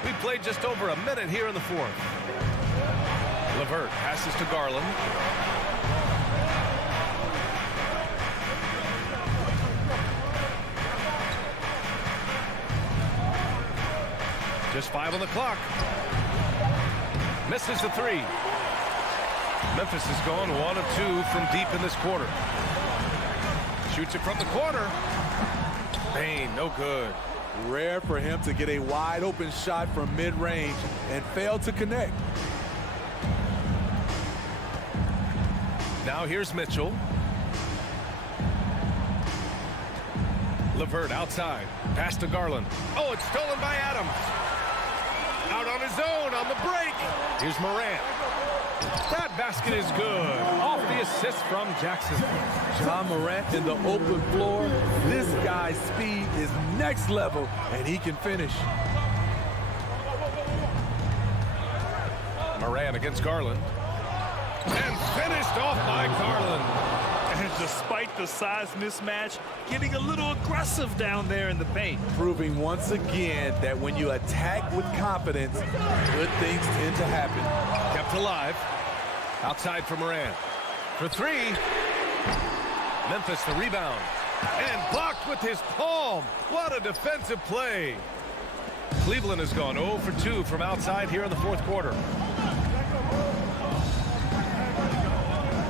We played just over a minute here in the fourth. LeVert passes to Garland. Just 5 on the clock. Misses the 3. Memphis has gone 1 of 2 from deep in this quarter. Shoots it from the corner. Bain, no good. Rare for him to get a wide open shot from mid-range and fail to connect. Now here's Mitchell. LeVert outside. Pass to Garland. Oh, it's stolen by Adams. Out on his own on the break. Here's Morant. That basket is good. Off the assist from Jackson. John Morant in the open floor. This guy's speed is next level, and he can finish. Morant against Garland. And finished off by Garland. And despite the size mismatch, getting a little aggressive down there in the paint. Proving once again that when you attack with confidence, good things tend to happen. Kept alive. Outside for Morant. For three. Memphis the rebound. And blocked with his palm. What a defensive play. Cleveland has gone 0 for 2 from outside here in the fourth quarter.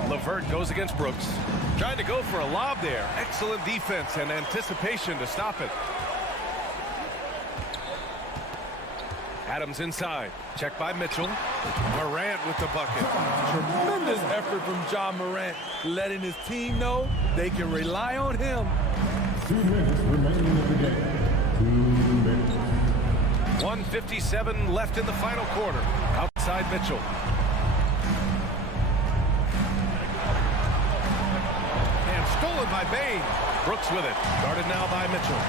LeVert goes against Brooks. Trying to go for a lob there. Excellent defense and anticipation to stop it. Adams inside. Check by Mitchell. Morant with the bucket. Tremendous effort from John Morant, letting his team know they can rely on him. 2 minutes remaining in the game. 2 minutes. 1:57 left in the final quarter. Outside Mitchell. And stolen by Bain. Brooks with it. Guarded now by Mitchell.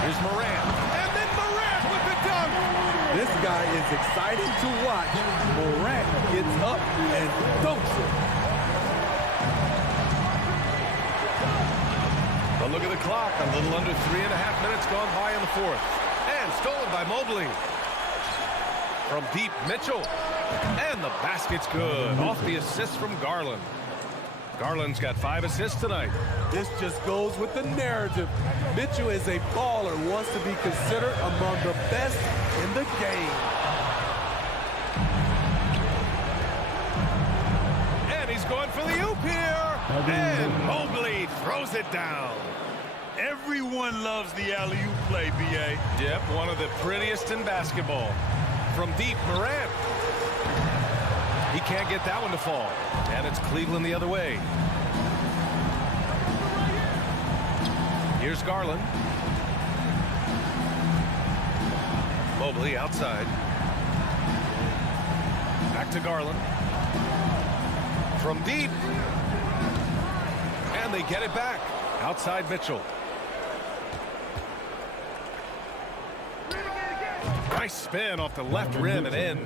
Here's Morant. And then Morant with the dunk. This guy is exciting to watch. Morant gets up and dunks it. But look at the clock. A little under 3.5 minutes gone by in the fourth. And stolen by Mobley. From deep, Mitchell. And the basket's good. Off the assist from Garland. Garland's got 5 assists tonight. This just goes with the narrative. Mitchell is a baller, wants to be considered among the best in the game. And he's going for the oop here. And Mobley throws it down. Everyone loves the alley-oop play, B.A. Yep, one of the prettiest in basketball. From deep, Morant. He can't get that one to fall. And it's Cleveland the other way. Here's Garland. Mobley outside. Back to Garland. From deep. And they get it back. Outside Mitchell. Nice spin off the left rim and in.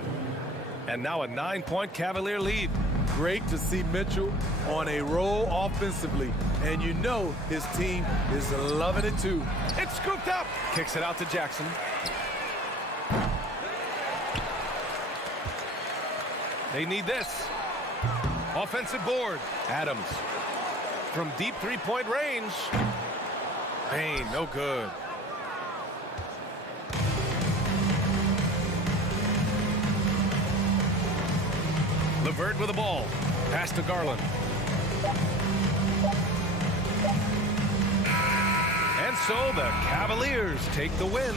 And now a 9-point Cavalier lead. Great to see Mitchell on a roll offensively. And you know his team is loving it too. It's scooped up. Kicks it out to Jackson. They need this. Offensive board. Adams. From deep three-point range. Bain, no good. LeVert with the ball. Pass to Garland. And so the Cavaliers take the win.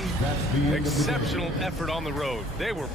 Exceptional effort on the road. They were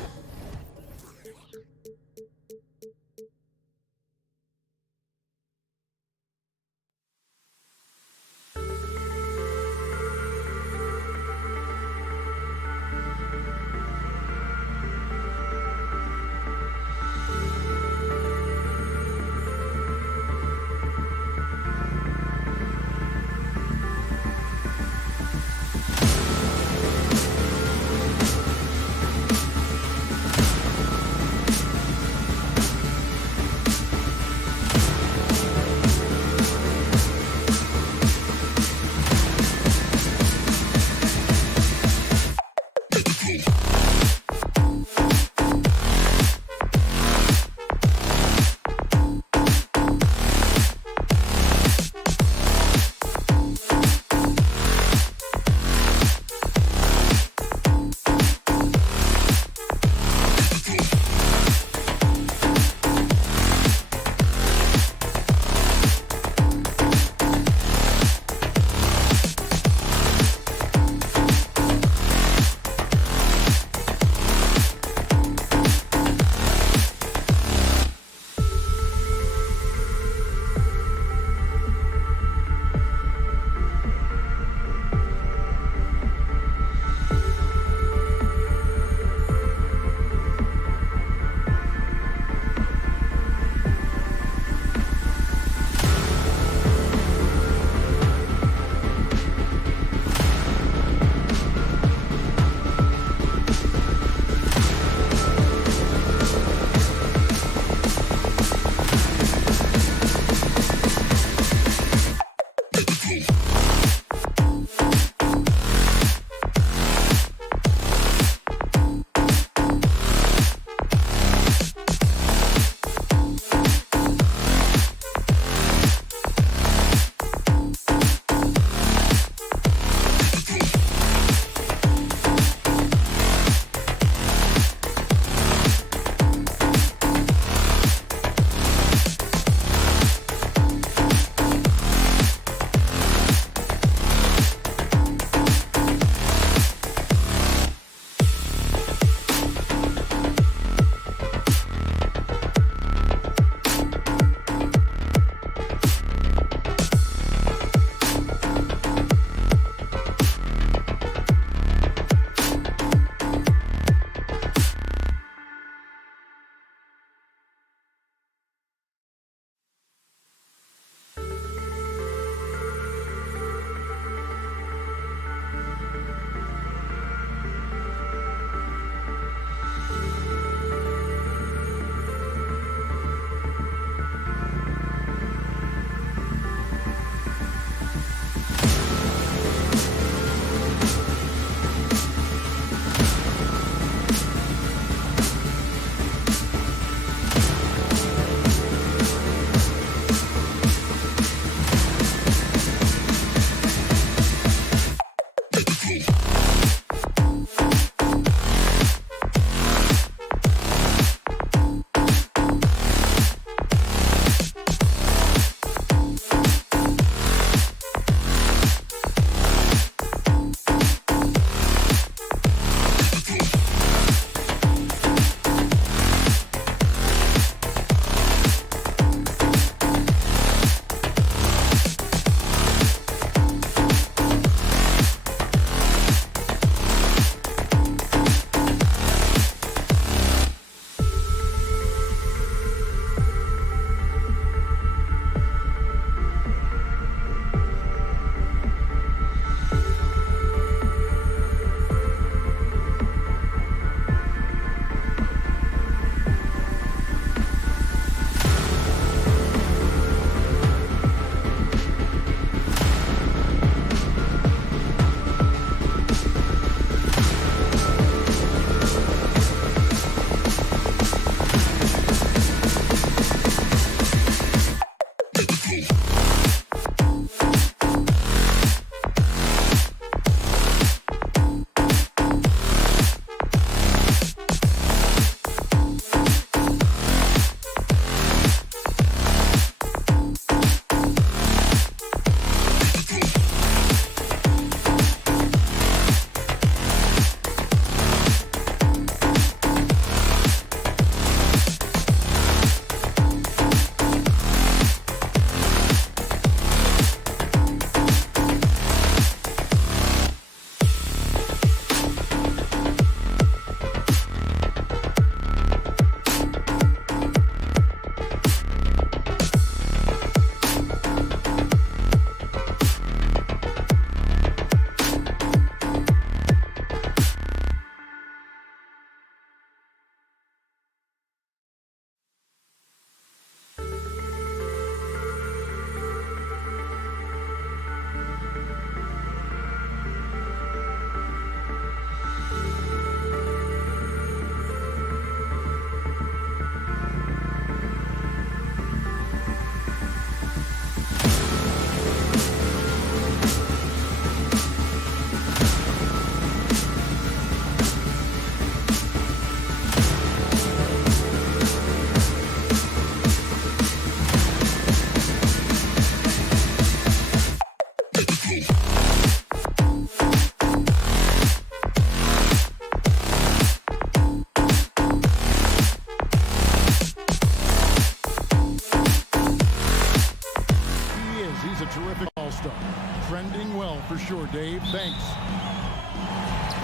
trending well for sure, Dave. Thanks.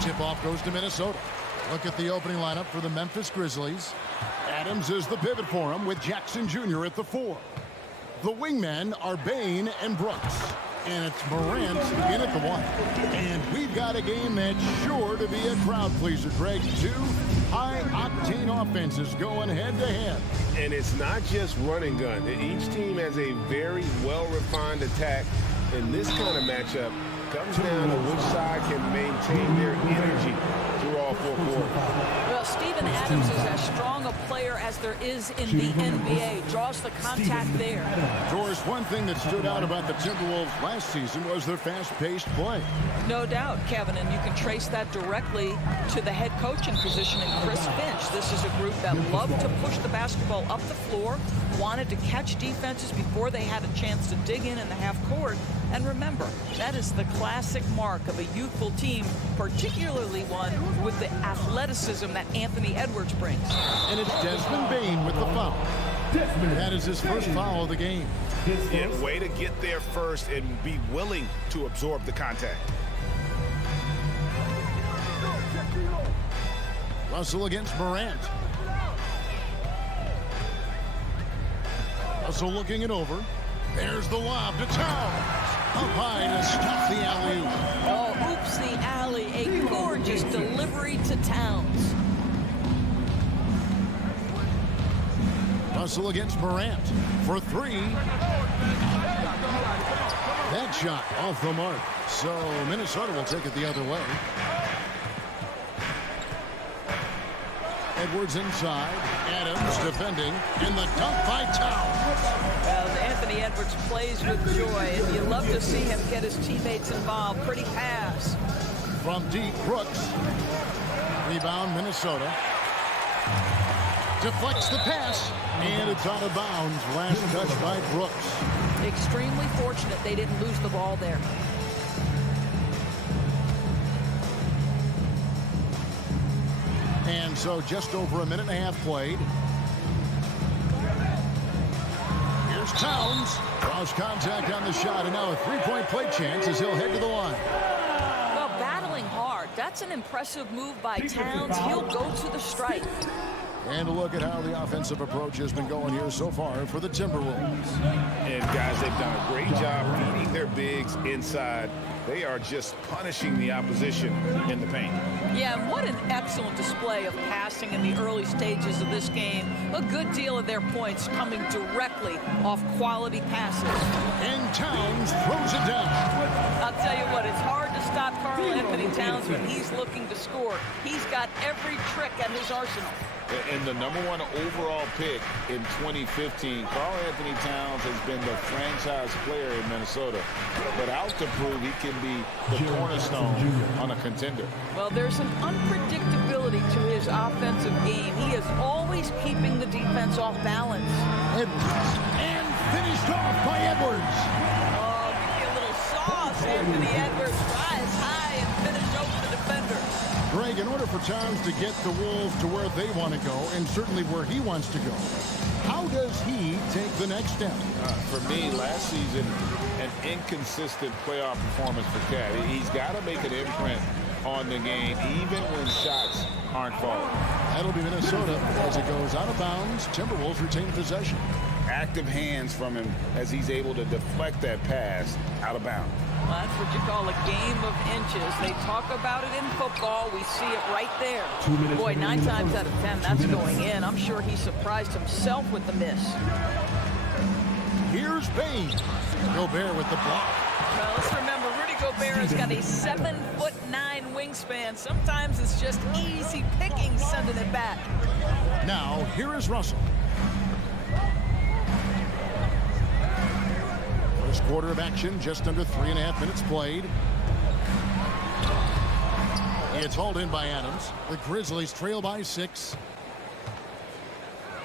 Tip-off goes to Minnesota. Look at the opening lineup for the Memphis Grizzlies. Adams is the pivot for him with Jackson Jr. at the 4. The wingmen are Bain and Brooks. And it's Morant in at the 1. And we've got a game that's sure to be a crowd pleaser, Greg. Two high-octane offenses going head-to-head. And it's not just run and gun. Each team has a very well-refined attack. And this kind of matchup comes down to which side can maintain their energy through all 4 quarters. Well, Steven Adams is as strong a player as there is in the NBA. Draws the contact there. Doris, one thing that stood out about the Timberwolves last season was their fast-paced play. No doubt, Kevin, and you can trace that directly to the head coaching position in Chris Finch. This is a group that loved to push the basketball up the floor, wanted to catch defenses before they had a chance to dig in the half court. And remember, that is the classic mark of a youthful team, particularly one with the athleticism that Anthony Edwards brings. And it's Desmond Bain with the foul. That is his first foul of the game. Yeah, way to get there first and be willing to absorb the contact. Russell against Morant. Russell looking it over. There's the lob to Towns. Up high to stop the alley-oop. Oh, oops, the alley. A gorgeous delivery to Towns. Russell against Morant for 3. That shot off the mark. So Minnesota will take it the other way. Edwards inside. Adams defending. And the dunk by Towns. Well, Anthony Edwards plays with joy, and you love to see him get his teammates involved. Pretty pass. From deep, Brooks. Rebound, Minnesota. Deflects the pass. And it's out of bounds. Last touch by Brooks. Extremely fortunate they didn't lose the ball there. And so just over a minute and a half played. Here's Towns. Draws contact on the shot, and now a three-point play chance as he'll head to the line. Well, battling hard. That's an impressive move by Towns. He'll go to the strike. And a look at how the offensive approach has been going here so far for the Timberwolves. And guys, they've done a great job beating their bigs inside. They are just punishing the opposition in the paint. Yeah, what an excellent display of passing in the early stages of this game. A good deal of their points coming directly off quality passes. And Towns throws it down. I'll tell you what, it's hard to stop Karl Anthony Towns when he's looking to score. He's got every trick at his arsenal. And the #1 overall pick in 2015, Karl Anthony Towns has been the franchise player in Minnesota, but out to prove he can be the cornerstone on a contender. Well, there's an unpredictability to his offensive game. He is always keeping the defense off balance. Edwards. And finished off by Edwards. Oh, give me a little sauce, Anthony Edwards. Rise high and finish over the defender. Greg, in order for Towns to get the Wolves to where they want to go, and certainly where he wants to go, how does he take the next step? For me, last season, an inconsistent playoff performance for Cat. He's got to make an imprint on the game, even when shots aren't falling. That'll be Minnesota as it goes out of bounds. Timberwolves retain possession. Active hands from him as he's able to deflect that pass out of bounds. Well, that's what you call a game of inches. They talk about it in football. We see it right there. Boy, 9 times out of 10, that's going in. I'm sure he surprised himself with the miss. Here's Bain. Gobert with the block. Well, let's remember, Rudy Gobert has got a 7'9" wingspan. Sometimes it's just easy picking sending it back. Now, here is Russell. First quarter of action, just under 3.5 minutes played. It's hauled in by Adams. The Grizzlies trail by 6.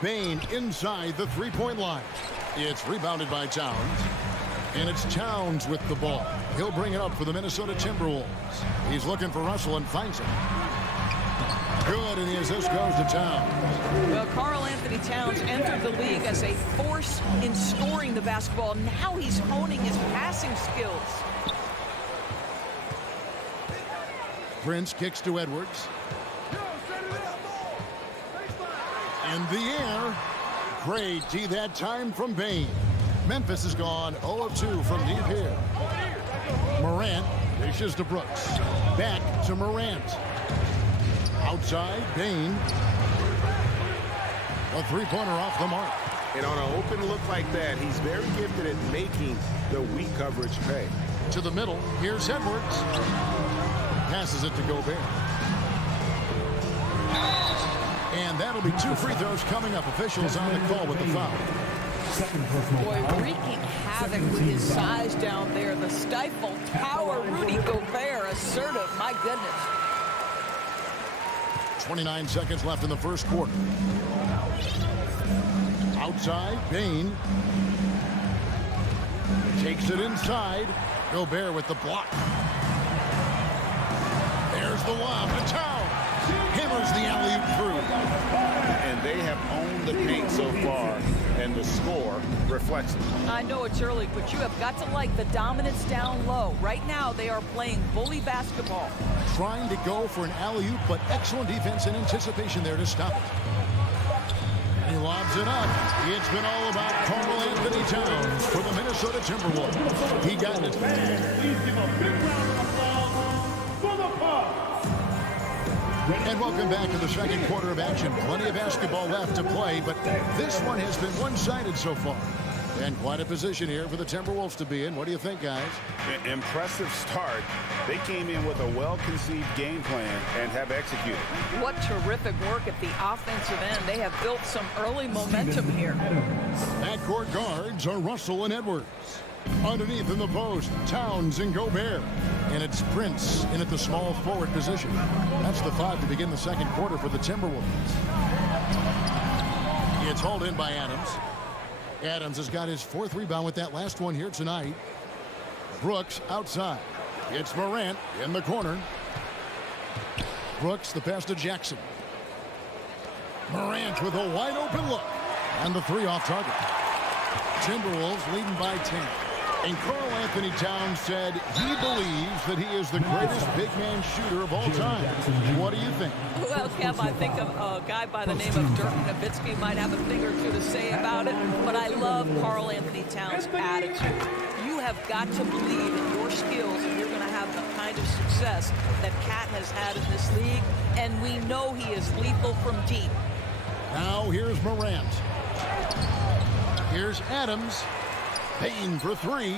Bain inside the three-point line. It's rebounded by Towns. And it's Towns with the ball. He'll bring it up for the Minnesota Timberwolves. He's looking for Russell and finds him. Good, and the assist goes to Towns. Well, Karl Anthony Towns entered the league as a force in scoring the basketball. Now he's honing his passing skills. Prince kicks to Edwards. In the air. Great D that time from Bain. Memphis has gone 0 of 2 from deep here. Morant dishes to Brooks. Back to Morant. Outside, Bain. A three-pointer off the mark. And on an open look like that, he's very gifted at making the weak coverage pay. To the middle, here's Edwards. Passes it to Gobert. And that'll be 2 free throws coming up. Officials on the call with the foul. Boy, wreaking havoc with his size down there. The stifle tower, Rudy Gobert, assertive, my goodness. 29 seconds left in the first quarter. Outside, Bain. Takes it inside. Gobert with the block. There's the lob to Town. Hammers the alley-oop through. And they have owned the paint so far, and the score reflects it. I know it's early, but you have got to like the dominance down low. Right now, they are playing bully basketball. Trying to go for an alley-oop, but excellent defense and anticipation there to stop it. He lobs it up. It's been all about Karl Anthony Towns for the Minnesota Timberwolves. He got it. Please give a big round of applause for the Pop. And welcome back to the second quarter of action. Plenty of basketball left to play, but this one has been one-sided so far. And quite a position here for the Timberwolves to be in. What do you think, guys? Impressive start. They came in with a well-conceived game plan and have executed. What terrific work at the offensive end. They have built some early momentum here. Backcourt guards are Russell and Edwards. Underneath in the post, Towns and Gobert. And it's Prince in at the small forward position. That's the 5 to begin the second quarter for the Timberwolves. It's hauled in by Adams. Adams has got his 4th rebound with that last one here tonight. Brooks outside. It's Morant in the corner. Brooks, the pass to Jackson. Morant with a wide open look. And the 3 off target. Timberwolves leading by 10. And Karl Anthony Towns said he believes that he is the greatest big man shooter of all time. What do you think? Well, Kev, I think a guy by the name of Dirk Nowitzki might have a thing or two to say about it, but I love Karl Anthony Towns' attitude. You have got to believe in your skills and you're going to have the kind of success that Cat has had in this league, and we know he is lethal from deep. Now here's Morant. Here's Adams. Payne for 3.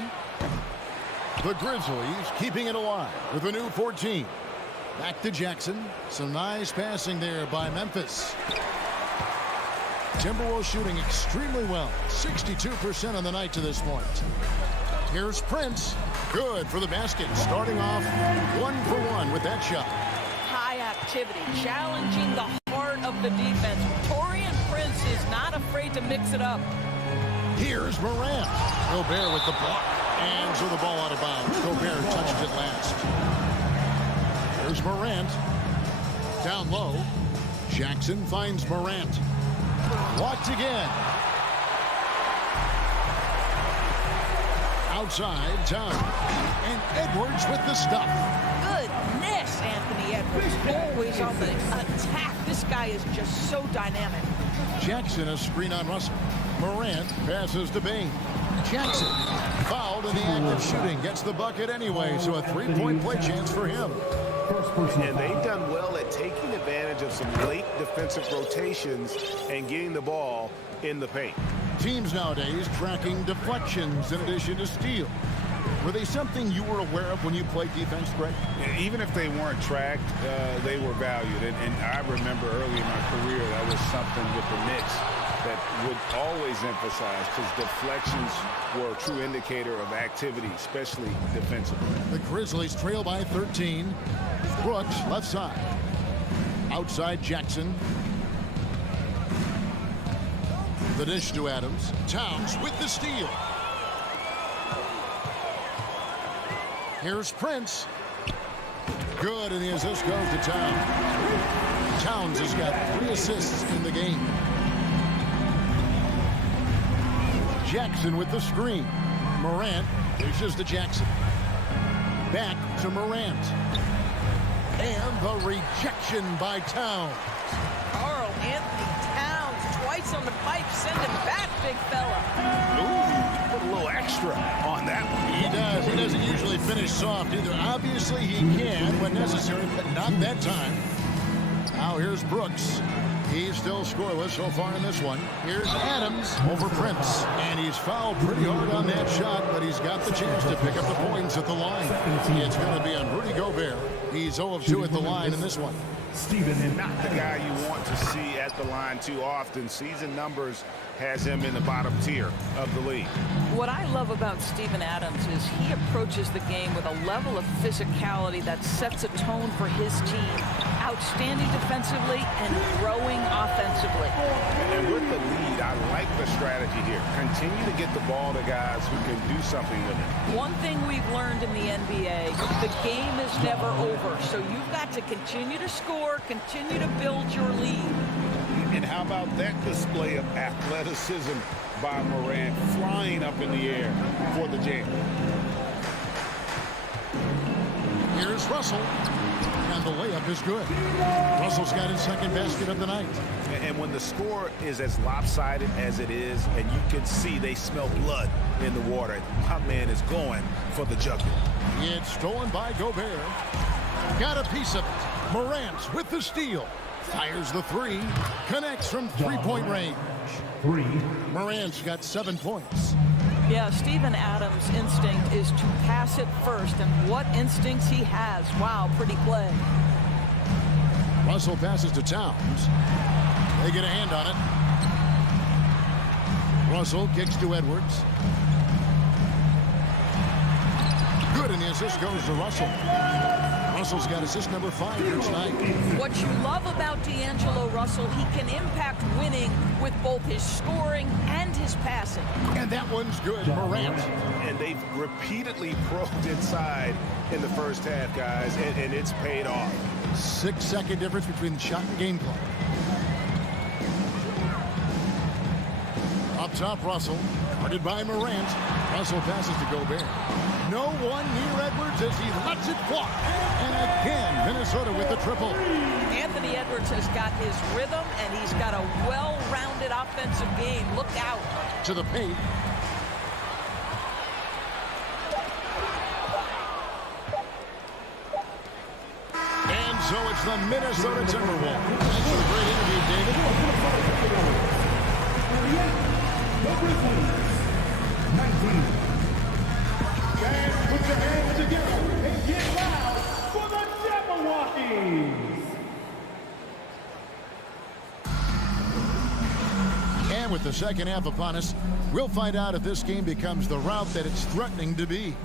The Grizzlies keeping it alive with a new 14. Back to Jackson. Some nice passing there by Memphis. Timberwolves shooting extremely well. 62% on the night to this point. Here's Prince. Good for the basket. Starting off 1 for 1 with that shot. High activity, challenging the heart of the defense. Taurean Prince is not afraid to mix it up. Here's Morant. Gobert with the block. And so the ball out of bounds. Gobert touched it last. Here's Morant. Down low. Jackson finds Morant. Blocked again. Outside, Towns. And Edwards with the stuff. Goodness, Anthony Edwards. Always on the attack. This guy is just so dynamic. Jackson a screen on Russell. Morant passes to Bain. Jackson fouled in the act of shooting. Gets the bucket anyway, so a 3-point play chance for him. And they've done well at taking advantage of some late defensive rotations and getting the ball in the paint. Teams nowadays tracking deflections in addition to steals. Were they something you were aware of when you played defense, Greg? Even if they weren't tracked, they were valued. And I remember early in my career, that was something with the Knicks that would always emphasize, because deflections were a true indicator of activity, especially defensively. The Grizzlies trail by 13. Brooks, left side. Outside Jackson. The dish to Adams. Towns with the steal. Here's Prince. Good, and the assist goes to Towns. Towns has got 3 assists in the game. Jackson with the screen. Morant dishes to Jackson. Back to Morant. And the rejection by Towns. Carl Anthony Towns twice on the pipe. Send him back, big fella. Ooh, put a little extra on that one. He does. He doesn't usually finish soft either. Obviously, he can when necessary, but not that time. Now here's Brooks. He's still scoreless so far in this one. Here's Adams over Prince. And he's fouled pretty hard on that shot, but he's got the chance to pick up the points at the line. It's going to be on Rudy Gobert. He's 0 of 2 at the line in this one. And not the guy you want to see at the line too often. Season numbers has him in the bottom tier of the league. What I love about Steven Adams is he approaches the game with a level of physicality that sets a tone for his team. Outstanding defensively and growing offensively. And with the lead, I like the strategy here. Continue to get the ball to guys who can do something with it. One thing we've learned in the NBA, the game is never over. So you've got to continue to score, continue to build your lead. And how about that display of athleticism by Morant, flying up in the air for the jam. Here's Russell. And the layup is good. Russell's got his second basket of the night. And when the score is as lopsided as it is, and you can see they smell blood in the water, my man is going for the jugular. It's stolen by Gobert. Got a piece of it. Morant with the steal. Fires the three. Connects from three-point range. Morant's got 7 points. Yeah, Steven Adams' instinct is to pass it first, and what instincts he has. Wow, pretty play. Russell passes to Towns. They get a hand on it. Russell kicks to Edwards. Good, and the assist goes to Russell. Russell's got assist number 5 here tonight. What you love about D'Angelo Russell, he can impact winning with both his scoring and his passing. And that one's good, Morant. And they've repeatedly probed inside in the first half, guys, and it's paid off. 6-second difference between shot and game clock. Up top, Russell. Guarded by Morant. Russell passes to Gobert. No one near Edwards as he lets it fly. And again, Minnesota with the triple. Anthony Edwards has got his rhythm, and he's got a well-rounded offensive game. Look out. To the paint. And so it's the Minnesota Timberwolves. Thanks for the great interview, David. The Grizzlies, 19. Fans, put your hands together and get loud for the Jabberwockies! And with the second half upon us, we'll find out if this game becomes the rout that it's threatening to be.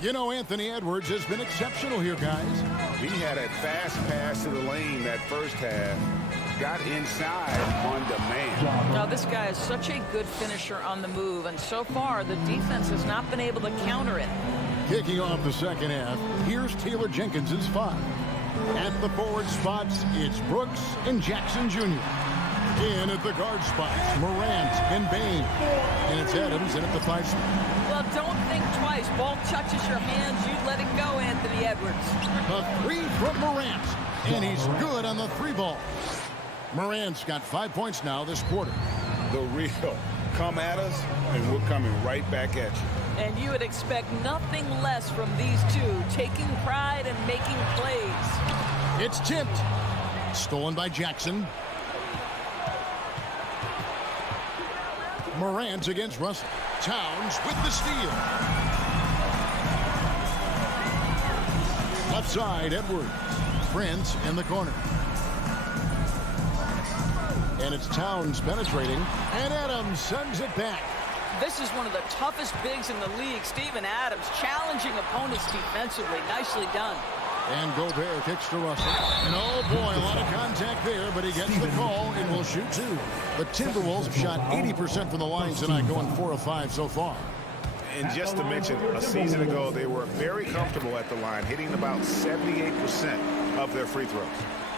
You know, Anthony Edwards has been exceptional here, guys. He had a fast pass to the lane that first half. Got inside on demand. Now, this guy is such a good finisher on the move, and so far, the defense has not been able to counter it. Kicking off the second half, here's Taylor Jenkins's 5. At the forward spots, it's Brooks and Jackson Jr. In at the guard spots, Morant and Bain. And it's Adams in at the 5 spot. Well, don't think twice. Ball touches your hands, you let it go, Anthony Edwards. The 3 from Morant, and he's good on the 3 ball. Morant's got 5 points now this quarter. The real come at us, and we're coming right back at you. And you would expect nothing less from these two, taking pride and making plays. It's tipped. Stolen by Jackson. Morant against Russell. Towns with the steal. Left side, Edwards. Prince in the corner. And it's Towns penetrating. And Adams sends it back. This is one of the toughest bigs in the league. Steven Adams challenging opponents defensively. Nicely done. And Gobert kicks to Russell. And oh boy, a lot of contact there, but he gets the call and will shoot 2. The Timberwolves have shot 80% from the line tonight, going 4 of 5 so far. And just to mention, a season ago, they were very comfortable at the line, hitting about 78% of their free throws.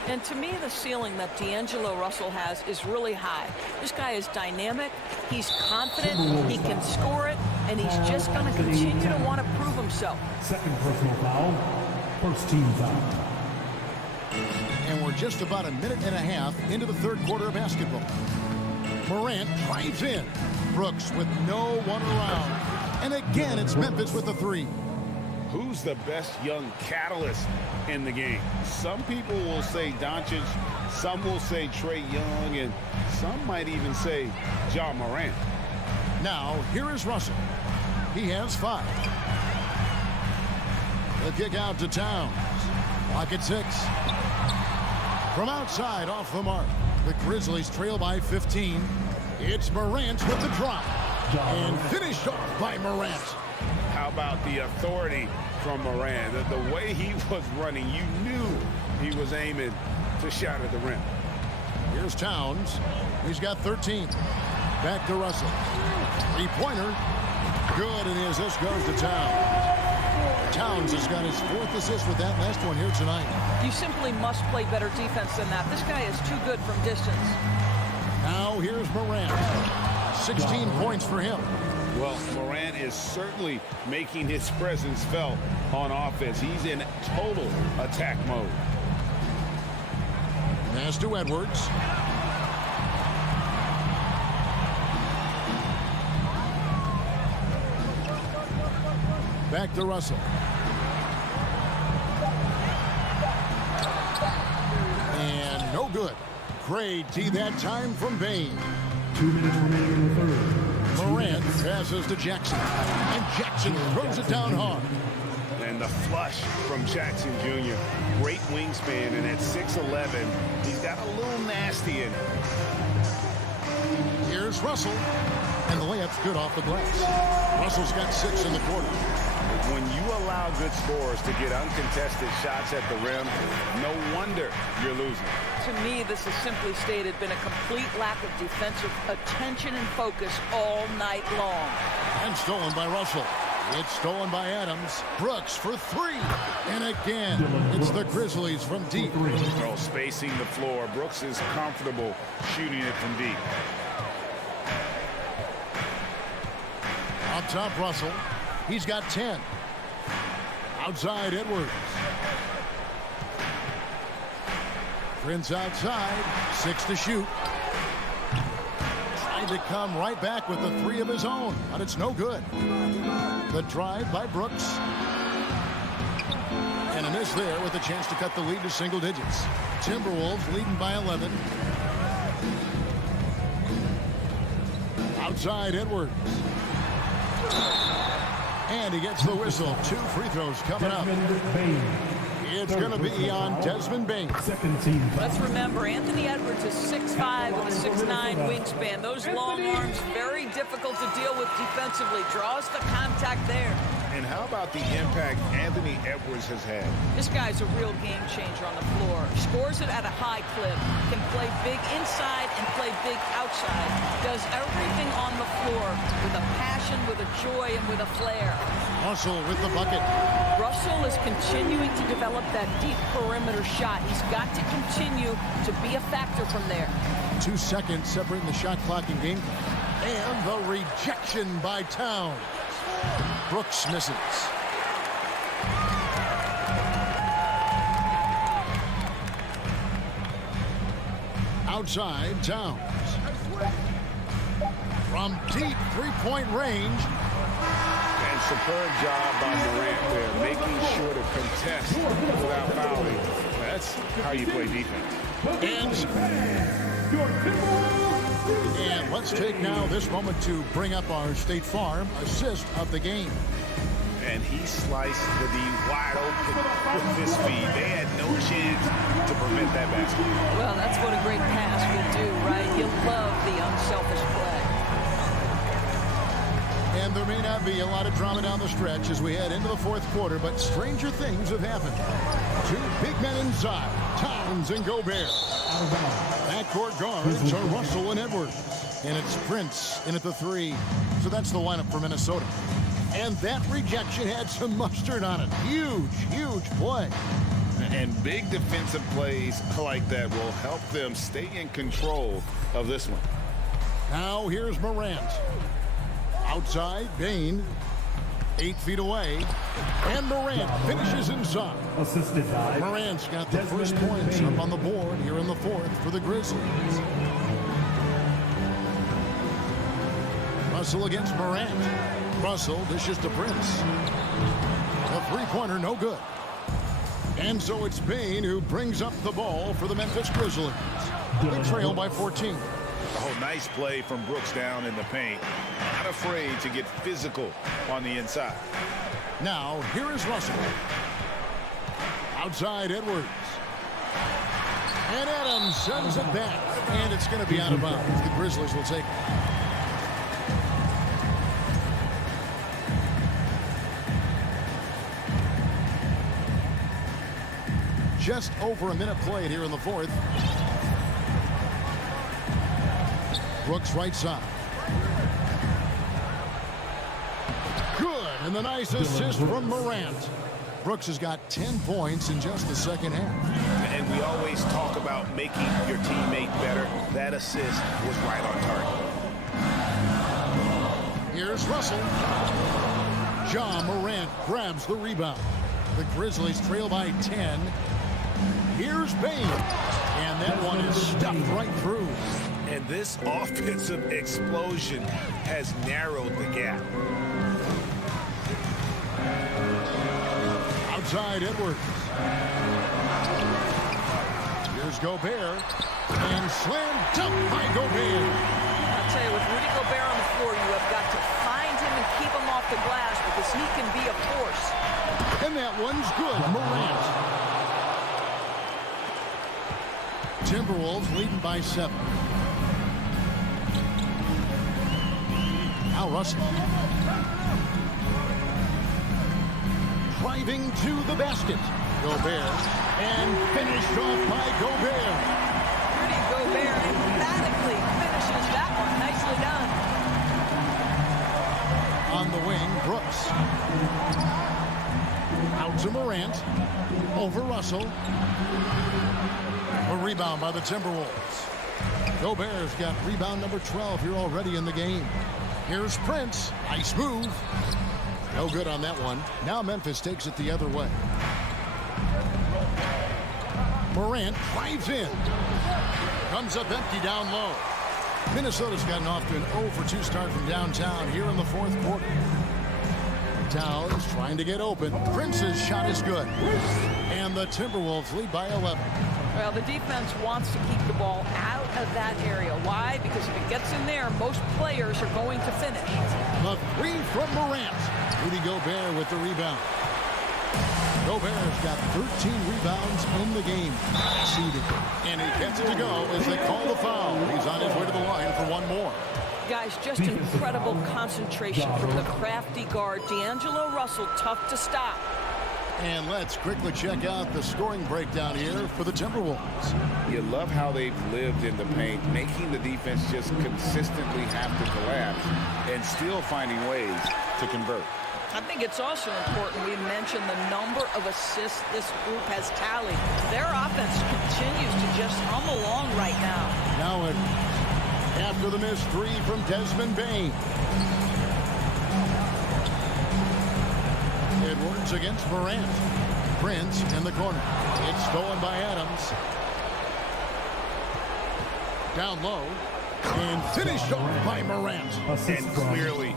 And to me, the ceiling that D'Angelo Russell has is really high. This guy is dynamic, he's confident, he can score it, and he's just going to continue to want to prove himself. Second personal foul, first team foul. just about a minute and a half into the third quarter of basketball. Morant drives in. Brooks with no one around. And again, it's Memphis with the three. Who's the best young catalyst in the game? Some people will say Doncic, some will say Trae Young, and some might even say Ja Morant. Now, here is Russell. He has 5. The kick out to Towns. Clock at 6. From outside, off the mark. The Grizzlies trail by 15. It's Morant with the drop. And finished off by Morant. How about the authority from Morant? The way he was running, you knew he was aiming to shatter the rim. Here's Towns. He's got 13. Back to Russell. Three-pointer. Good, and the assist goes to Towns. Towns has got his 4th assist with that last one here tonight. You simply must play better defense than that. This guy is too good from distance. Now here's Morant. 16 points for him. Well, Morant is certainly making his presence felt on offense. He's in total attack mode. Pass to Edwards. Back to Russell. And no good. Great D that time from Bain. 2 minutes remaining in the third. Morant passes to Jackson. And Jackson throws it down hard. And the flush from Jackson Jr. Great wingspan, and at 6'11", he's got a little nasty in it. Here's Russell. And the layup's good off the glass. Russell's got 6 in the quarter. When you allow good scorers to get uncontested shots at the rim, no wonder you're losing. To me, this has simply stated been a complete lack of defensive attention and focus all night long. And stolen by Russell. It's stolen by Adams. Brooks for 3. And again, it's the Grizzlies from deep. Well, spacing the floor. Brooks is comfortable shooting it from deep. Up top, Russell. He's got 10. Outside, Edwards. Prince outside. 6 to shoot. Trying to come right back with the 3 of his own, but it's no good. The drive by Brooks. And a miss there with a chance to cut the lead to single digits. Timberwolves leading by 11. Outside, Edwards. And he gets the whistle. 2 free throws coming up. It's going to be on Desmond Bain. Let's remember, Anthony Edwards is 6'5" with a 6'9" wingspan. Those long arms, very difficult to deal with defensively. Draws the contact there. And how about the impact Anthony Edwards has had? This guy's a real game changer on the floor. Scores it at a high clip. Can play big inside and play big outside. Does everything on the floor with a passion, with a joy, and with a flair. Russell with the bucket. Russell is continuing to develop that deep perimeter shot. He's got to continue to be a factor from there. 2 seconds separating the shot clock and game clock. And the rejection by Towns. Brooks misses. Outside, Towns. From deep 3-point range. And superb job by Morant there, making sure to contest without fouling. That's how you play defense. And let's take now this moment to bring up our State Farm assist of the game. And he sliced the D wide open with his feed. They had no chance to prevent that basket. Well, that's what a great pass will do, right? You'll love the unselfish play. And there may not be a lot of drama down the stretch as we head into the 4th quarter, but stranger things have happened. 2 big men inside, Towns and Gobert. Backcourt guards are Russell and Edwards. And it's Prince in at the 3. So that's the lineup for Minnesota. And that rejection had some mustard on it. Huge, huge play. And big defensive plays like that will help them stay in control of this one. Now here's Morant. Outside, Bain. 8 feet away. And Morant finishes inside. Assisted by Morant's got the first points up on the board here in the fourth for the Grizzlies. Russell against Morant. Russell dishes to Prince. The three-pointer no good. And so it's Payne who brings up the ball for the Memphis Grizzlies. They trail by 14. Oh, nice play from Brooks down in the paint. Not afraid to get physical on the inside. Now, here is Russell. Outside Edwards. And Adams sends it back. And it's going to be out of bounds. The Grizzlies will take it. Just over a minute played here in the fourth. Brooks right side. Good, and the nice assist from Morant. Brooks has got 10 points in just the second half. And we always talk about making your teammate better. That assist was right on target. Here's Russell. Ja Morant grabs the rebound. The Grizzlies trail by 10. Here's Payne. And that one is stuffed right through. And this offensive explosion has narrowed the gap. Outside Edwards. Here's Gobert. And slam dunk by Gobert. I'll tell you, with Rudy Gobert on the floor, you have got to find him and keep him off the glass because he can be a force. And that one's good. Morant. Timberwolves leading by 7. Now Russell. Driving to the basket. Gobert. And finished off by Gobert. Rudy Gobert emphatically finishes that one. Nicely done. On the wing, Brooks. Out to Morant. Over Russell. A rebound by the Timberwolves. Gobert's got rebound number 12 here already in the game. Here's Prince. Nice move. No good on that one. Now Memphis takes it the other way. Morant drives in. Comes up empty down low. Minnesota's gotten off to an 0-for-2 start from downtown here in the fourth quarter. Towns trying to get open. Prince's shot is good. And the Timberwolves lead by 11. Well, the defense wants to keep the ball out of that area. Why? Because if it gets in there, most players are going to finish. The three from Morant. Rudy Gobert with the rebound. Gobert's got 13 rebounds in the game. Seeded. And he gets it to go as they call the foul. He's on his way to the line for one more. Guys, just incredible concentration from the crafty guard. D'Angelo Russell, tough to stop. And let's quickly check out the scoring breakdown here for the Timberwolves. You love how they've lived in the paint, making the defense just consistently have to collapse and still finding ways to convert. I think it's also important we mention the number of assists this group has tallied. Their offense continues to just hum along right now. Now after the missed three from Desmond Bane. Edwards against Morant. Prince in the corner. It's stolen by Adams. Down low. And finished off by Morant. And clearly,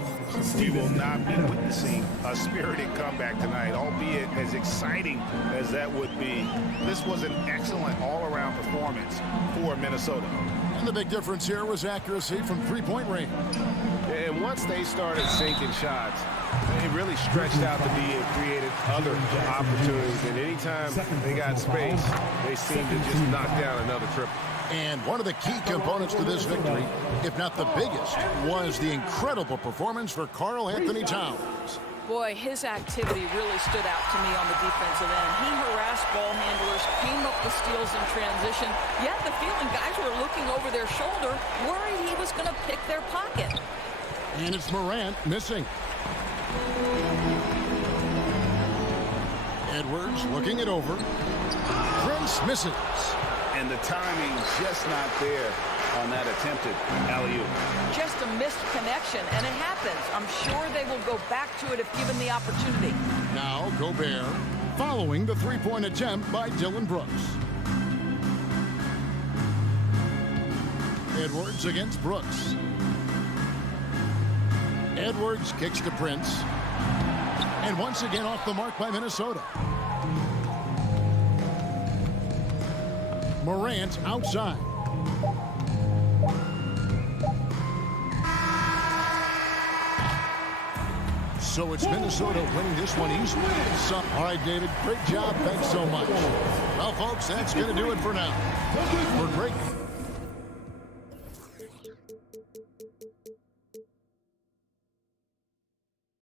we will not be witnessing a spirited comeback tonight, albeit as exciting as that would be. This was an excellent all-around performance for Minnesota. And the big difference here was accuracy from three-point range. And once they started sinking shots, they really stretched out the D and created other opportunities. And anytime they got space, they seemed to just knock down another triple. And one of the key components to this victory, if not the biggest, was the incredible performance for Karl Anthony Towns. Boy, his activity really stood out to me on the defensive end. He harassed ball handlers, came up with steals in transition, yet the feeling guys were looking over their shoulder, worried he was going to pick their pocket. And it's Morant missing. Edwards looking it over. Prince misses. And the timing just not there on that attempted alley-oop. Just a missed connection, and it happens. I'm sure they will go back to it if given the opportunity. Now Gobert following the three-point attempt by Dylan Brooks. Edwards against Brooks. Edwards kicks to Prince. And once again off the mark by Minnesota. Morant outside. So it's Minnesota winning this one easily. All right, David, great job. Thanks so much. Well, folks, that's going to do it for now. For great